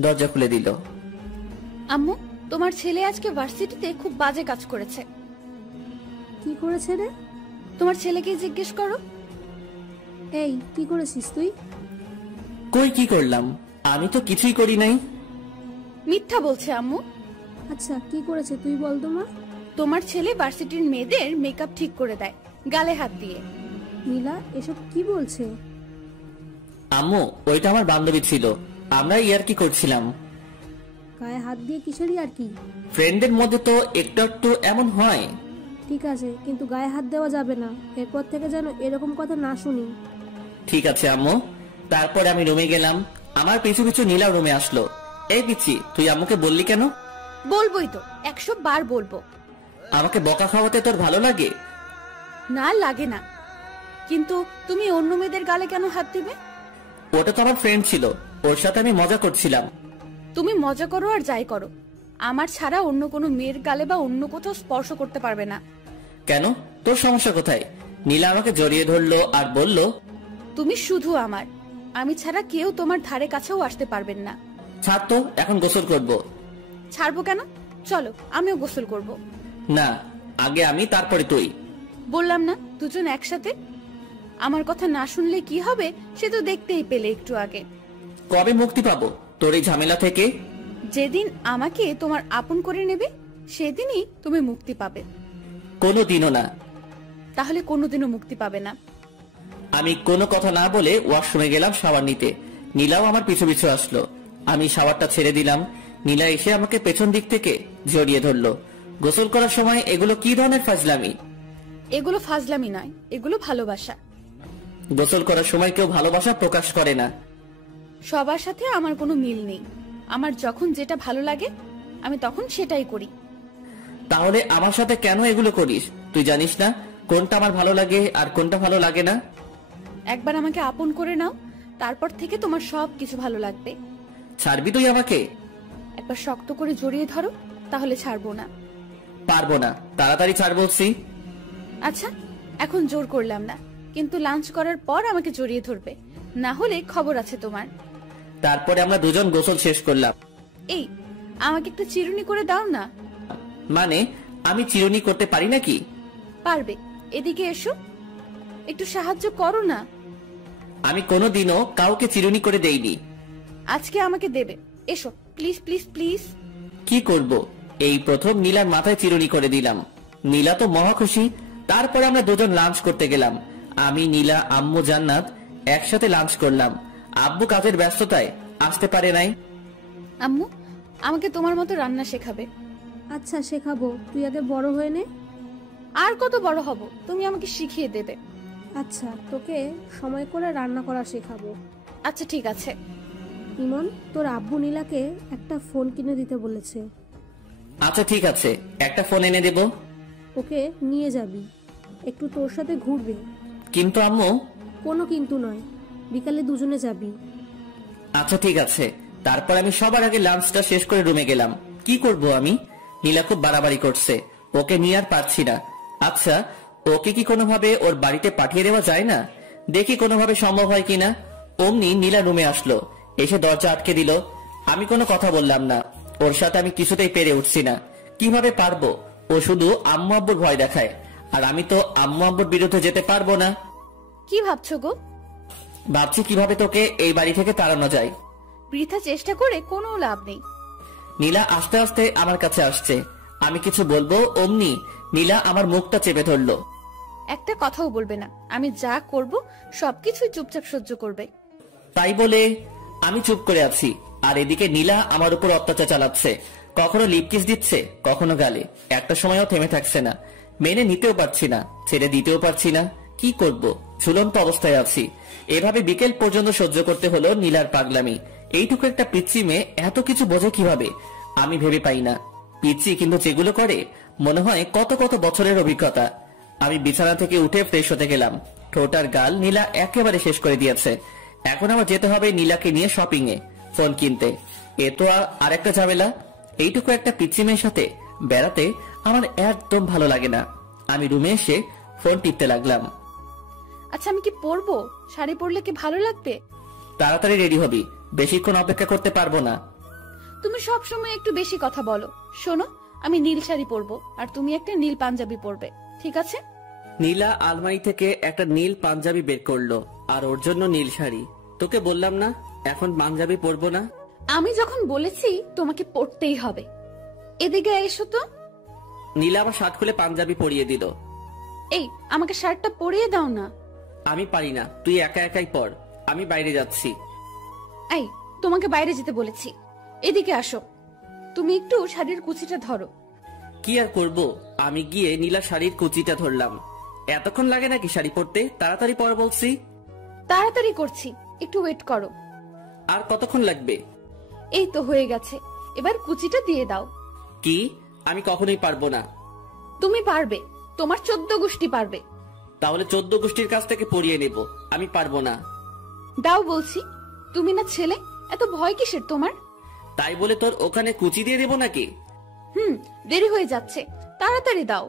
দরজা খুলে দিল। আম্মু, তোমার ছেলে আজকে ভার্সিটিতে খুব বাজে কাজ করেছে। কি করেছে রে? তোমার ছেলেকে জিজ্ঞেস করো। এই, কি করেছিস তুই? কই কি করলাম? আমি তো কিছুই করি নাই। মিথ্যা বলছে আম্মু। আচ্ছা, কি করেছে তুই বল তো মা। তোমার ছেলে ভার্সিটির মেয়েদের মেকআপ ঠিক করে দেয় গালে হাত দিয়ে। নীলা এসব কি বলছে? আম্মু, ওইটা আমার বান্ধবী ছিল, আমরা ইয়ার্কি করছিলাম। গায়ে হাত দিয়ে কিসেরই আর কি? ফ্রেন্ডের মধ্যে তো একটু একটু এমন হয়। ঠিক আছে, কিন্তু গায়ে হাত দেওয়া যাবে না। এরপর থেকে যেন এরকম কথা না শুনি। ঠিক আছে আম্মু। তারপর আমি রুমে গেলাম। আমার পিছু পিছু নীলা রুমে আসলো। এই পিচ্ছি, তুই আম্মুকে বললি কেন? বলবোই তো, 100 বার বলবো। আমাকে বকা খাওয়াতে তোর ভালো লাগে? না লাগে না, কিন্তু তুমি অন্য মেয়েদের গালে কেন হাত দিবে? ওটা তো আমার ফ্রেন্ড ছিল, ওর সাথে আমি মজা করছিলাম। তুমি মজা করো আর যাই করো, আমার ছাড়া অন্য কোনো মেয়ের গালে বা অন্য কোথাও স্পর্শ করতে পারবে না। কেন, তোর সমস্যা কোথায়? নীলা আমাকে জড়িয়ে ধরলো আর বলল, তুমি শুধু আমার, আমি ছাড়া কেউ তোমার ধারে কাছেও আসতে পারবেন না। ছাড় তো, এখন গোসল করব। ছাড়বো কেন? চলো আমিও গোসল করব। না, আগে আমি, তারপরে তুই। বললাম না দুজন একসাথে। আমার কথা না শুনলে কি হবে সে তো দেখতেই পেলে একটু আগে। কবে মুক্তি পাবো তোর এই ঝামেলা থেকে? যেদিন আমাকে তোমার আপন করে নেবে সেদিনই তুমি মুক্তি পাবে। কোনোদিনও না। তাহলে কোনোদিনও মুক্তি পাবে না। আমি কোনো কথা না বলে ওয়াশরুমে গেলাম শাওয়ার নিতে। নীলাও আমার পিছু পিছু আসলো। আমি শাওয়ারটা ছেড়ে দিলাম। নীলা এসে আমাকে পেছন দিক থেকে জড়িয়ে ধরলো। গোসল করার সময় এগুলো কি ধরনের ফাজলামি? এগুলো ফাজলামি নয়, এগুলো ভালোবাসা। গোসল করার সময় কেউ ভালোবাসা প্রকাশ করে না। সবার সাথে আমার কোনো মিল নেই। আমার যখন যেটা ভালো লাগে আমি তখন সেটাই করি। তাহলে আমার সাথে কেন এগুলো করিস? তুই জানিস না কোনটা আমার ভালো লাগে আর কোনটা ভালো লাগে না? একবার আমাকে আপন করে নাও, তারপর থেকে তোমার সব কিছু ভালো লাগবে। ছাড়বি তুই আমাকে? একবার শক্ত করে জড়িয়ে ধরো, তাহলে ছাড়বো না। পারবো না, তাড়াতাড়ি ছাড় বলছি। আচ্ছা, এখন জোর করলাম না, কিন্তু লাঞ্চ করার পর আমাকে জড়িয়ে ধরবে, না হলে খবর আছে তোমার। তারপরে আমরা দুজন গোসল শেষ করলাম। এই, আমাকে একটু চিরুনি করে দাও না। মানে আমি চিরুনি করতে পারি নাকি? পারবে, এদিকে এসো, একটু সাহায্য করো না। আমি কোনোদিনও কাউকে চিরুনি করে দেইনি। আজকে আমাকে দেবে, এসো প্লিজ প্লিজ প্লিজ। কি করব? এই প্রথম নীলার মাথায় চিরুনি করে দিলাম। নীলা তো মহা খুশি। তারপরে আমরা দুজন লাঞ্চ করতে গেলাম। আমি, নীলা, আম্মু, জান্নাত একসাথে লাঞ্চ করলাম। আব্বু কাজের ব্যস্ততায় আসতে পারে নাই। আম্মু আমাকে তোমার মতো রান্না শেখাবে। আচ্ছা শেখাবো, তুই আগে বড় হয়ে নে। আর কত বড় হব, তুমি আমাকে শিখিয়ে দেবে। আচ্ছা, তোকে সময় করে রান্না করা শেখাবো। আচ্ছা ঠিক আছে। ইমন, তোর আব্বু নীলাকে একটা ফোন কিনে দিতে বলেছে। আচ্ছা ঠিক আছে, একটা ফোন এনে দেব। ওকে নিয়ে যাবি, একটু তোর সাথে ঘুরবে। কিন্তু আম্মু। কোনো কিন্তু নয়, বিকালে দুজনে যাবি। আচ্ছা ঠিক আছে। তারপর আমি সবার আগে লাঞ্চটা শেষ করে রুমে গেলাম। কি করব আমি? নীলা খুব বাড়াবাড়ি করছে, ওকে নিয়ে আর পারছি না। আচ্ছা, ওকে কি কোনোভাবে ওর বাড়িতে পাঠিয়ে দেওয়া যায় না? দেখি কোনোভাবে সম্ভব হয় কিনা। অমনি নীলা রুমে আসলো, এসে দরজা আটকে দিল। আমি কোনো কথা বললাম না। ওর সাথে আমি কিছুতেই পেরে উঠছি না। কিভাবে পারবো? ও শুধু আম্মু আব্বুর ভয় দেখায়, আর আমি তো আম্মু আব্বুর বিরুদ্ধে যেতে পারবো না। কি ভাবছো গো? ভাবছি কিভাবে তোকে এই বাড়ি থেকে তাড়ানো যায়। বৃথা চেষ্টা করে কোনো লাভ নেই। নীলা আস্তে আস্তে আমার কাছে আসছে। আমি কিছু বলবো, অমনি নীলা আমার মুখটা চেপে ধরলো। একটা কথাও বলবে না, আমি যা করব সবকিছু চুপচাপ সহ্য করবে। তাই বলে আমি চুপ করে আছি, আর এদিকে নীলা আমার উপর অত্যাচার চালাচ্ছে। কখনো লিপ কিস দিচ্ছে, কখনো গালে। একটা সময়ও থেমে থাকছে না। মেনে নিতেও পারছি না, ছেড়ে দিতেও পারছি না। কি করব? ঝুলন্ত অবস্থায় আছি। এভাবে বিকেল পর্যন্ত সহ্য করতে হলো নীলার পাগলামি। এইটুকু একটা পিচ্চি মেয়ে এত কিছু বোঝে কিভাবে আমি ভেবে পাই না। পিচ্চি কিন্তু যেগুলো করে মনে হয় কত কত বছরের অভিজ্ঞতা। আমি বিছানা থেকে উঠে ফ্রেশ হতে গেলাম। ঠোঁটার গাল নীলা একেবারে শেষ করে দিয়েছে। এখন আমার যেতে হবে নীলাকে নিয়ে শপিং এ, ফোন কিনতে। এ তো আর একটা ঝামেলা। এইটুকু একটা পিচ্চি মেয়ের সাথে বেড়াতে আমার একদম ভালো লাগে না। আমি রুমে এসে ফোন টিপতে লাগলাম। আচ্ছা আমি কি পরবো? শাড়ি পরলে কি ভালো লাগবে? তাড়াতাড়ি রেডি হবি, বেশিক্ষণ অপেক্ষা করতে পারবো না। তুমি সব সময় একটু বেশি কথা বলো। শোনো, আমি নীল শাড়ি পরবো আর তুমি একটা নীল পাঞ্জাবি পরবে, ঠিক আছে? নীলা আলমারি থেকে একটা নীল পাঞ্জাবি বের করলো, আর ওর জন্য নীল শাড়ি। তোকে বললাম না এখন পাঞ্জাবি পরবো না? আমি যখন বলেছি তোমাকে পরতেই হবে। এদিকে এসো তো। নীলা আবার শার্ট খুলে পাঞ্জাবি পরিয়ে দিল। এই, আমাকে শার্টটা পরিয়ে দাও না। আমি পারি না, তুই একা একাই পর। আমি বাইরে যাচ্ছি। এই, তোমাকে বাইরে যেতে বলেছি। এদিকে আসো। তুমি একটু শাড়ির কুচিটা ধরো। কি আর করব? আমি গিয়ে নীলা শাড়ির কুচিটা ধরলাম। এতক্ষণ লাগে নাকি শাড়ি পরতে? তাড়াতাড়ি পর বলছি। তাড়াতাড়ি করছি, একটু ওয়েট করো। আর কতক্ষণ লাগবে? এই তো হয়ে গেছে, এবার কুচিটা দিয়ে দাও। কি? আমি কখনোই পারবো না। তুমি পারবে, তোমার 14 গোষ্ঠী পারবে। তাহলে 14 গোষ্ঠীর কাছ থেকে পড়িয়ে নেব। আমি পারবো না। দাও বলছি। তুমি না ছেলে, এত ভয় কিসের তোমার? তাই বলে তোর ওখানে কুচি দিয়ে দেবো নাকি? দেরি হয়ে যাচ্ছে, তাড়াতাড়ি দাও।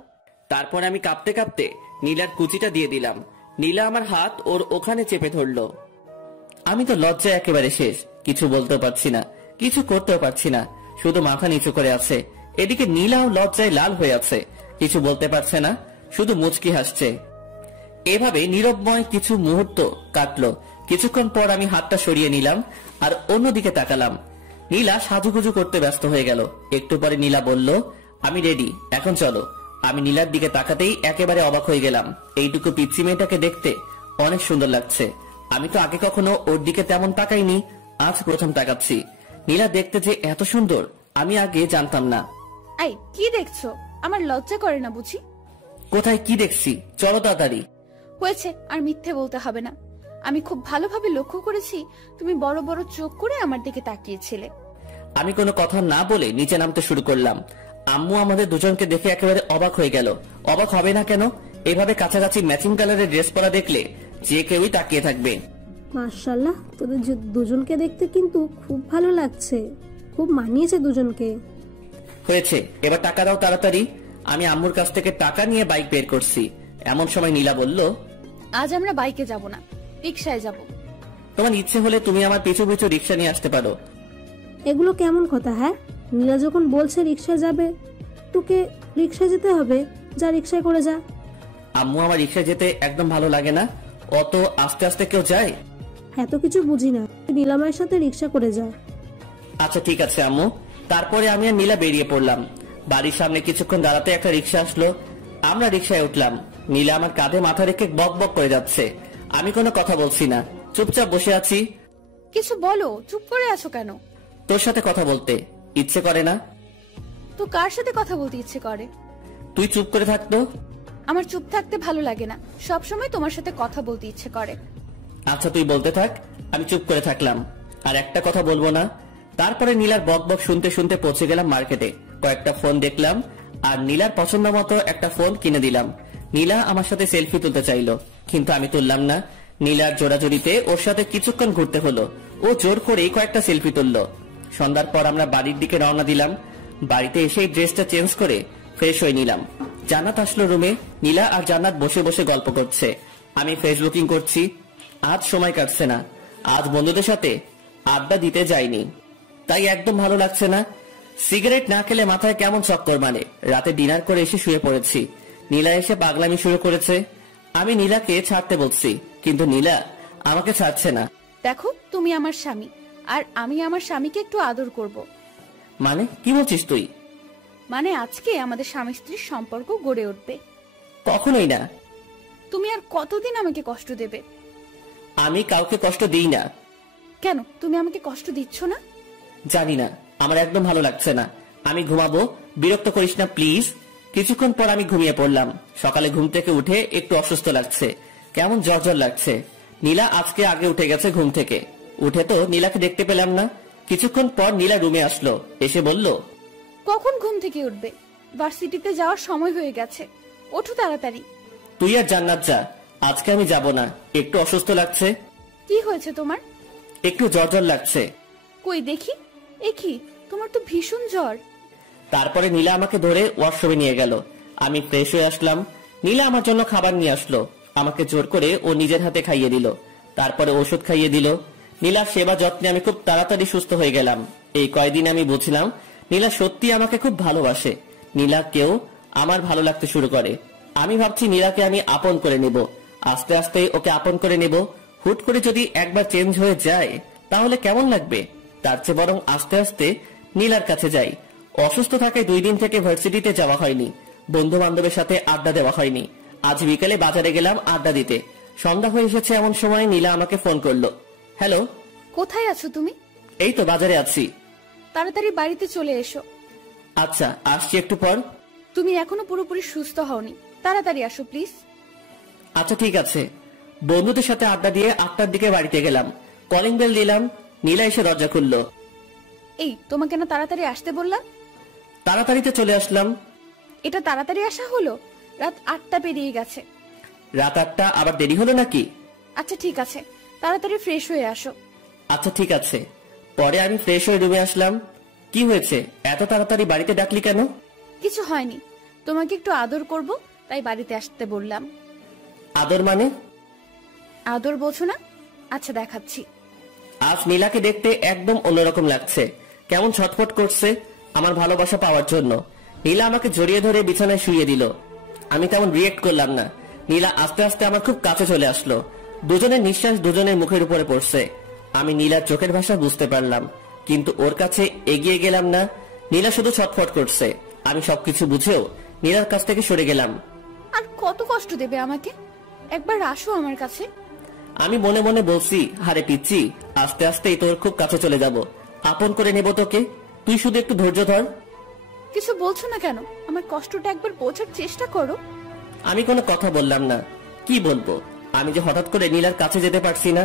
তারপর আমি কাঁপতে কাঁপতে নীলার কুচিটা দিয়ে দিলাম। নীলা আমার হাত ওর ওখানে চেপে ধরলো। আমি তো লজ্জায় একেবারে শেষ, কিছু বলতে পারছি না, কিছু করতেও পারছি না, শুধু মাথা নিচু করে আছে। এদিকে নীলাও লজ্জায় লাল হয়ে আছে, কিছু বলতে পারছে না, শুধু মুচকি হাসছে। এভাবে নীরবময় কিছু মুহূর্ত কাটলো। কিছুক্ষণ পর আমি হাতটা সরিয়ে নিলাম আর অন্যদিকে তাকালাম। নীলা সাজুগুজু করতে ব্যস্ত হয়ে গেল। একটু পরে নীলা বলল, আমি রেডি, এখন চলো। আমি নীলার দিকে তাকাতেই একেবারে অবাক হয়ে গেলাম। এইটুকু পিচ্চি মেয়েটাকে দেখতে অনেক সুন্দর লাগছে। আমি তো আগে কখনো ওর দিকে তেমন তাকাইনি, আজ প্রথম তাকাচ্ছি। নীলা দেখতে যে এত সুন্দর আমি আগে জানতাম না। আই, কি দেখছো? আমার লজ্জা করে না বুঝি? কোথায় কি দেখছি? চলো তাড়াতাড়ি। হয়েছে, আর মিথ্যে বলতে হবে না। আমি খুব ভালোভাবে লক্ষ্য করেছি তুমি বড় বড় চোখ করে আমার দিকে তাকিয়েছিলে। আমি কোনো কথা না বলে নিচে নামতে শুরু করলাম। আম্মু আমাদের দুজনকে দেখে একেবারে অবাক হয়ে গেল। অবাক হবে না কেন? এভাবে কাছাকাছি ম্যাচিং কালারের ড্রেস পরা দেখলে যে কেউই তাকিয়ে থাকবে। মাশাআল্লাহ, তোদের দুজনকে দেখতে কিন্তু খুব ভালো লাগছে, খুব মানিয়েছে দুজনকে। হয়েছে, এবার টাকা দাও তাড়াতাড়ি। আমি আম্মুর কাছ থেকে টাকা নিয়ে বাইক বের করছি। এমন সময় নীলা বলল, আজ আমরা বাইকে যাব না, রিকশায় যাব। তোমার ইচ্ছে হলে তুমি আমার পিছু পিছু রিকশা নিয়ে আসতে পারো। এগুলো কেমন কথা? হ্যাঁ, নীলা যখন বলছে রিকশায় যাবে, তোকে রিকশায় যেতে হবে। যা, রিকশায় করে যা। আম্মু, আমার রিকশায় যেতে একদম ভালো লাগে না। অত আস্তে আস্তে কেউ যায়? এত কিছু বুঝি না, নীলামায়ের সাথে রিকশা করে যা। আচ্ছা ঠিক আছে আম্মু। তারপরে আমি আর নীলা বেরিয়ে পড়লাম। বাড়ির সামনে কিছুক্ষণ দাঁড়াতে একটা রিকশা আসলো। আমরা রিকশায় উঠলাম। নীলা আমার কাঁধে মাথা রেখে বক বক করে যাচ্ছে। আমি কোনো কথা বলছি না, চুপচাপ বসে আছি। কিছু বলো, চুপ করে আছো কেন? তোর সাথে কথা বলতে ইচ্ছে করে না? তো কার সাথে কথা বলতে ইচ্ছে করে? তুই চুপ করে থাকতো। আমার চুপ থাকতে ভালো লাগে না, সব সময় তোমার সাথে কথা বলতে ইচ্ছে করে। আচ্ছা তুই বলতে থাক, আমি চুপ করে থাকলাম। আর একটা কথা বলবো না। তারপরে নীলার বক বক শুনতে শুনতে পৌঁছে গেলাম মার্কেটে। কয়েকটা ফোন দেখলাম আর নীলার পছন্দ মতো একটা ফোন কিনে দিলাম। নীলা আমার সাথে সেলফি তুলতে চাইলো, কিন্তু আমি তুললাম না। নীলার জোড়াজোড়িতে ওর সাথে কিছুক্ষণ ঘুরতে হলো। ও জোর করেই কয়েকটা সেলফি তুললো। সন্ধ্যার পর আমরা বাড়ির দিকে রওনা দিলাম। বাড়িতে এসেই ড্রেসটা চেঞ্জ করে ফ্রেশ হয়ে নিলাম। জান্নাত আসলো রুমে। নীলা আর জান্নাত বসে বসে গল্প করছে। আমি ফেসবুকিং করছি। আজ সময় কাটছে না। আজ বন্ধুদের সাথে আড্ডা দিতে যাইনি, তাই একদম ভালো লাগছে না। সিগারেট না খেলে মাথায় কেমন চক্কর মানে। রাতে ডিনার করে এসে শুয়ে পড়েছি। নীলা এসে পাগলামি শুরু করেছে। আমি নীলাকে ছাড়তে বলছি, কিন্তু নীলা আমাকে ছাড়ছে না। দেখো, তুমি আমার স্বামী, আর আমি আমার স্বামীকে একটু আদর করব। মানে কি বলছিস তুই? মানে আজকে আমাদের স্বামী স্ত্রীর সম্পর্ক গড়ে উঠবে। কখনোই না। তুমি আর কতদিন আমাকে কষ্ট দেবে? আমি কাউকে কষ্ট দিই না। কেন, তুমি আমাকে কষ্ট দিচ্ছ না? জানি না, আমার একদম ভালো লাগছে না। আমি ঘুমাবো, বিরক্ত করিস না প্লিজ। কিছুক্ষণ পর আমি ঘুমিয়ে পড়লাম। সকালে ঘুম থেকে উঠে একটু অসুস্থ লাগছে, কেমন জ্বর জ্বর লাগছে। নীলা আজকে আগে উঠে গেছে ঘুম থেকে। উঠে তো নীলাকে দেখতে পেলাম না। কিছুক্ষণ পর নীলা রুমে আসলো, এসে বলল, কখন ঘুম থেকে উঠবে? ভার্সিটিতে যাওয়ার সময় হয়ে গেছে, ওঠো তাড়াতাড়ি। তুই আর জান্নাত যা, আজকে আমি যাব না, একটু অসুস্থ লাগছে। কি হয়েছে তোমার? একটু জ্বর জ্বর লাগছে। কই দেখি। এ কি, তোমার তো ভীষণ জ্বর। তারপরে নীলা আমাকে ধরে ওয়াশরুমে নিয়ে গেল। আমি ফ্রেশ হয়ে আসলাম। নীলা আমার জন্য খাবার নিয়ে আসলো। আমাকে জোর করে ও নিজের হাতে খাইয়ে দিল। তারপরে ওষুধ খাইয়ে দিল। নীলার সেবা যত্নে আমি খুব তাড়াতাড়ি সুস্থ হয়ে গেলাম। এই কয়দিন আমি বুঝলাম নীলা সত্যি আমাকে খুব ভালোবাসে। নীলাকেও আমার ভালো লাগতে শুরু করে। আমি ভাবছি নীলাকে আমি আপন করে নেব, আস্তে আস্তে ওকে আপন করে নেব। হুট করে যদি একবার চেঞ্জ হয়ে যায় তাহলে কেমন লাগবে? তার চেয়ে বরং আস্তে আস্তে নীলার কাছে যাই। অসুস্থ থাকায় 2 দিন থেকে ভার্সিটিতে যাওয়া হয়নি, বন্ধু বান্ধবের সাথে আড্ডা দেওয়া হয়নি। আজ বিকেলে বাজারে গেলাম আড্ডা দিতে। সন্ধ্যা হয়ে এসেছে, এমন সময় নীলা আমাকে ফোন করলো। হ্যালো, কোথায় আছো তুমি? এই তো বাজারে আছি। তাড়াতাড়ি বাড়িতে চলে এসো। আচ্ছা, আসছি একটু পর। তুমি এখনো পুরোপুরি সুস্থ হওনি, তাড়াতাড়ি আসো প্লিজ। আচ্ছা ঠিক আছে। বন্ধুদের সাথে আড্ডা দিয়ে 8টার দিকে বাড়িতে গেলাম। কলিং বেল দিলাম। নীলা এসে দরজা খুললো। এই তোমাকে না তাড়াতাড়ি আসতে বললাম? তাড়াতাড়িতে চলে আসলাম। এটা তাড়াতাড়ি আসা হলো? রাত 8টা পেরিয়ে গেছে। রাত 8টা আবার দেরি হলো নাকি? আচ্ছা ঠিক আছে, তাড়াতাড়ি ফ্রেশ হয়ে আসো। আচ্ছা ঠিক আছে। পরে আমি ফ্রেশ হয়ে রুমে আসলাম। কি হয়েছে, এত তাড়াতাড়ি বাড়িতে ডাকলি কেন? কিছু হয়নি, তোমাকে একটু আদর করব তাই বাড়িতে আসতে বললাম। আদর মানে? আদর বোঝো না? আচ্ছা দেখাচ্ছি। আজ নীলাকে দেখতে একদম অন্যরকম লাগছে, কেমন ছটফট করছে আমার ভালোবাসা পাওয়ার জন্য। নীলা আমাকে জড়িয়ে ধরে বিছানায় শুইয়ে দিল। আমি তেমন রিয়েক্ট করলাম না। নীলা আস্তে আস্তে আমার খুব কাছে চলে আসলো। দুজনের নিঃশ্বাস দুজনের মুখের উপরে পড়ছে। আমি নীলার চোখের ভাষা বুঝতে পারলাম, কিন্তু ওর কাছে এগিয়ে গেলাম না। নীলা শুধু ছটফট করছে। আমি সবকিছু বুঝেও নীলার কাছ থেকে সরে গেলাম। আর কত কষ্ট দেবে আমাকে? একবার আসো আমার কাছে। আমি মনে মনে বলছি, হারে পিচ্ছি, আস্তে আস্তেই তোর খুব কাছে চলে যাব, আপন করে নেব তোকে। তুই শুধু একটু ধৈর্য ধর। কিছু বলছো না কেন? আমার কষ্টটা একবার বোঝার চেষ্টা করো। আমি কোনো কথা বললাম না। কি বলবো? আমি যে হঠাৎ করে নীলার কাছে যেতে পারছি না।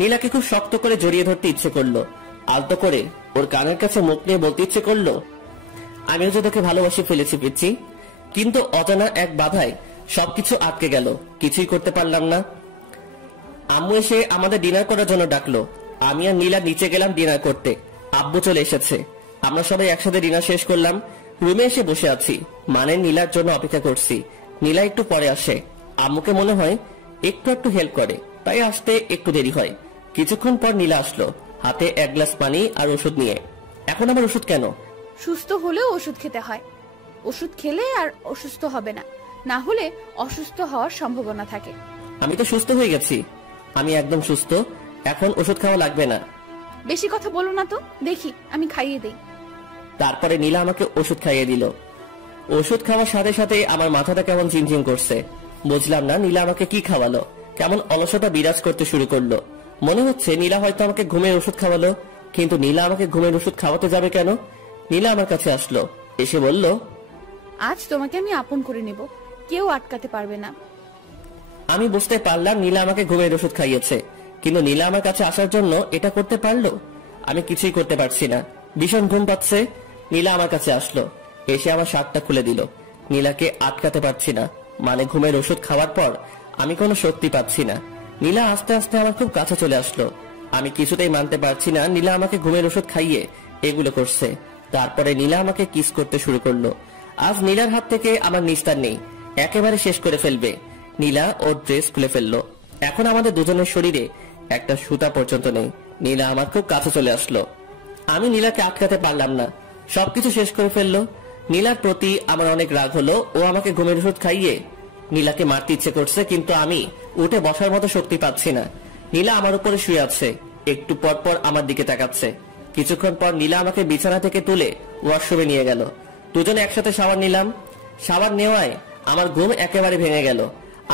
নীলাকে খুব শক্ত করে জড়িয়ে ধরতে ইচ্ছে করলো, আলতো করে ওর কানের কাছে মুখ নিয়ে বলতে ইচ্ছে করলো, আমিও যে তোকে ভালোবাসে ফেলেছি পিচ্ছি। কিন্তু অজানা এক বাধায় সবকিছু আটকে গেল, কিছুই করতে পারলাম না। আম্মু এসে আমাদের ডিনার করার জন্য ডাকলো। আমি আর নীলা নিচে গেলাম ডিনার করতে। আব্বু চলে এসেছে। আমরা সবাই একসাথে ডিনার শেষ করলাম। রুমে এসে বসে আছি, মানে নীলার জন্য অপেক্ষা করছি। নীলা একটু পরে আসে। আম্মুকে মনে হয় একটু হেল্প করে, তাই আসতে একটু দেরি হয়। কিছুক্ষণ পর নীলা আসলো, হাতে 1 গ্লাস পানি আর ওষুধ নিয়ে। এখন আমার ওষুধ কেন? সুস্থ হলেও ওষুধ খেতে হয়। ওষুধ খেলে আর অসুস্থ হবে না, না হলে অসুস্থ হওয়ার সম্ভাবনা থাকে। আমি তো সুস্থ হয়ে গেছি। আমি একদম সুস্থ, এখন ওষুধ খাওয়া লাগবে না। বেশি কথা বলো না তো, দেখি আমি খাইয়ে দেই। তারপরে নীলা আমাকে ওষুধ খাইয়ে দিল। ওষুধ খাওয়ার সাথে সাথে আমার মাথাটা কেমন ঝিমঝিম করছে। বুঝলাম না নীলা আমাকে কি খাওয়ালো। কেমন অলসতা বিরাজ করতে শুরু করলো। মনে হচ্ছে নীলা হয়তো আমাকে ঘুমের ওষুধ খাওয়ালো, কিন্তু নীলা আমাকে ঘুমের ওষুধ খাওয়াতে যাবে কেন? নীলা আমার কাছে আসলো, এসে বলল, আজ তোমাকে আমি আপন করে নেব, কেউ আটকাতে পারবে না। আমি বুঝতে পারলাম নীলা আমাকে ঘুমের ওষুধ খাইয়েছে, কিন্তু নীলা আমার কাছে আসার জন্য এটা করতে পারলো? আমি কিছুই করতে পারছি না, ভীষণ ঘুম পাচ্ছে। নীলা আমার কাছে আসলো, এসে আমার শার্টটা খুলে দিল। নীলাকে আটকাতে পারছি না, মানে ঘুমের ওষুধ খাওয়ার পর আমি কোনো শক্তি পাচ্ছি না। নীলা আস্তে আস্তে আমার খুব কাছে চলে আসলো। আমি কিছুতেই মানতে পারছি না নীলা আমাকে ঘুমের ওষুধ খাইয়ে এগুলো করছে। তারপরে নীলা আমাকে কিস করতে শুরু করলো। আজ নীলার হাত থেকে আমার নিস্তার নেই, একেবারে শেষ করে ফেলবে। নীলা ওর ড্রেস খুলে ফেললো। এখন আমাদের দুজনের শরীরে একটা সুতা পর্যন্ত নেই। নীলা আমার খুব কাছে চলে আসলো। আমি নীলাকে আটকাতে পারলাম না, সবকিছু শেষ করে ফেললো। নীলার প্রতি আমার অনেক রাগ হলো। ও আমাকে ঘুমের ওষুধ খাইয়ে নীলাকে মারতে ইচ্ছে করছে, কিন্তু আমি উঠে বসার মতো শক্তি পাচ্ছি না। নীলা আমার উপরে শুয়ে আছে, একটু পর পর আমার দিকে তাকাচ্ছে। কিছুক্ষণ পর নীলা আমাকে বিছানা থেকে তুলে ওয়াশরুমে নিয়ে গেল। দুজনে একসাথে শাওয়ার নিলাম। শাওয়ার নেওয়ায় আমার ঘুম একেবারে ভেঙে গেল।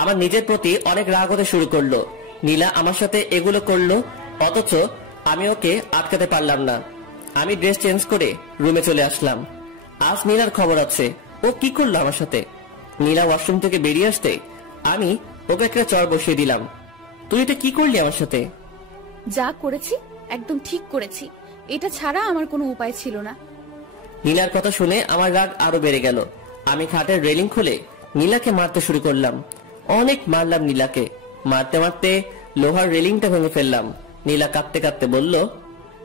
আমার নিজের প্রতি অনেক রাগ হতে শুরু করলো। নীলা আমার সাথে এগুলো করলো, অথচ আমি ওকে আটকাতে পারলাম না। আমি ড্রেস চেঞ্জ করে রুমে চলে আসলাম। আজ নীলার খবর আছে, ও কি করলো আমার সাথে। নীলা ওয়াশরুম থেকে বেরিয়ে আসতে আমি ওকে একটা চড় বসিয়ে দিলাম। তুই এটা কি করলি আমার সাথে? যা করেছি একদম ঠিক করেছি, এটা ছাড়া আমার কোনো উপায় ছিল না। নীলার কথা শুনে আমার রাগ আরো বেড়ে গেল। আমি খাটের রেলিং খুলে নীলাকে মারতে শুরু করলাম। অনেক মারলাম নীলাকে, মারতে মারতে লোহার রেলিংটা ভেঙে ফেললাম। নীলা কাঁদতে কাঁদতে বলল,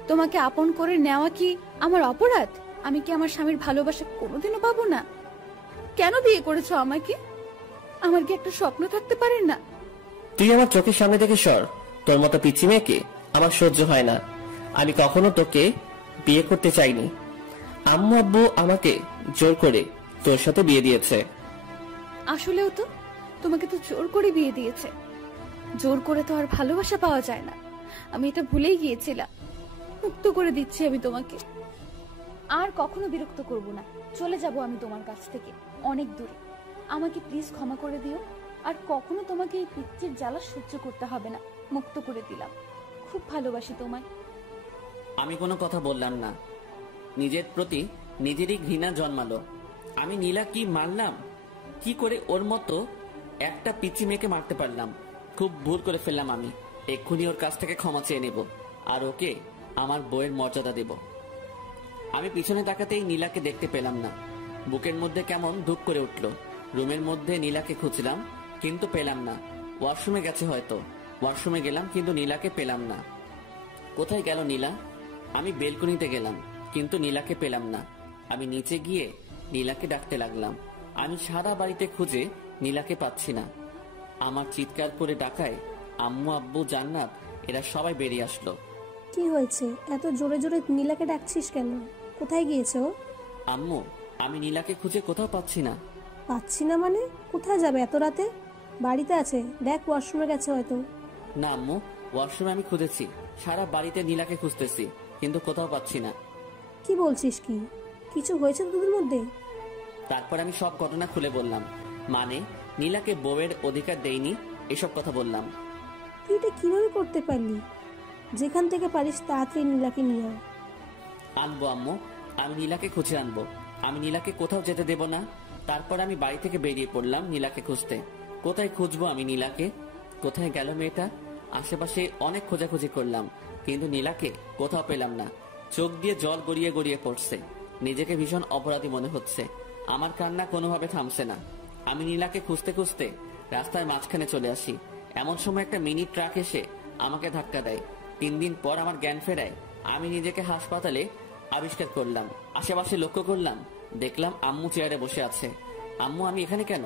তোমাকে আপন করে নেওয়া কি আমার অপরাধ? আমি কি আমার স্বামীর ভালোবাসা কোনোদিনও পাবো না? কেন বিয়ে করেছো আমাকে? আমার কি একটা স্বপ্ন থাকতে পারে না? তুই আমার চোখের সামনে থেকে সর। তোর মতো পিচ্চি মেয়েকে আমার সহ্য হয় না। আমি কখনো তোকে বিয়ে করতে চাইনি। আম্মু আব্বু আমাকে জোর করে তোর সাথে বিয়ে দিয়েছে। আসলেও তো তোমাকে তো জোর করে বিয়ে দিয়েছে। জোর করে তো আর ভালোবাসা পাওয়া যায় না। আমি এটা ভুলেই গিয়েছিলাম। মুক্ত করে দিচ্ছি আমি তোমাকে, আর কখনো বিরক্ত করব না। চলে যাব আমি তোমার কাছ থেকে অনেক দূরে। আমাকে প্লিজ ক্ষমা করে দিও, আর কখনো তোমাকে এই পিচ্চির জ্বালা সহ্য করতে হবে না। মুক্ত করে দিলাম, খুব ভালোবাসি তোমায়। আমি কোনো কথা বললাম না। নিজের প্রতি নিজেরই ঘৃণা জন্মালো। আমি নীলা কি মারলাম? কি করে ওর মতো একটা পিচ্চি মেয়েকে মারতে পারলাম? খুব ভুল করে ফেললাম আমি। এক্ষুনি ওর কাছ থেকে ক্ষমা চেয়ে নেব, আর ওকে আমার বউয়ের মর্যাদা দেব। আমি পিছনে তাকাতেই নীলাকে দেখতে পেলাম না। বুকের মধ্যে কেমন ধুক করে উঠল। রুমের মধ্যে নীলাকে খুঁজলাম, কিন্তু পেলাম না। ওয়াশরুমে গেছে হয়তো। ওয়াশরুমে গেলাম, কিন্তু নীলাকে পেলাম না। কোথায় গেল নীলা? আমি বেলকনিতে গেলাম, কিন্তু নীলাকে পেলাম না। আমি নিচে গিয়ে নীলাকে ডাকতে লাগলাম। আমি সারা বাড়িতে খুঁজে নীলাকে পাচ্ছি না। আমার চিৎকার করে ডাকায় আম্মু, আব্বু, জান্নাত এরা সবাই বেরিয়ে আসলো। কি হয়েছে? এত জোরে জোরে নীলাকে ডাকছিস কেন? কোথায় গিয়েছে ও? আম্মু, আমি নীলাকে খুঁজে কোথাও পাচ্ছি না। পাচ্ছি না মানে? কোথায় যাবে এত রাতে? বাড়িতে আছে, দেখ ওয়াশরুমে গেছে হয়তো। না আম্মু, ওয়াশরুমে আমি খুঁজেছি, সারা বাড়িতে নীলাকে খুঁজতেছি, কিন্তু কোথাও পাচ্ছি না। কি বলছিস? কি কিছু হয়েছে তোদের মধ্যে? তারপর আমি সব ঘটনা খুলে বললাম। মানে নীলাকে বউয়ের অধিকার দেইনি, এসব কথা বললাম। তুই এটা কিভাবে করতে পারলি? যেখান থেকে পারিস তাড়াতাড়ি নীলাকে নিয়ে আয়। আনবো আম্মু, আমি নীলাকে খুঁজে আনবো। আমি নীলাকে কোথাও যেতে দেব না। তারপর আমি বাড়ি থেকে বেরিয়ে পড়লাম নীলাকে খুঁজতে। কোথায় খুঁজবো আমি নীলাকে? কোথায় গেল মেয়েটা? আশেপাশে অনেক খোঁজাখুঁজি করলাম, কিন্তু নীলাকে কোথাও পেলাম না। চোখ দিয়ে জল গড়িয়ে গড়িয়ে পড়ছে। নিজেকে ভীষণ অপরাধী মনে হচ্ছে। আমার কান্না কোনোভাবে থামছে না। আমি নীলাকে খুঁজতে খুঁজতে রাস্তার মাঝখানে চলে আসি। এমন সময় একটা মিনি ট্রাক এসে আমাকে ধাক্কা দেয়। 3 দিন পর আমার জ্ঞান ফেরায়। আমি নিজেকে হাসপাতালে আবিষ্কার করলাম। আশেপাশে লক্ষ্য করলাম, দেখলাম আম্মু চেয়ারে বসে আছে। আম্মু, আমি এখানে কেন?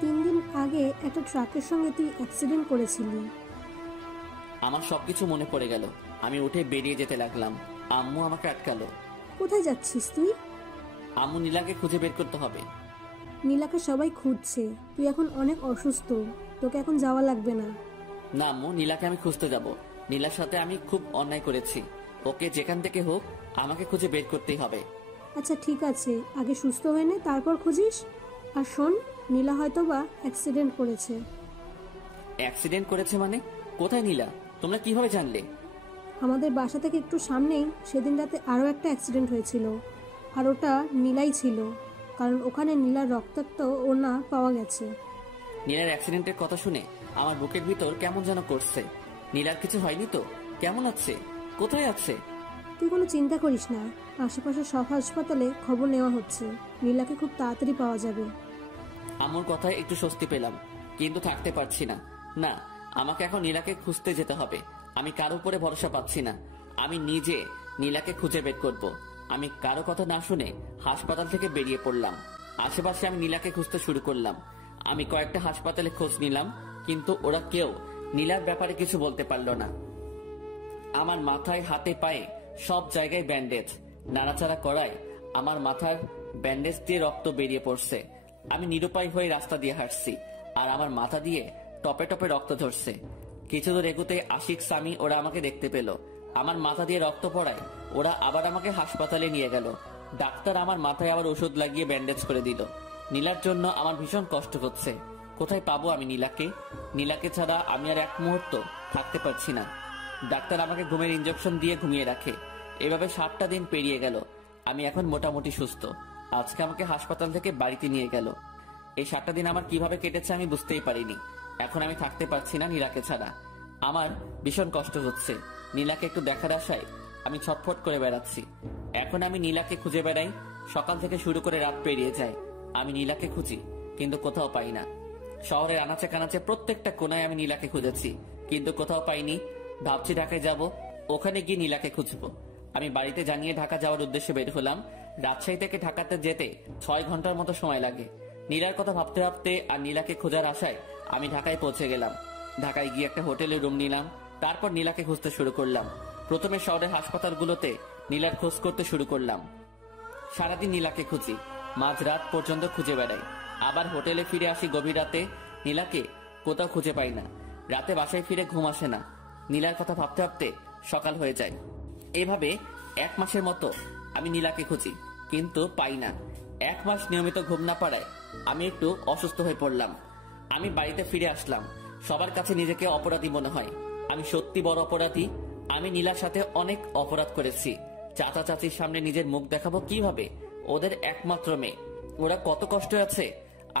3 দিন আগে একটা ট্রাকের সঙ্গে তুই অ্যাক্সিডেন্ট করেছিলি। আমার সবকিছু মনে পড়ে গেল। আমি উঠে বেরিয়ে যেতে লাগলাম। আম্মু আমাকে আটকালো। কোথায় যাচ্ছিস তুই? আম্মু, নীলাকে খুঁজে বের করতে হবে। নীলাকে সবাই খুঁজছে, তুই এখন অনেক অসুস্থ, তোকে এখন যাওয়া লাগবে না। না আম্মু, নীলাকে আমি খুঁজতে যাব। নীলার সাথে আমি খুব অন্যায় করেছি। ওকে যেখান থেকে হোক আমাকে খুঁজে বের করতেই হবে। আচ্ছা ঠিক আছে, আগে সুস্থ হয়ে নে, তারপর খুঁজিস। আর শোন, নীলা হয়তো বা অ্যাক্সিডেন্ট করেছে। অ্যাক্সিডেন্ট করেছে মানে? কোথায় নীলা? তোমরা কিভাবে জানলে? আমাদের বাসা থেকে একটু সামনেই সেদিন রাতে আরও একটা অ্যাক্সিডেন্ট হয়েছিল, আর ওটা নীলাই ছিল, কারণ ওখানে নীলার রক্তাক্ত ওড়না পাওয়া গেছে। নীলার অ্যাক্সিডেন্টের কথা শুনে আমার বুকের ভিতর কেমন যেন করছে। নীলার কিছু হয়নি তো? কেমন আছে? কোথায় আছে? তুই কোনো চিন্তা করিস না, আশেপাশে সব হাসপাতালে খবর নেওয়া হচ্ছে, নীলাকে খুব তাড়াতাড়ি পাওয়া যাবে। আমার কথায় একটু স্বস্তি পেলাম, কিন্তু থাকতে পারছি না। না, আমাকে এখন নীলাকে খুঁজতে যেতে হবে। আমি কারো উপরে ভরসা পাচ্ছি না। আমি নিজে নীলাকে খুঁজে বের করব। আমি কারো কথা না শুনে হাসপাতাল থেকে বেরিয়ে পড়লাম। আশেপাশে আমি নীলাকে খুঁজতে শুরু করলাম। আমি কয়েকটা হাসপাতালে খোঁজ নিলাম, কিন্তু ওরা কেউ নীলার ব্যাপারে কিছু বলতে পারলো না। আমার মাথায়, হাতে, পায়ে সব জায়গায় ব্যান্ডেজ। নাড়াচাড়া করায় আমার মাথার ব্যান্ডেজ দিয়ে রক্ত বেরিয়ে পড়ছে। আমি নিরুপায় হয়ে রাস্তা দিয়ে হাঁটছি, আর আমার মাথা দিয়ে টপে টপে রক্ত ঝরছে। কিছু দূর এগুতে আশিক, সামি ওরা আমাকে দেখতে পেল। আমার মাথা দিয়ে রক্ত পড়ায় ওরা আবার আমাকে হাসপাতালে নিয়ে গেল। ডাক্তার আমার মাথায় আবার ওষুধ লাগিয়ে ব্যান্ডেজ করে দিল। নীলার জন্য আমার ভীষণ কষ্ট হচ্ছে। কোথায় পাবো আমি নীলাকে? নীলাকে ছাড়া আমি আর এক মুহূর্ত থাকতে পারছি না। ডাক্তার আমাকে ঘুমের ইঞ্জেকশন দিয়ে ঘুমিয়ে রাখে। এভাবে 7টা দিন পেরিয়ে গেল। আমি এখন মোটামুটি সুস্থ। আজকে আমাকে হাসপাতাল থেকে বাড়িতে নিয়ে গেল। এই 7টা দিন আমার কিভাবে কেটেছে আমি বুঝতেই পারিনি। এখন আমি থাকতে পারছি না নীলাকে ছাড়া। আমার ভীষণ কষ্ট হচ্ছে। নীলাকে একটু দেখার আশায় আমি ছটফট করে বেড়াচ্ছি। এখন আমি নীলাকে খুঁজে বেড়াই। সকাল থেকে শুরু করে রাত পেরিয়ে যায়। আমি নীলাকে খুঁজি, কিন্তু কোথাও পাই না। শহরের আনাচে কানাচে প্রত্যেকটা কোনায় আমি নীলাকে খুঁজেছি, কিন্তু কোথাও পাইনি। ভাবছি ঢাকায় যাব, ওখানে গিয়ে নীলাকে খুঁজবো। আমি বাড়িতে জানিয়ে ঢাকা যাওয়ার উদ্দেশ্যে বের হলাম। রাজশাহী থেকে ঢাকাতে যেতে 6 ঘন্টার মতো সময় লাগে। নীলার কথা ভাবতে ভাবতে আর নীলাকে খোঁজার আশায় আমি ঢাকায় পৌঁছে গেলাম। ঢাকায় গিয়ে একটা হোটেলে রুম নিলাম। তারপর নীলাকে খুঁজতে শুরু করলাম। প্রথমে শহরের হাসপাতালগুলোতে নীলার খোঁজ করতে শুরু করলাম। সারাদিন নীলাকে খুঁজি, মাঝরাত পর্যন্ত খুঁজে বেড়াই। আবার হোটেলে ফিরে আসি গভীর রাতে। নীলাকে কোথাও খুঁজে পাই না। রাতে বাসায় ফিরে ঘুম আসে না। নীলার কথা ভাবতে ভাবতে সকাল হয়ে যায়। এভাবে 1 মাসের মতো আমি নীলাকে খুঁজি, কিন্তু পাই না। 1 মাস নিয়মিত ঘুম না পাড়ায় আমি একটু অসুস্থ হয়ে পড়লাম। আমি বাড়িতে ফিরে আসলাম। সবার কাছে নিজেকে অপরাধী মনে হয়। আমি সত্যি বড় অপরাধী। আমি নীলার সাথে অনেক অপরাধ করেছি। চাচা চাচির সামনে নিজের মুখ দেখাবো কিভাবে? ওদের একমাত্র মেয়ে, ওরা কত কষ্ট আছে।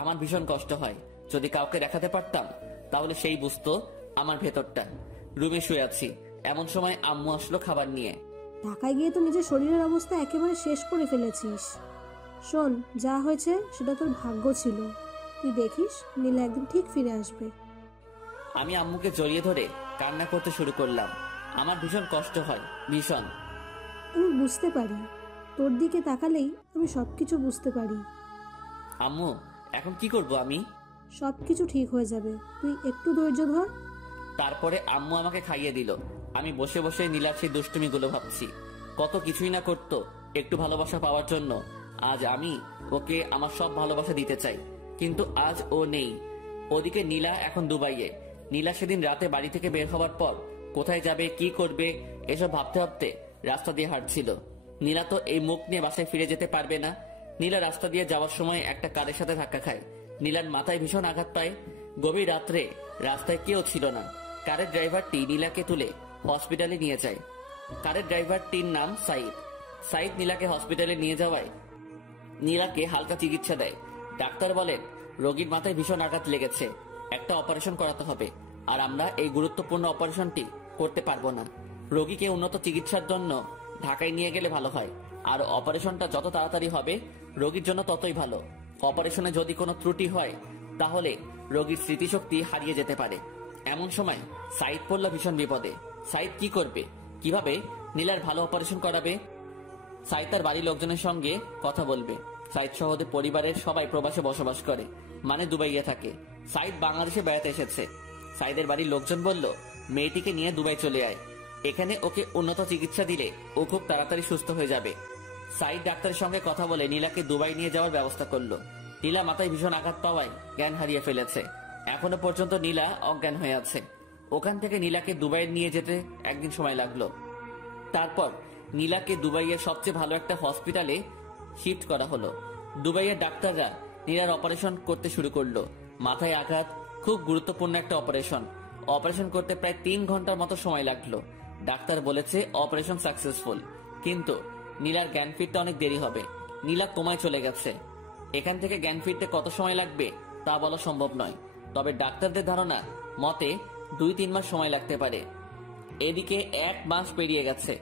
আমার ভীষণ কষ্ট হয়। যদি কাউকে দেখাতে পারতাম তাহলে সেই বুঝতো আমার ভেতরটা। রুমে শুয়ে আছি, এমন সময় আম্মু আসলো খাবার নিয়ে। ঢাকায় গিয়ে তো নিজের শরীরের অবস্থা একেবারে শেষ করে ফেলেছিস। শোন, যা হয়েছে সেটা তোর ভাগ্য ছিল। তুই দেখিস নীলা একদিন ঠিক ফিরে আসবে। আমি আম্মুকে জড়িয়ে ধরে কান্না করতে শুরু করলাম। আমার ভীষণ কষ্ট হয়, ভীষণ। আমি বুঝতে পারি, তোর দিকে তাকালেই আমি সবকিছু বুঝতে পারি। আম্মু, এখন কি করব আমি? সবকিছু ঠিক হয়ে যাবে, তুই একটু ধৈর্য ধর। তারপরে আম্মু আমাকে খাইয়ে দিল। আমি বসে বসে নীলার সেই দুষ্টুমিগুলো ভাবছি। কত কিছুই না করতো একটু ভালোবাসা পাওয়ার জন্য। আজ আমি ওকে আমার সব ভালোবাসা দিতে চাই, কিন্তু আজ ও নেই। ওদিকে নীলা এখন দুবাইয়ে। নীলা সেদিন রাতে বাড়ি থেকে বের হওয়ার পর কোথায় যাবে, কি করবে, এসব ভাবতে ভাবতে রাস্তা দিয়ে হাঁটছিল। নীলা তো এই মুখ নিয়ে বাসায় ফিরে যেতে পারবে না। নীলা রাস্তা দিয়ে যাওয়ার সময় একটা কারের সাথে ধাক্কা খায়। নীলার মাথায় ভীষণ আঘাত পায়। গভীর রাত্রে রাস্তায় কেউ ছিল না। কারের ড্রাইভারটি নীলাকে তুলে হসপিটালে নিয়ে যায়। কারের ড্রাইভারটির নাম সাইদ। সাইদ নীলাকে হসপিটালে নিয়ে যাওয়ায় নীলাকে হালকা চিকিৎসা দেয়। ডাক্তার বলেন রোগীর মাথায় ভীষণ আঘাত লেগেছে, একটা অপারেশন করাতে হবে। আর আমরা এই গুরুত্বপূর্ণ অপারেশনটি করতে পারবো না। রোগীকে উন্নত চিকিৎসার জন্য ঢাকায় নিয়ে গেলে ভালো হয়। আর অপারেশনটা যত তাড়াতাড়ি হবে রোগীর জন্য ততই ভালো। অপারেশনে যদি কোনো ত্রুটি হয় তাহলে রোগীর স্মৃতিশক্তি হারিয়ে যেতে পারে। এমন সময় সাইদ পড়ল ভীষণ বিপদে। সাইদ কি করবে, কিভাবে নীলার ভালো অপারেশন করাবে? সাইদ তার বাড়ির লোকজনের সঙ্গে কথা বলবে। সাইদ সহ ওদের পরিবারের সবাই প্রবাসে বসবাস করে, মানে দুবাইয়ে থাকে। সাইদ বাংলাদেশে বেড়াতে এসেছে। সাইদের বাড়ির লোকজন বলল মেয়েটিকে নিয়ে দুবাই চলে আয়, এখানে ওকে উন্নত চিকিৎসা দিলে ও খুব তাড়াতাড়ি সুস্থ হয়ে যাবে। সাইদ ডাক্তারের সঙ্গে কথা বলে নীলাকে দুবাই নিয়ে যাওয়ার ব্যবস্থা করলো। নীলা মাথায় ভীষণ আঘাত পাওয়ায় জ্ঞান হারিয়ে ফেলেছে। এখনো পর্যন্ত নীলা অজ্ঞান হয়ে আছে। ওখান থেকে নীলাকে দুবাইয়ে নিয়ে যেতে একদিন সময় লাগলো। তারপর নীলাকে দুবাইয়ের সবচেয়ে ভালো একটা হসপিটালে শিফট করা হলো। দুবাইয়ের ডাক্তাররা নীলার অপারেশন করতে শুরু করলো। মাথায় আঘাত, খুব গুরুত্বপূর্ণ একটা অপারেশন। অপারেশন করতে প্রায় 3 ঘন্টার মতো সময় লাগলো। ডাক্তার বলেছে অপারেশন সাকসেসফুল, কিন্তু নীলার জ্ঞান ফিরতে অনেক দেরি হবে। নীলা কোমায় চলে গেছে। এখান থেকে জ্ঞান ফিরতে কত সময় লাগবে তা বলা সম্ভব নয়, তবে ডাক্তারদের ধারণা মতে 2-3 মাস সময় লাগতে পারে। এদিকে 1 মাস পেরিয়ে গেছে।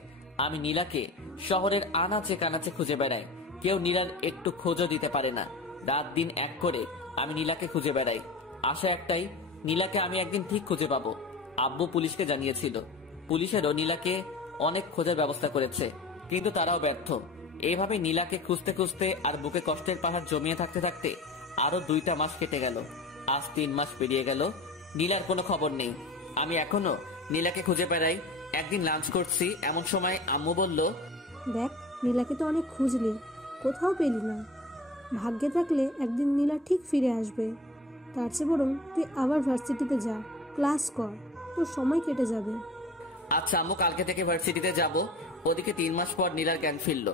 আমি নীলাকে শহরের আনাচে কানাচে খুঁজে বেড়াই, কেউ নীলার একটু খোঁজও দিতে পারে না। রাত দিন এক করে আমি নীলাকে খুঁজে বেড়াই। আশা একটাই, নীলাকে আমি একদিন ঠিক খুঁজে পাবো। আব্বু পুলিশকে জানিয়েছিল। পুলিশেরও নীলাকে অনেক খোঁজার ব্যবস্থা করেছে, কিন্তু তারাও ব্যর্থ। এইভাবে নীলাকে খুঁজতে খুঁজতে আর বুকে কষ্টের পাহাড় জমিয়ে থাকতে থাকতে আরো 2টা মাস কেটে গেল। আজ 3 মাস পেরিয়ে গেল, নীলার কোনো খবর নেই। আমি এখনো নীলাকে খুঁজে বেড়াই। একদিন লাঞ্চ করছি, এমন সময় আম্মু বলল, দেখ নীলাকে তো অনেক খুঁজলি, কোথাও পেলি না। ভাগ্যে থাকলে একদিন নীলা ঠিক ফিরে আসবে। তার চেয়ে বরং তুই আবার ভার্সিটিতে যা, ক্লাস কর, তোর সময় কেটে যাবে। আচ্ছা আম্মু, কালকে থেকে ভার্সিটিতে যাব। ওদিকে 3 মাস পর নীলার জ্ঞান ফিরল।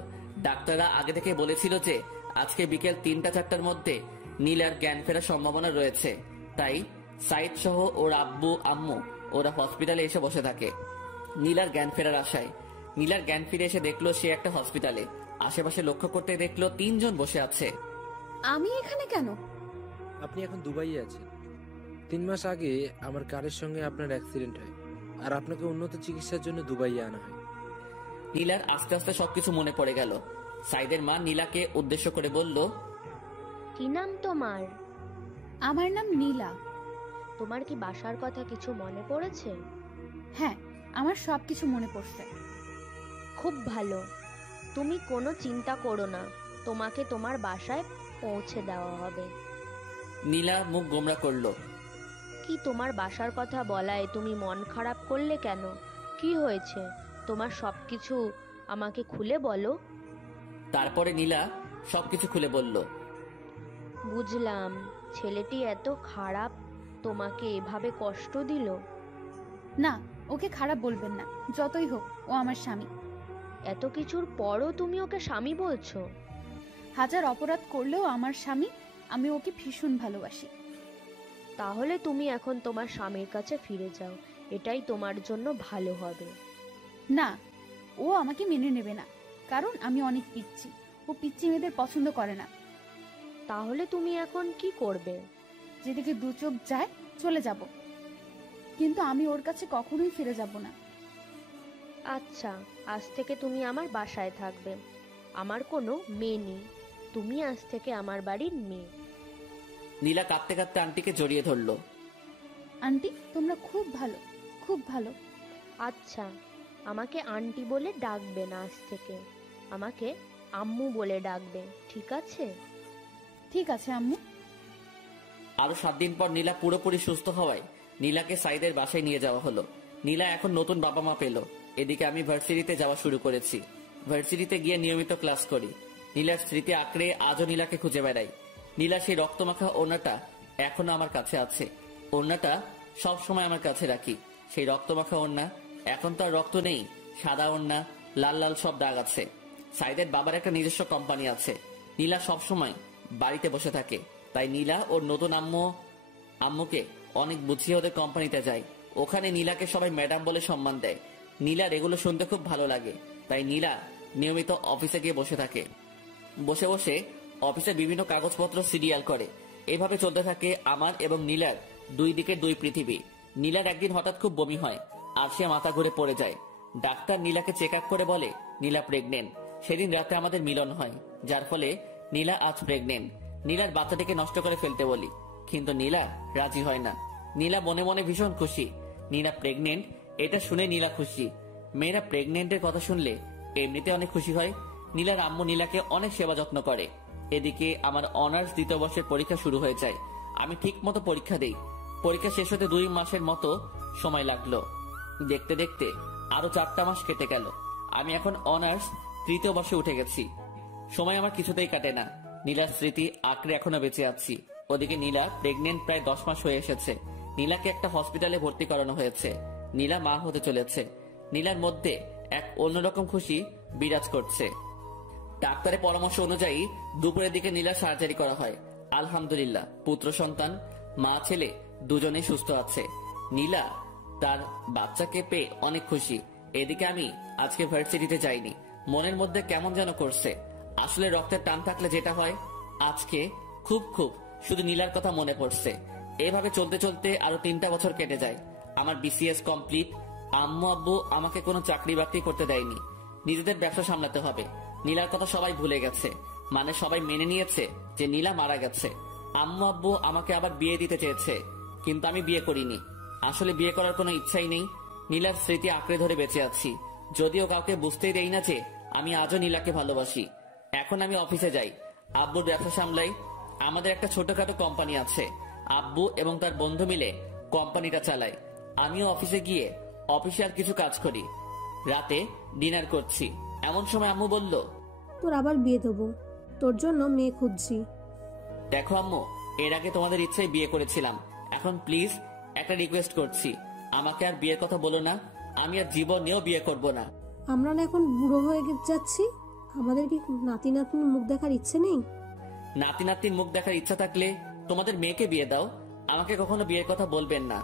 ডাক্তাররা আগে থেকে বলেছিল যে আজকে বিকেল 3টা-4টার মধ্যে নীলার জ্ঞান ফেরার সম্ভাবনা রয়েছে। তাই সাইদ সহ ওর আব্বু আম্মু ওরা হসপিটালে এসে বসে থাকে নীলার জ্ঞান ফেরার আশায়। নীলার জ্ঞান ফিরে এসে দেখলো সে একটা হসপিটালে। আশেপাশে লক্ষ্য করতে দেখলো 3 জন বসে আছে। আমি এখানে কেন? আপনি এখন দুবাইয়ে আছেন। 3 মাস আগে আমার কারের সঙ্গে আপনার অ্যাক্সিডেন্ট হয়, আর আপনাকে উন্নত চিকিৎসার জন্য দুবাইয়ে আনা হয়। নীলার আস্তে আস্তে সবকিছু মনে পড়ে গেল। সাইদের মা নীলাকে উদ্দেশ্য করে বলল, কি নাম তোমার? আমার নাম নীলা। তোমার কি বাসার কথা কিছু মনে পড়েছে? হ্যাঁ, আমার সবকিছু মনে পড়ছে। খুব ভালো, তুমি কোনো চিন্তা করো না, তোমাকে তোমার বাসায় পৌঁছে দেওয়া হবে। নীলা মুখ গোমরা করলো। কি তোমার বাসার কথা বলায় তুমি মন খারাপ করলে কেন? কি হয়েছে? তোমার সবকিছু আমাকে খুলে বলো। তারপরে নীলা সবকিছু খুলে বলল। বুঝলাম, ছেলেটি এত খারাপ, তোমাকে এভাবে কষ্ট দিল। না, ওকে খারাপ বলবেন না, যতই হোক ও আমার স্বামী। এত কিছুর পরও তুমি ওকে স্বামী বলছো? হাজার অপরাধ করলেও আমার স্বামী, আমি ওকে ভীষণ ভালোবাসি। তাহলে তুমি এখন তোমার স্বামীর কাছে ফিরে যাও, এটাই তোমার জন্য ভালো হবে। না, ও আমাকে মেনে নেবে না, কারণ আমি অনেক পিচ্ছি। ও পিচ্ছি মেয়েদের পছন্দ করে না। তাহলে তুমি এখন কি করবে? যেদিকে 2 চোখ যায় চলে যাব, কিন্তু আমি ওর কাছে কখনোই ফিরে যাব না। আচ্ছা, আজ থেকে তুমি আমার বাসায় থাকবে। আমার কোনো মেয়ে নেই, তুমি আজ থেকে আমার বাড়ির মেয়ে। নীলা কাঁদতে কাঁদতে আন্টিকে জড়িয়ে ধরলো। আন্টি তোমরা খুব ভালো, খুব ভালো। আচ্ছা, আমাকে আন্টি বলে ডাকবে না, আজ থেকে আমাকে আম্মু বলে ডাকবে, ঠিক আছে? ঠিক আছে আম্মু। আরো 7 দিন পর নীলা পুরোপুরি সুস্থ হওয়ায় নীলাকে সাইদের বাসায় নিয়ে যাওয়া হলো। নীলা এখন নতুন বাবা মা পেল। এদিকে আমি ভার্সিটিতে যাওয়া শুরু করেছি। ভার্সিটিতে গিয়ে নিয়মিত ক্লাস করি। নীলার স্মৃতি আঁকড়ে আজও নীলাকে খুঁজে বেড়াই। নীলা সেই রক্তমাখা ওড়নাটা এখনো আমার কাছে আছে। ওড়নাটা সব সময় আমার কাছে রাখি। সেই রক্তমাখা ওড়না, এখন তো আর রক্ত নেই, সাদা ওড়না, লাল লাল সব দাগ আছে। সাইদের বাবার একটা নিজস্ব কোম্পানি আছে। নীলা সব সময় বাড়িতে বসে থাকে, তাই নীলা ওর নতুন আম্মুকে অনেক বুঝিয়ে ওদের কোম্পানিতে যায়। ওখানে নীলাকে সবাই ম্যাডাম বলে সম্মান দেয়। নীলার এগুলো শুনতে খুব ভালো লাগে, তাই নীলা নিয়মিত অফিসে গিয়ে বসে থাকে। বসে বসে অফিসে বিভিন্ন কাগজপত্র সিরিয়াল করে। এভাবে চলতে থাকে আমার এবং নীলার দুই দিকে দুই পৃথিবী। নীলার একদিন হঠাৎ খুব বমি হয় আর সে মাথা ঘুরে পড়ে যায়। ডাক্তার নীলাকে চেক আপ করে বলে নীলা প্রেগনেন্ট। সেদিন রাতে আমাদের মিলন হয়, যার ফলে নীলা আজ প্রেগনেন্ট। নীলার বাচ্চাটিকে নষ্ট করে ফেলতে বলি, কিন্তু নীলা রাজি হয় না। নীলা মনে মনে ভীষণ খুশি। নীলা প্রেগনেন্ট এটা শুনে নীলা খুশি। মেয়েরা প্রেগনেন্টের কথা শুনলে এমনিতে অনেক খুশি হয়। নীলার আম্মু নীলাকে অনেক সেবা যত্ন করে। এদিকে আমার অনার্স 2য় বর্ষের পরীক্ষা শুরু হয়ে যায়। আমি ঠিক মতো পরীক্ষা দেই। পরীক্ষা শেষ হতে 2 মাসের মতো সময় লাগলো। দেখতে দেখতে আরো 4টা মাস কেটে গেল। আমি এখন অনার্স 3য় বর্ষে উঠে গেছি। সময় আমার কিছুতেই কাটে না। নীলার স্মৃতি আঁকড়ে এখনো বেঁচে আছি। ওদিকে নীলা প্রেগনেন্ট প্রায় 10 মাস হয়ে এসেছে। নীলাকে একটা হসপিটালে ভর্তি করানো হয়েছে। নীলা মা হতে চলেছে। নীলার মধ্যে এক অন্যরকম খুশি বিরাজ করছে। ডাক্তারের পরামর্শ অনুযায়ী দুপুরের দিকে নীলা সার্জারি করা হয়। আলহামদুলিল্লাহ, পুত্র সন্তান, মা ছেলে দুজনেই সুস্থ আছে। নীলা তার বাচ্চাকে পেয়ে অনেক খুশি। এদিকে আমি আজকে ভার্সিটিতে যাইনি। মনের মধ্যে কেমন যেন করছে। আসলে রক্তের টান থাকলে যেটা হয়, আজকে খুব শুধু নীলার কথা মনে পড়ছে। এভাবে চলতে চলতে আরো 3টা বছর কেটে যায়। আমার বিসিএস কমপ্লিট। আম্মু আব্বু আমাকে কোনো চাকরি বাকরি করতে দেয়নি। নিজেদের ব্যবসা সামলাতে হবে। নীলার কথা সবাই ভুলে গেছে, মানে সবাই মেনে নিয়েছে যে নীলা মারা গেছে। আম্মু আব্বু আমাকে আবার বিয়ে দিতে চেয়েছে, কিন্তু আমি বিয়ে করিনি। আসলে বিয়ে করার কোনো ইচ্ছাই নেই। নীলার স্মৃতি আঁকড়ে ধরে বেঁচে আছি, যদিও কাউকে বুঝতেই দেই না যে আমি আজও নীলাকে ভালোবাসি। এখন আমি অফিসে যাই, আব্বুর ব্যবসা সামলাই। আমাদের একটা ছোটখাটো কোম্পানি আছে। আব্বু এবং তার বন্ধু মিলে কোম্পানিটা চালায়। আমিও অফিসে গিয়ে অফিসিয়াল কিছু কাজ করি। রাতে ডিনার করছি, এমন সময় আম্মু বলল, তোর আবার বিয়ে দেবো, তোর জন্য মেয়ে খুঁজছি। দেখো আম্মু, এর আগে তোমাদের ইচ্ছায় বিয়ে করেছিলাম। এখন প্লিজ একটা রিকোয়েস্ট করছি, আমাকে আর বিয়ের কথা বলো না। আমি আর জীবনেও বিয়ে করব না। আমরা না এখন বুড়ো হয়ে যাচ্ছি, আমাদের কি নাতি নাতনির মুখ দেখার ইচ্ছে নেই? নাতি নাতনির মুখ দেখার ইচ্ছা থাকলে তোমাদের মেয়েকে বিয়ে দাও, আমাকে কখনো বিয়ের কথা বলবেন না।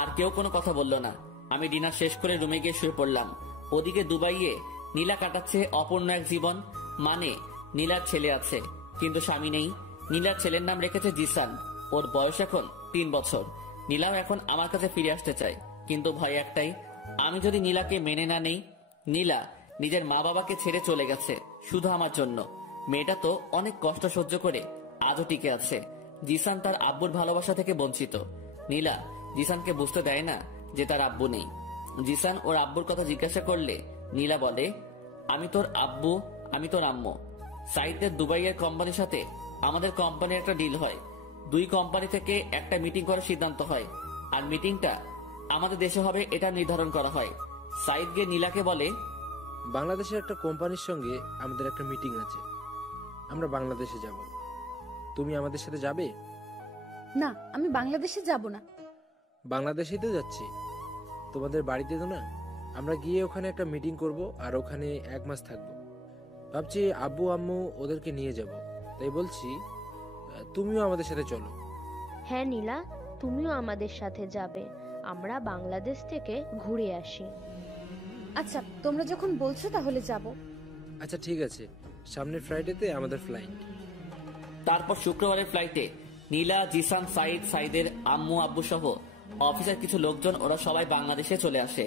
আর কেউ কোনো কথা বললো না। আমি ডিনার শেষ করে রুমে গিয়ে শুয়ে পড়লাম। ওদিকে দুবাইয়ে নীলা কাটাচ্ছে অপূর্ণ এক জীবন। মানে নীলার ছেলে আছে, কিন্তু স্বামী নেই। নীলার ছেলের নাম রেখেছে জিসান। ওর বয়স এখন 3 বছর। নীলাও এখন আমার কাছে ফিরে আসতে চায়, কিন্তু ভয় একটাই, আমি যদি নীলাকে মেনে না নেই। নীলা নিজের মা বাবাকে ছেড়ে চলে গেছে শুধু আমার জন্য। মেয়েটা তো অনেক কষ্ট সহ্য করে আজও টিকে আছে। জিসান তার আব্বুর ভালোবাসা থেকে বঞ্চিত। নীলা জিসানকে বুঝতে দেয় না যে তার আব্বু নেই। জিসান ওর আব্বুর কথা জিজ্ঞাসা করলে নীলা বলে, আমি তোর আব্বু, আমি তোর আম্মু। সাইদের দুবাইয়ের কোম্পানির সাথে আমাদের কোম্পানির একটা ডিল হয়। 2 কোম্পানি থেকে একটা মিটিং করার সিদ্ধান্ত হয়, আর মিটিংটা আমাদের দেশে হবে এটা নির্ধারণ করা হয়। সাইদ গিয়ে নীলাকে বলে, বাংলাদেশের একটা কোম্পানির সঙ্গে আমাদের একটা মিটিং আছে, আমরা বাংলাদেশে যাব। তুমি আমাদের সাথে যাবে? না, আমি বাংলাদেশে যাব না। বাংলাদেশেই তো যাচ্ছি, তোমাদের বাড়িতে তো না। আমরা গিয়ে ওখানে একটা মিটিং করব, আর ওখানে 1 মাস থাকবো। ভাবছি আব্বু আম্মু ওদেরকে নিয়ে যাব, তাই বলছি তুমিও আমাদের সাথে চলো। হ্যাঁ নীলা, তুমিও আমাদের সাথে যাবে। আমরা বাংলাদেশ থেকে ঘুরে আসি। আচ্ছা, তোমরা যখন বলছো তাহলে যাব। আচ্ছা ঠিক আছে, সামনের ফ্লাইটেতে আমাদের ফ্লাইট। তারপর শুক্রবারের ফ্লাইটে নীলা, জিসান, সাইদের আম্মু আব্বু সহ অফিসের কিছু লোকজন, ওরা সবাই বাংলাদেশে চলে আসে।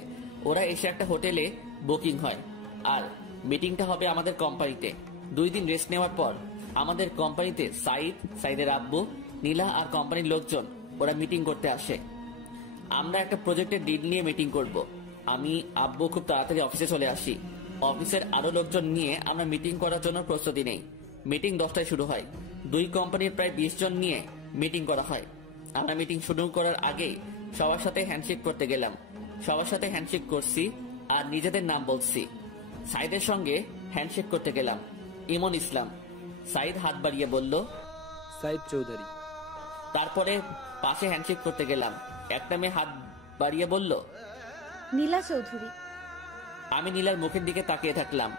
ওরা এসে একটা হোটেলে বুকিং হয় আর মিটিংটা হবে আমাদের কোম্পানিতে। 2 দিন রেস্ট নেওয়ার পর আমাদের কোম্পানিতে সাইদের আব্বু, নীলা আর কোম্পানির লোকজন ওরা মিটিং করতে আসে। আমরা একটা প্রজেক্টের ডিল নিয়ে মিটিং করব। আমি আব্বু খুব তাড়াতাড়ি অফিসে চলে আসি। অফিসের আরো লোকজন নিয়ে আমরা মিটিং করার জন্য প্রস্তুতি নেই। মিটিং 10টায় শুরু হয়। 2 কোম্পানির প্রায় 20 জন নিয়ে মিটিং করা হয়। আমরা মিটিং শুরু করার আগেই সবার সাথে হ্যান্ডশেক করতে গেলাম। সবার সাথে হ্যান্ডশেক করছি আর নিজেদের নাম বলছি। সাইদের সঙ্গে হ্যান্ডশেক করতে গেলাম, ইমন ইসলাম। সাইদ হাত বাড়িয়ে বলল, সাইদ চৌধুরী। তারপরে পাশে হ্যান্ডশেক করতে গেলাম, একটা মেয়ে হাত বাড়িয়ে বলল, নীলা চৌধুরী। আমি নীলার মুখের দিকে তাকিয়ে থাকলাম।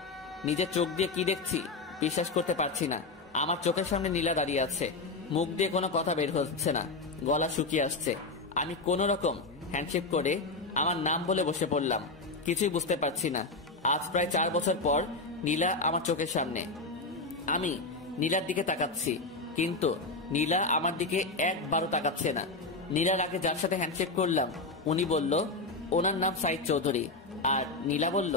নিজের চোখ দিয়ে কি দেখছি বিশ্বাস করতে পারছি না। আমার চোখের সামনে নীলা দাঁড়িয়ে আছে, মুখ দিয়ে কোনো কথা বের হচ্ছে না, গলা শুকিয়ে আসছে। আমি কোন রকম হ্যান্ডশেক করে আমার নাম বলে বসে পড়লাম। কিছুই বুঝতে পারছি না। আজ প্রায় 4 বছর পর নীলা আমার চোখের সামনে। আমি নীলার দিকে তাকাচ্ছি, কিন্তু নীলা আমার দিকে একবারও তাকাচ্ছে না। নীলার আগে যার সাথে হ্যান্ডশেক করলাম উনি বলল ওনার নাম সাইদ চৌধুরী, আর নীলা বলল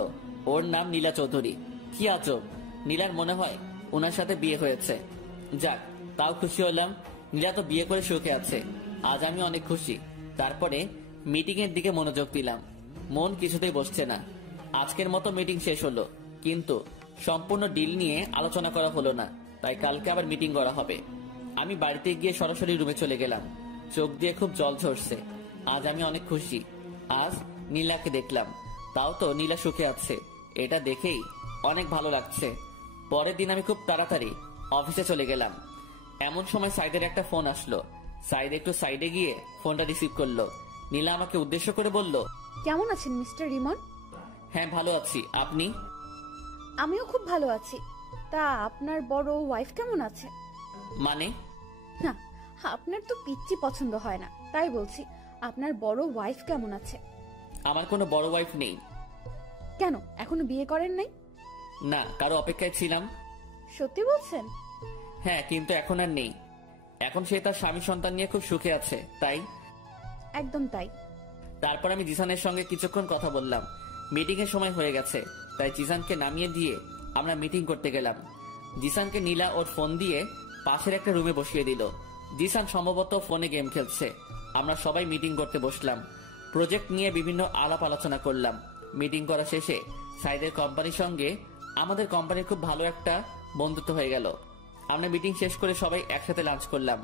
ওর নাম নীলা চৌধুরী। কি আজব, নীলার মনে হয় ওনার সাথে বিয়ে হয়েছে। যাক, তাও খুশি হলাম। নীলা তো বিয়ে করে সুখে আছে। আজ আমি অনেক খুশি। তারপরে মিটিং এর দিকে মনোযোগ দিলাম। মন কিছুতেই বসছে না। আজকের মতো মিটিং শেষ হলো, কিন্তু সম্পূর্ণ ডিল নিয়ে আলোচনা করা হলো না। তাই কালকে আবার মিটিং করা হবে। আমি বাড়িতে গিয়ে সরাসরি রুমে চলে গেলাম। চোখ দিয়ে খুব জল ঝরছে। আজ আমি অনেক খুশি। আজ নীলাকে দেখলাম, তাও তো নীলা সুখে আছে। এটা দেখেই অনেক ভালো লাগছে। পরের দিন আমি খুব তাড়াতাড়ি অফিসে চলে গেলাম। এমন সময় সাইদের একটা ফোন আসলো। সাইদ একটু সাইডে গিয়ে ফোনটা রিসিভ করলো। নীলা আমাকে উদ্দেশ্য করে বলল, কেমন আছেন মিস্টার রিমন? হ্যাঁ, ভালো আছি। আপনি? আমিও খুব ভালো আছি। তা আপনার বড় ওয়াইফ কেমন আছে? মানে? না, আপনার তো পিচ্চি পছন্দ হয় না, তাই বলছি আপনার বড় ওয়াইফ কেমন আছে? আমার কোনো বড় ওয়াইফ নেই। কেন, এখনো বিয়ে করেন নাই? না, কারো অপেক্ষায় ছিলাম। সত্যি বলছেন? হ্যাঁ, কিন্তু এখন আর নেই। এখন সে তার স্বামী সন্তান নিয়ে খুব সুখে আছে। তাই? একদম তাই। তারপর আমি জিসানের সঙ্গে কিছুক্ষণ কথা বললাম। মিটিং এর সময় হয়ে গেছে, তাই জিসানকে নামিয়ে দিয়ে আমরা মিটিং করতে গেলাম। জিসানকে নীলা ওর ফোন দিয়ে পাশের একটা রুমে বসিয়ে দিল। জিসান সম্ভবত ফোনে গেম খেলছে। আমরা সবাই মিটিং করতে বসলাম। প্রজেক্ট নিয়ে বিভিন্ন আলাপ আলোচনা করলাম। মিটিং করা শেষে সাইদের কোম্পানির সঙ্গে আমাদের কোম্পানির খুব ভালো একটা বন্ধুত্ব হয়ে গেল। আমরা মিটিং শেষ করে সবাই একসাথে লাঞ্চ করলাম।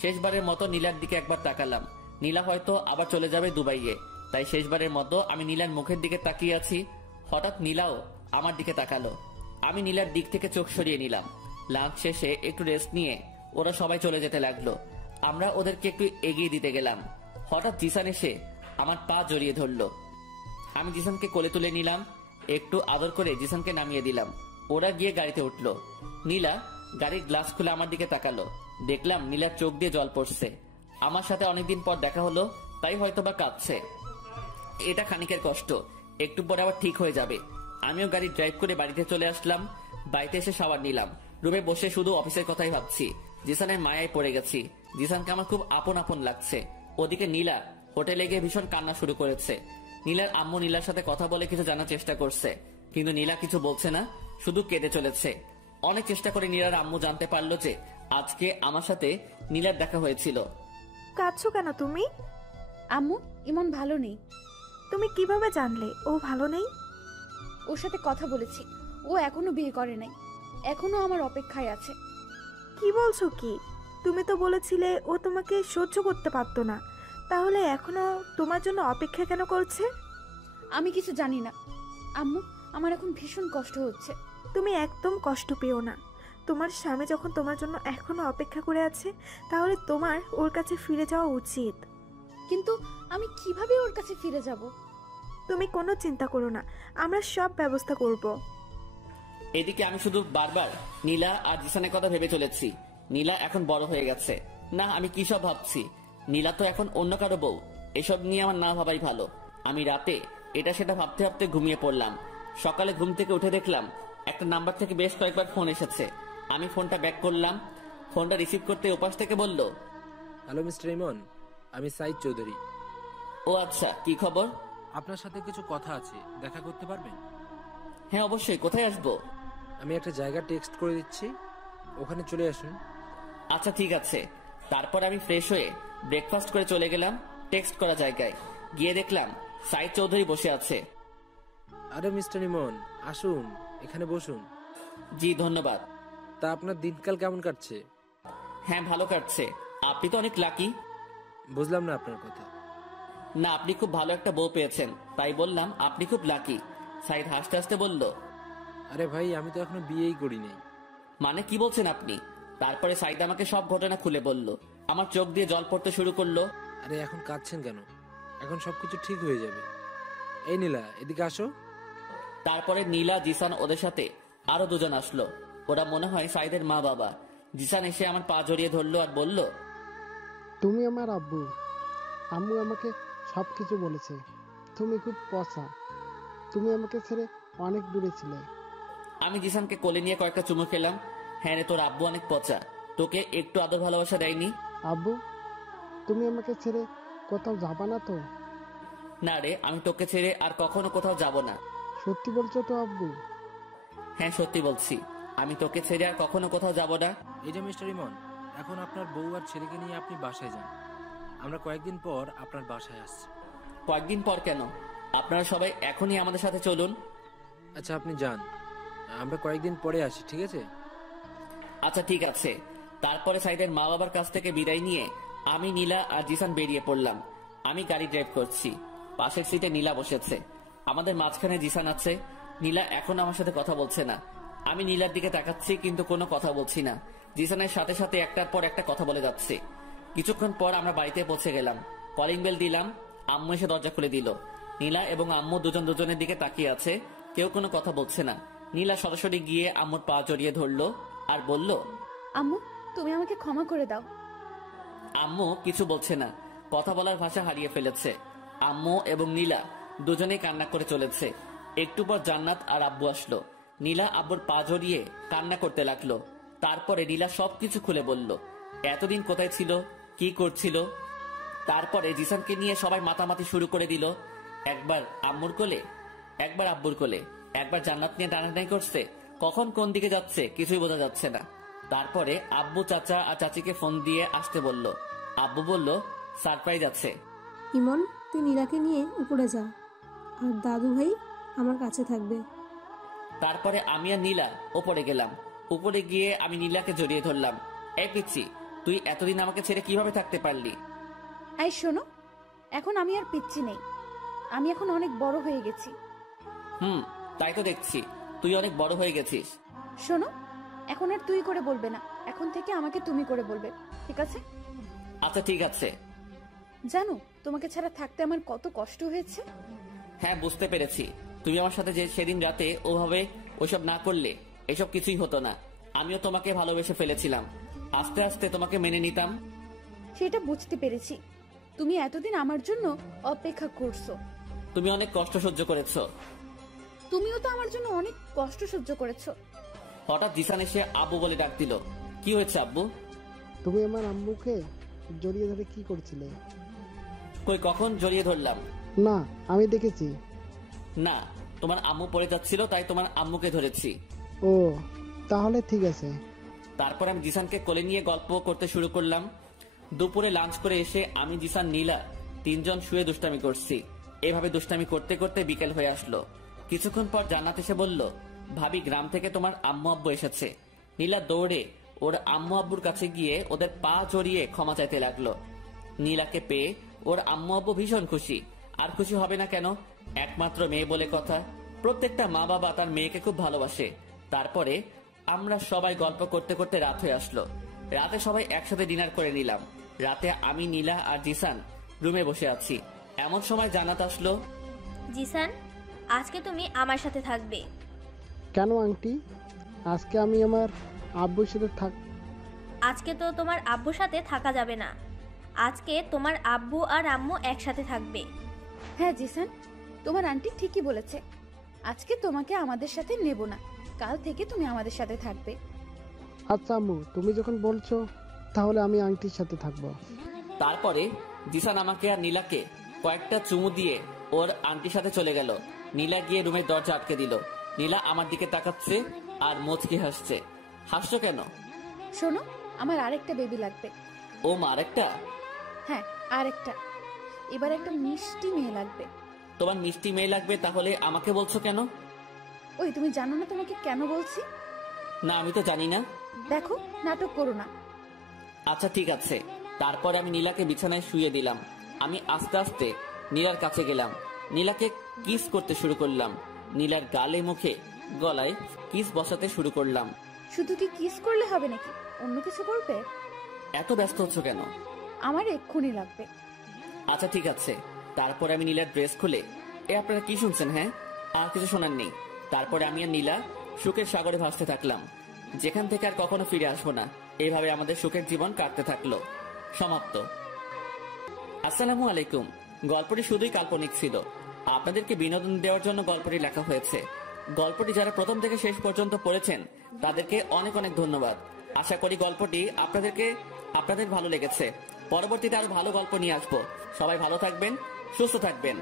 শেষবারের মতো নীলার দিকে একবার তাকালাম। নীলা হয়তো আবার চলে যাবে দুবাইয়ে, তাই শেষবারের মতো আমি নীলার মুখের দিকে তাকিয়ে আছি। হঠাৎ নীলাও আমার দিকে তাকালো। আমি নীলার দিক থেকে চোখ সরিয়ে নিলাম। লাঞ্চ শেষে একটু রেস্ট নিয়ে ওরা সবাই চলে যেতে লাগলো। আমরা ওদেরকে একটু এগিয়ে দিতে গেলাম। হঠাৎ জিসান এসে আমার পা জড়িয়ে ধরলো। আমি জিসানকে কোলে তুলে নিলাম। একটু আদর করে জিসানকে নামিয়ে দিলাম। ওরা গিয়ে গাড়িতে উঠলো। নীলা গাড়ির গ্লাস খুলে আমার দিকে তাকালো। দেখলাম নীলার চোখ দিয়ে জল পড়ছে। আমার সাথে অনেকদিন পর দেখা হলো, তাই হয়তোবা কাঁদছে। এটা খানিকের কষ্ট, একটু পরে আবার ঠিক হয়ে যাবে। আমিও গাড়ি ড্রাইভ করে বাড়িতে চলে আসলাম। বাড়িতে এসে শাওয়ার নিলাম। রুমে বসে শুধু অফিসের কথাই ভাবছি। জিসানের মায়ায় পড়ে গেছি। জিসানকে আমার খুব আপন আপন লাগছে। ওদিকে নীলা হোটেলে গিয়ে ভীষণ কান্না শুরু করেছে। নীলার আম্মু নীলার সাথে কথা বলে কিছু জানার চেষ্টা করছে, কিন্তু নীলা কিছু বলছে না, শুধু কেঁদে চলেছে। অনেক চেষ্টা করে নীলার আম্মু জানতে পারলো যে আজকে আমার সাথে নীলার দেখা হয়েছিল। কাঁদছো কেন তুমি? আম্মু, ইমন ভালো নেই। তুমি কিভাবে জানলে ও ভালো নেই? ওর সাথে কথা বলেছি, ও এখনো বিয়ে করে নাই, এখনো আমার অপেক্ষায় আছে। কি বলছো কি? তুমি তো বলেছিলে ও তোমাকে সহ্য করতে পারতো না, তাহলে এখনো তোমার জন্য অপেক্ষা কেন করছে? আমি কিছু জানি না আম্মু, আমার এখন ভীষণ কষ্ট হচ্ছে। তুমি একদম কষ্ট পেও না। তোমার স্বামী যখন তোমার জন্য এখনো অপেক্ষা করে আছে, তাহলে তোমার ওর কাছে ফিরে যাওয়া উচিত। কিন্তু আমি কিভাবে ওর কাছে ফিরে যাব? তুমি কোনো চিন্তা করো না, আমরা সব ব্যবস্থা করব। এদিকে আমি শুধু বারবার নীলা আর জিসানের কথা ভেবে চলেছি। নীলা এখন বড় হয়ে গেছে। না, আমি কি সব ভাবছি। নীলা তো এখন অন্য কারো বউ। এসব নিয়ে আমার না ভাবাই ভালো। আমি রাতে এটা সেটা ভাবতে ভাবতে ঘুমিয়ে পড়লাম। সকালে ঘুম থেকে উঠে দেখলাম একটা নাম্বার থেকে বেশ কয়েকবার ফোন এসেছে। আমি ফোনটা ব্যাক করলাম। ফোনটা রিসিভ করতে ওপাশ থেকে বলল, হ্যালো মিস্টার ইমন, আমি সাইদ চৌধুরী। ও আচ্ছা, কি খবর? আপনার সাথে কিছু কথা আছে, দেখা করতে পারবেন? হ্যাঁ অবশ্যই, কোথায় আসবো? আমি একটা জায়গা টেক্সট করে দিচ্ছি, ওখানে চলে আসুন। আচ্ছা ঠিক আছে। তারপর আমি ফ্রেশ হয়ে ব্রেকফাস্ট করে চলে গেলাম টেক্সট করা জায়গায়। গিয়ে দেখলাম সাইদ চৌধুরী বসে আছে। আরে মিস্টার ইমন, আসুন, এখানে বসুন। জি ধন্যবাদ। তা আপনার দিনকাল কেমন কাটছে? হ্যাঁ ভালো কাটছে। আপনি তো অনেক লাকি। বুঝলাম না আপনার কথা। না, আপনি খুব ভালো একটা বউ পেয়েছেন, তাই বললাম আপনি খুব লাকি। সাইদ হাসতে হাসতে বলল, আরে ভাই, আমি তো এখনো বিয়েই করিনি। মানে কি বলছেন আপনি? তারপরে সাইদ আমাকে সব ঘটনা খুলে বলল। আমার চোখ দিয়ে জল পড়তে শুরু করলো। আরে এখন কাঁদছেন কেন? এখন সবকিছু ঠিক হয়ে যাবে। এই নীলা, এদিকে আসো। তারপরে নীলা, জিসান ওদের সাথে আরো দুজন আসলো। ওরা মনে হয় সাইদের মা বাবা। জিসান এসে আমার পা জড়িয়ে ধরলো আর বলল, তুমি আমার আব্বু। আম্মু আমাকে সব কিছু বলেছে। তুমি খুব পচা। তুমি আমাকে ছেড়ে অনেক দূরে ছিলে। আমি জিসানকে কোলে নিয়ে কয়েকটা চুমু খেলাম। হ্যাঁ রে, তোর আব্বু অনেক পচা, তোকে একটু আদর ভালোবাসা দেয়নি? আব্বু, তুমি আমাকে ছেড়ে কোথাও যাবা না তো? না রে, আমি তোকে ছেড়ে আর কখনো কোথাও যাব না। সত্যি বলছো তো আব্বু? হ্যাঁ সত্যি বলছি, আমি তোকে ছেড়ে আর কখনো কোথাও যাব না। এই যে মিস্টার ইমন, এখন আপনার বউ আর ছেলেকে নিয়ে আপনি বাসায় যান। আমরা কয়েকদিন পর আপনার বাসায় আসছি। কয়েকদিন পর কেন? আপনারা সবাই এখনই আমাদের সাথে চলুন। আচ্ছা আপনি যান, আমরা কয়েকদিন পরে আসি, ঠিক আছে? আচ্ছা ঠিক আছে। তারপরে সাইদের মা বাবার কাছ থেকে বিদায় নিয়ে আমি, নীলা আর জিসান বেরিয়ে পড়লাম। আমি গাড়ি ড্রাইভ করছি, পাশের সিটে নীলা বসেছে, আমাদের মাঝখানে জিসান আছে। নীলা এখন আমার সাথে কথা বলছে না। আমি নীলার দিকে তাকাচ্ছি কিন্তু কোনো কথা বলছি না। জিসানের সাথে সাথে একটার পর একটা কথা বলে যাচ্ছে। কিছুক্ষণ পর আমরা বাড়িতে পৌঁছে গেলাম। কলিং বেল দিলাম, আম্মু এসে দরজা খুলে দিল। নীলা এবং আম্মু দুজন দুজনের দিকে তাকিয়ে আছে, কেউ কোনো কথা বলছে না। নীলা সরাসরি গিয়ে আম্মুর পা জড়িয়ে ধরলো আর বলল, আম্মু, তুমি আমাকে ক্ষমা করে দাও। আম্মু কিছু বলছে না, কথা বলার ভাষা হারিয়ে ফেলেছে। আম্মু এবং নীলা দুজনেই কান্না করে চলেছে। একটু পর জান্নাত আর আব্বু আসলো। নীলা আব্বুর পা জড়িয়ে কান্না করতে লাগলো। তারপরে নীলা সবকিছু খুলে বলল, এতদিন কোথায় ছিল, কি করছিল। তারপরে জিসানকে নিয়ে সবাই মাতামাতি শুরু করে দিল। একবার আম্মুর কোলে, একবার আব্বুর কোলে, একবার জান্নাত নিয়ে টানাটানি করছে। কখন কোন দিকে যাচ্ছে কিছুই বোঝা যাচ্ছে না। তারপরে আব্বু চাচা আর চাচিকে ফোন দিয়ে আসতে বলল। আব্বু বলল সারপ্রাইজ আছে। ইমন, তুই নীলাকে নিয়ে উপরে যা, আর দাদু ভাই আমার কাছে থাকবে। তারপরে আমি আর নীলা ওপরে গেলাম। উপরে গিয়ে আমি নীলাকে জড়িয়ে ধরলাম। এই পিচ্ছি, তুই এতদিন আমাকে ছেড়ে কিভাবে থাকতে পারলি? এই শোনো, এখন আমি আর পিচ্ছি নেই, আমি এখন অনেক বড় হয়ে গেছি। তাই তো দেখছি, তুই অনেক বড় হয়ে গেছিস। শোনো, এখন আর তুই করে বলবে না, এখন থেকে আমাকে তুমি করে বলবে, ঠিক আছে? আচ্ছা ঠিক আছে। জানো তোমাকে ছাড়া থাকতে আমার কত কষ্ট হয়েছে? হ্যাঁ বুঝতে পেরেছি। তুমি আমার সাথে যে সেদিন রাতে ওভাবে ওইসব না করলে এসব কিছুই হতো না। আমিও তোমাকে ভালোবেসে ফেলেছিলাম, আস্তে আস্তে তোমাকে মেনে নিতাম। সেটা বুঝতে পেরেছি। তুমি এতদিন আমার জন্য অপেক্ষা করছো। তুমি অনেক কষ্ট সহ্য করেছো। তুমিও তো আমার জন্য অনেক কষ্ট সহ্য করেছো। হঠাৎ জিসান এসে আব্বু বলে ডাক দিল। কি হয়েছে আব্বু? তুমি আমার আম্মুকে জড়িয়ে ধরে কি করছিলে? কই, কখন জড়িয়ে ধরলাম? না, আমি দেখেছি। না, তোমার আম্মু পড়ে যাচ্ছিল তাই তোমার আম্মুকে ধরেছি। ও, তাহলে ঠিক আছে। তারপর আমি জিসানকে কোলে নিয়ে গল্প করতে শুরু করলাম। দুপুরে লাঞ্চ করে এসে আমি, জিসান, নীলা তিনজন শুয়ে দুষ্টামি করছি। এভাবে দুষ্টামি করতে করতে বিকেল হয়ে আসলো। কিছুক্ষণ পর জান্নাত এসে বলল, ভাবি গ্রাম থেকে তোমার আম্মু আব্বু এসেছে। নীলা দৌড়ে ওর আম্মু আব্বুর কাছে গিয়ে ওদের পা জড়িয়ে ক্ষমা চাইতে লাগলো। নীলাকে পেয়ে ওর আম্মু আব্বু ভীষণ খুশি। আর খুশি হবে না কেন, একমাত্র মেয়ে বলে কথা। প্রত্যেকটা মা বাবা তার মেয়েকে খুব ভালোবাসে। তারপরে আমরা সবাই গল্প করতে করতে রাত হয়ে আসলো। রাতে সবাই একসাথে ডিনার করে নিলাম। রাতে আমি, নীলা আর জিসান রুমে বসে আছি। এমন সময় জান্নাত আসলো। জিসান, আজকে তুমি আমার সাথে থাকবে। কেন আন্টি? আজকে আমি আমার আব্বুর সাথে আজকে তো তোমার আব্বুর সাথে থাকা যাবে না। আজকে তোমার আব্বু আর আম্মু একসাথে থাকবে। হ্যাঁ জিসান, তোমার আন্টি ঠিকই বলেছে। আজকে তোমাকে আমাদের সাথে নেব না, কাল থেকে তুমি আমাদের সাথে থাকবে। আচ্ছা আম্মু, তুমি যখন বলছো তাহলে আমি আন্টির সাথে থাকবো। তারপরে জিসান আমাকে আর নীলাকে কয়েকটা চুমু দিয়ে ওর আন্টির সাথে চলে গেল। নীলা গিয়ে রুমের দরজা আটকে দিল। নীলা আমার দিকে তাকাচ্ছে আর মুচকি হাসছে। হাসছো কেন? শোনো, আমার আরেকটা বেবি লাগবে। ও মা, আরেকটা? হ্যাঁ, আরেকটা। এবার একটা মিষ্টি মেয়ে লাগবে। তোমার মিষ্টি মেয়ে লাগবে, তাহলে আমাকে বলছো কেন? ওই, তুমি জানো না তোমাকে কেন বলছি? না, আমি তো জানি না। দেখো, নাটক করো না। আচ্ছা ঠিক আছে। তারপর আমি নীলাকে বিছানায় শুয়ে দিলাম। আমি আস্তে আস্তে নীলার কাছে গেলাম। নীলাকে কিস করতে শুরু করলাম। নীলার গালে, মুখে, গলায় কিস বসাতে শুরু করলাম। শুধু কি কিস করলে হবে নাকি? অন্য কিছু করবে? এত ব্যস্ত হচ্ছ কেন? আমার এক্ষুনি লাগবে। আচ্ছা ঠিক আছে। তারপর আমি নীলার ড্রেস খুলে, আপনারা কি শুনছেন? হ্যাঁ, আর কিছু শোনার নেই। তারপরে আমি আর নীলা সুখের সাগরে ভাসতে থাকলাম, যেখান থেকে আর কখনো ফিরে আসবো না। এইভাবে আমাদের সুখের জীবন কাটতে থাকলো। সমাপ্ত। আসসালামু আলাইকুম। গল্পটি শুধুই কাল্পনিক ছিল, আপনাদেরকে বিনোদন দেওয়ার জন্য গল্পটি লেখা হয়েছে। গল্পটি যারা প্রথম থেকে শেষ পর্যন্ত পড়েছেন তাদেরকে অনেক অনেক ধন্যবাদ। আশা করি গল্পটি আপনাদের ভালো লেগেছে। পরবর্তীতে আরো ভালো গল্প নিয়ে আসবো। সবাই ভালো থাকবেন, সুস্থ থাকবেন।